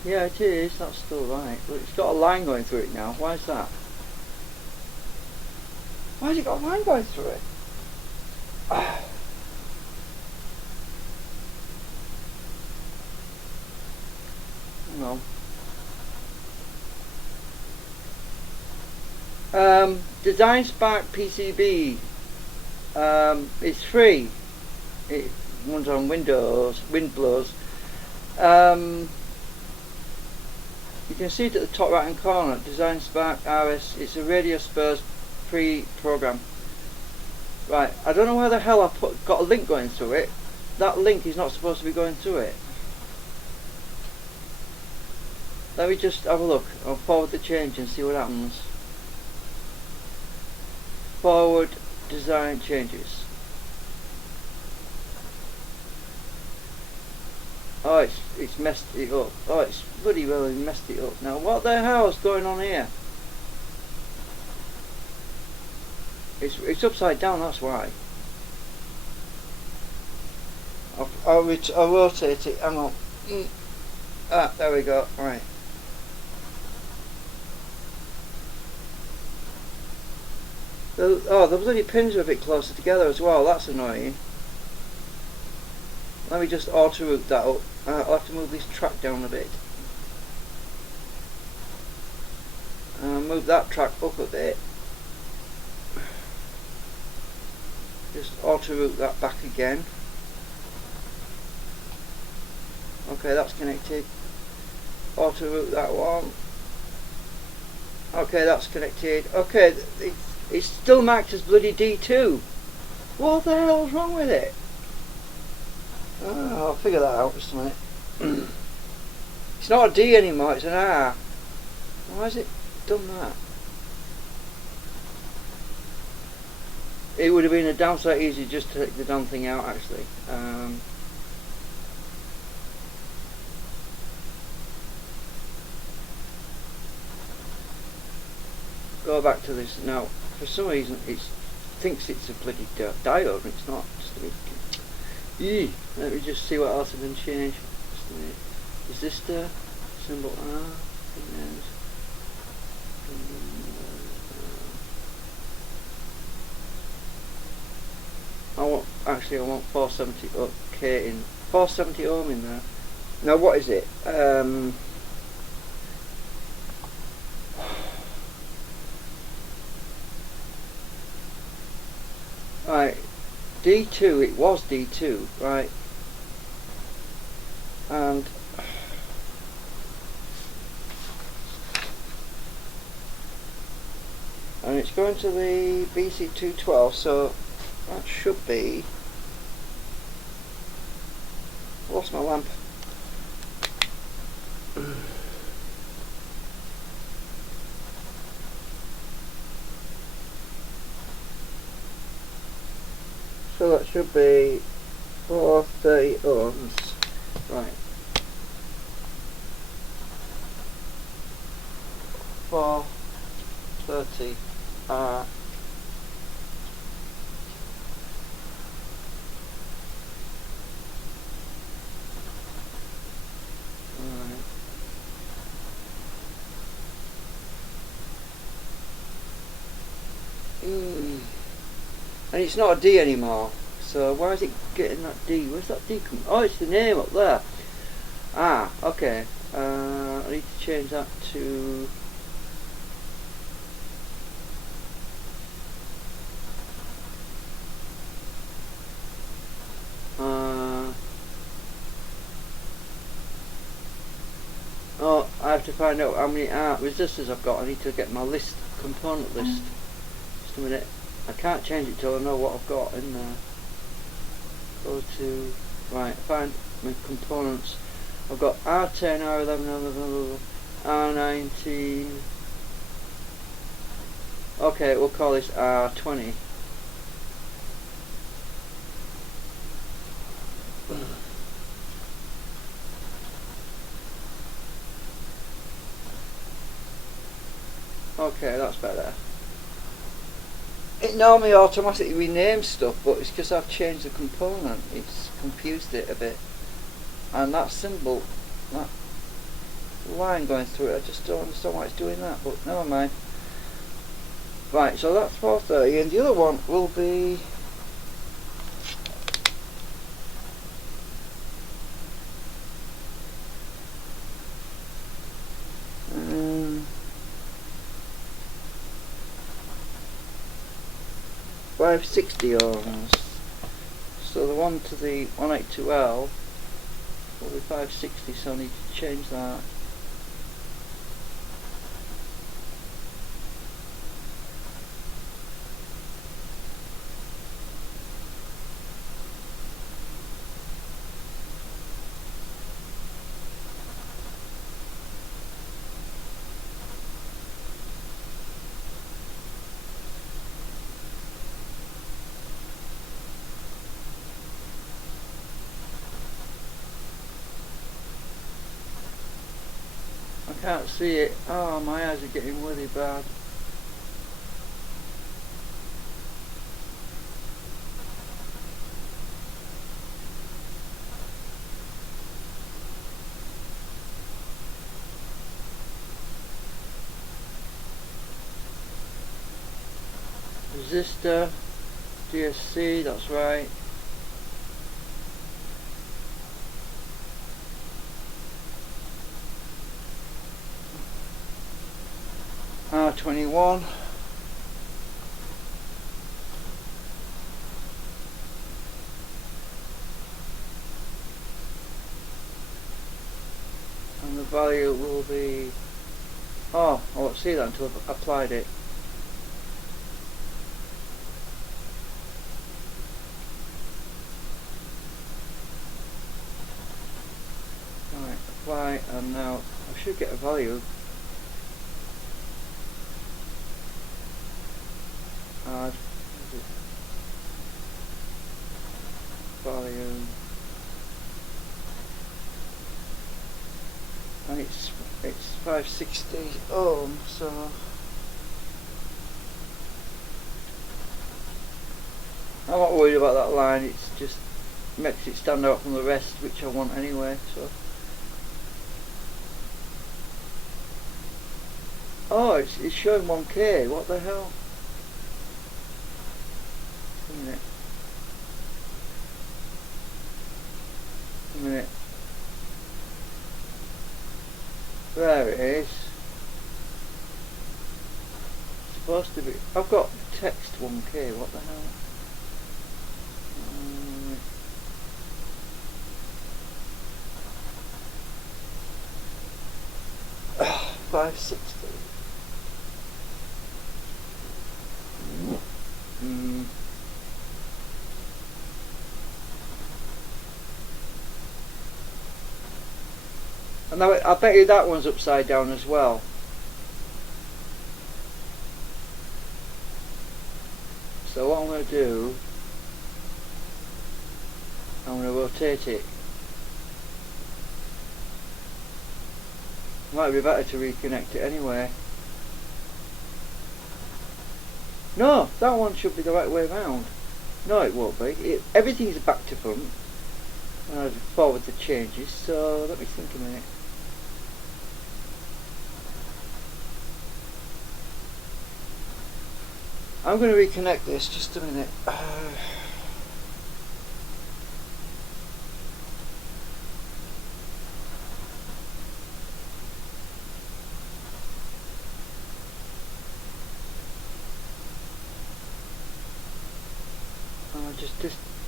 Yeah, it is, that's still right. But it's got a line going through it now. Why is that? Why has it got a line going through it? Design Spark PCB. It's free. It runs on Windows, Windows. You can see it at the top right hand corner. Design Spark RS. It's a radio Spurs free program. Right. I don't know where the hell I got a link going through it. That link is not supposed to be going through it. Let me just have a look. I'll forward the change and see what happens. Forward design changes. Oh, it's messed it up. Oh, it's bloody well messed it up. Now, what the hell is going on here? It's upside down. That's why. I'll rotate it. Hang on. Ah, there we go. Right. Oh, the bloody pins are a bit closer together as well. That's annoying. Let me just auto route that up. I'll have to move this track down a bit. Move that track up a bit. Just auto route that back again. Okay, that's connected. Auto route that one. Okay, that's connected. Okay, it's still marked as bloody D2. What the hell's wrong with it? Oh, I'll figure that out just a minute. It's not a D anymore, it's an R. Why has it done that? It would have been a damn sight easier just to take the damn thing out actually. Go back to this now. For some reason it thinks it's a bloody diode and it's not. Let me just see what else has been changed. Is this the symbol R? I want 470 K in 470 ohm in there. Now what is it? Right, D2, it was D2, right, and it's going to the BC212, so that should be, I lost my lamp. So that should be 430 ohms. Right. 430 R. And it's not a D anymore, so why is it getting that D? Where's that D coming? Oh, it's the name up there. Ah, okay. I need to change that to oh, I have to find out how many resistors I've got. I need to get my list, component list. Just a minute. I can't change it till I know what I've got in there. Go to, right, find my components. I've got R10, R11, R19. Okay, we'll call this R20. Okay, that's better. It normally automatically renames stuff, but it's because I've changed the component. It's confused it a bit. And that symbol, that line going through it, I just don't understand why it's doing that, but never mind. Right, so that's 430, and the other one will be 560 ohms. So the one to the 182L will be 560, so I need to change that. I can't see it. Oh, my eyes are getting really bad. Resistor, DSC, that's right. R21. And the value will be, oh, I won't see that until I've applied it. Right, apply, and now I should get a value. Add value, and it's 560 ohms, so I'm not worried about that line. It's just makes it stand out from the rest, which I want anyway. So oh, it's showing 1K. What the hell? A minute. There it is. It's supposed to be. I've got text 1K. What the hell? 560. And now I bet you that one's upside down as well. So what I'm going to do, I'm going to rotate it. Might be better to reconnect it anyway. No, that one should be the right way round. No, it won't be. Everything's back to front. And I'll forward the changes, so let me think a minute. I'm going to reconnect this, just a minute.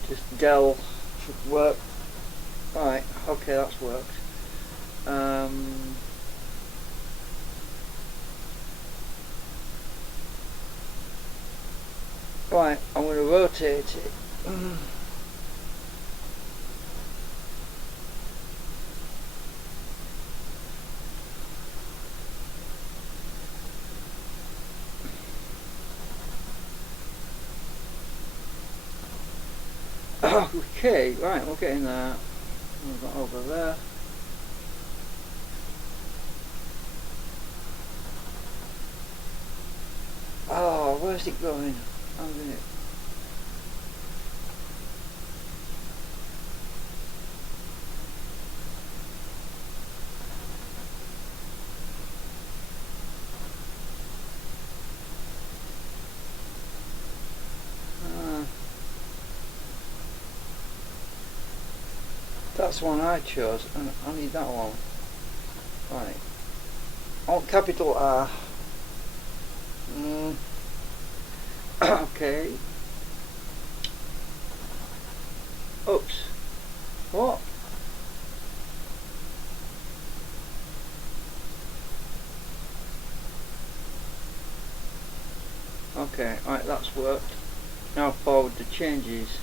Just Dell should work. Right, okay, that's worked. Right, I'm going to rotate it. Okay, right, we're getting there. Move that over there. Oh, where's it going? I'm gonna. That's the one I chose, and I need that one. Right. On capital R. Okay. What? Okay, right, that's worked. Now forward the changes.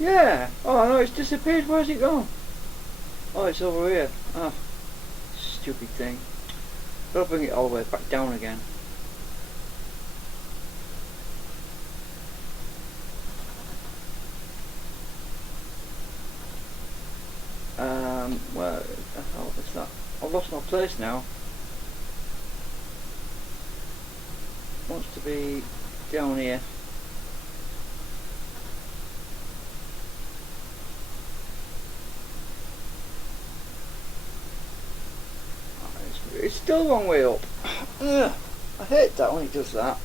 Yeah! Oh no, it's disappeared. Where's it gone? Oh, it's over here. Ah, stupid thing. Gotta bring it all the way back down again. Where the hell is that? I've lost my place now. Wants to be down here. It's still a long way up. Ugh, I hate that when it does that.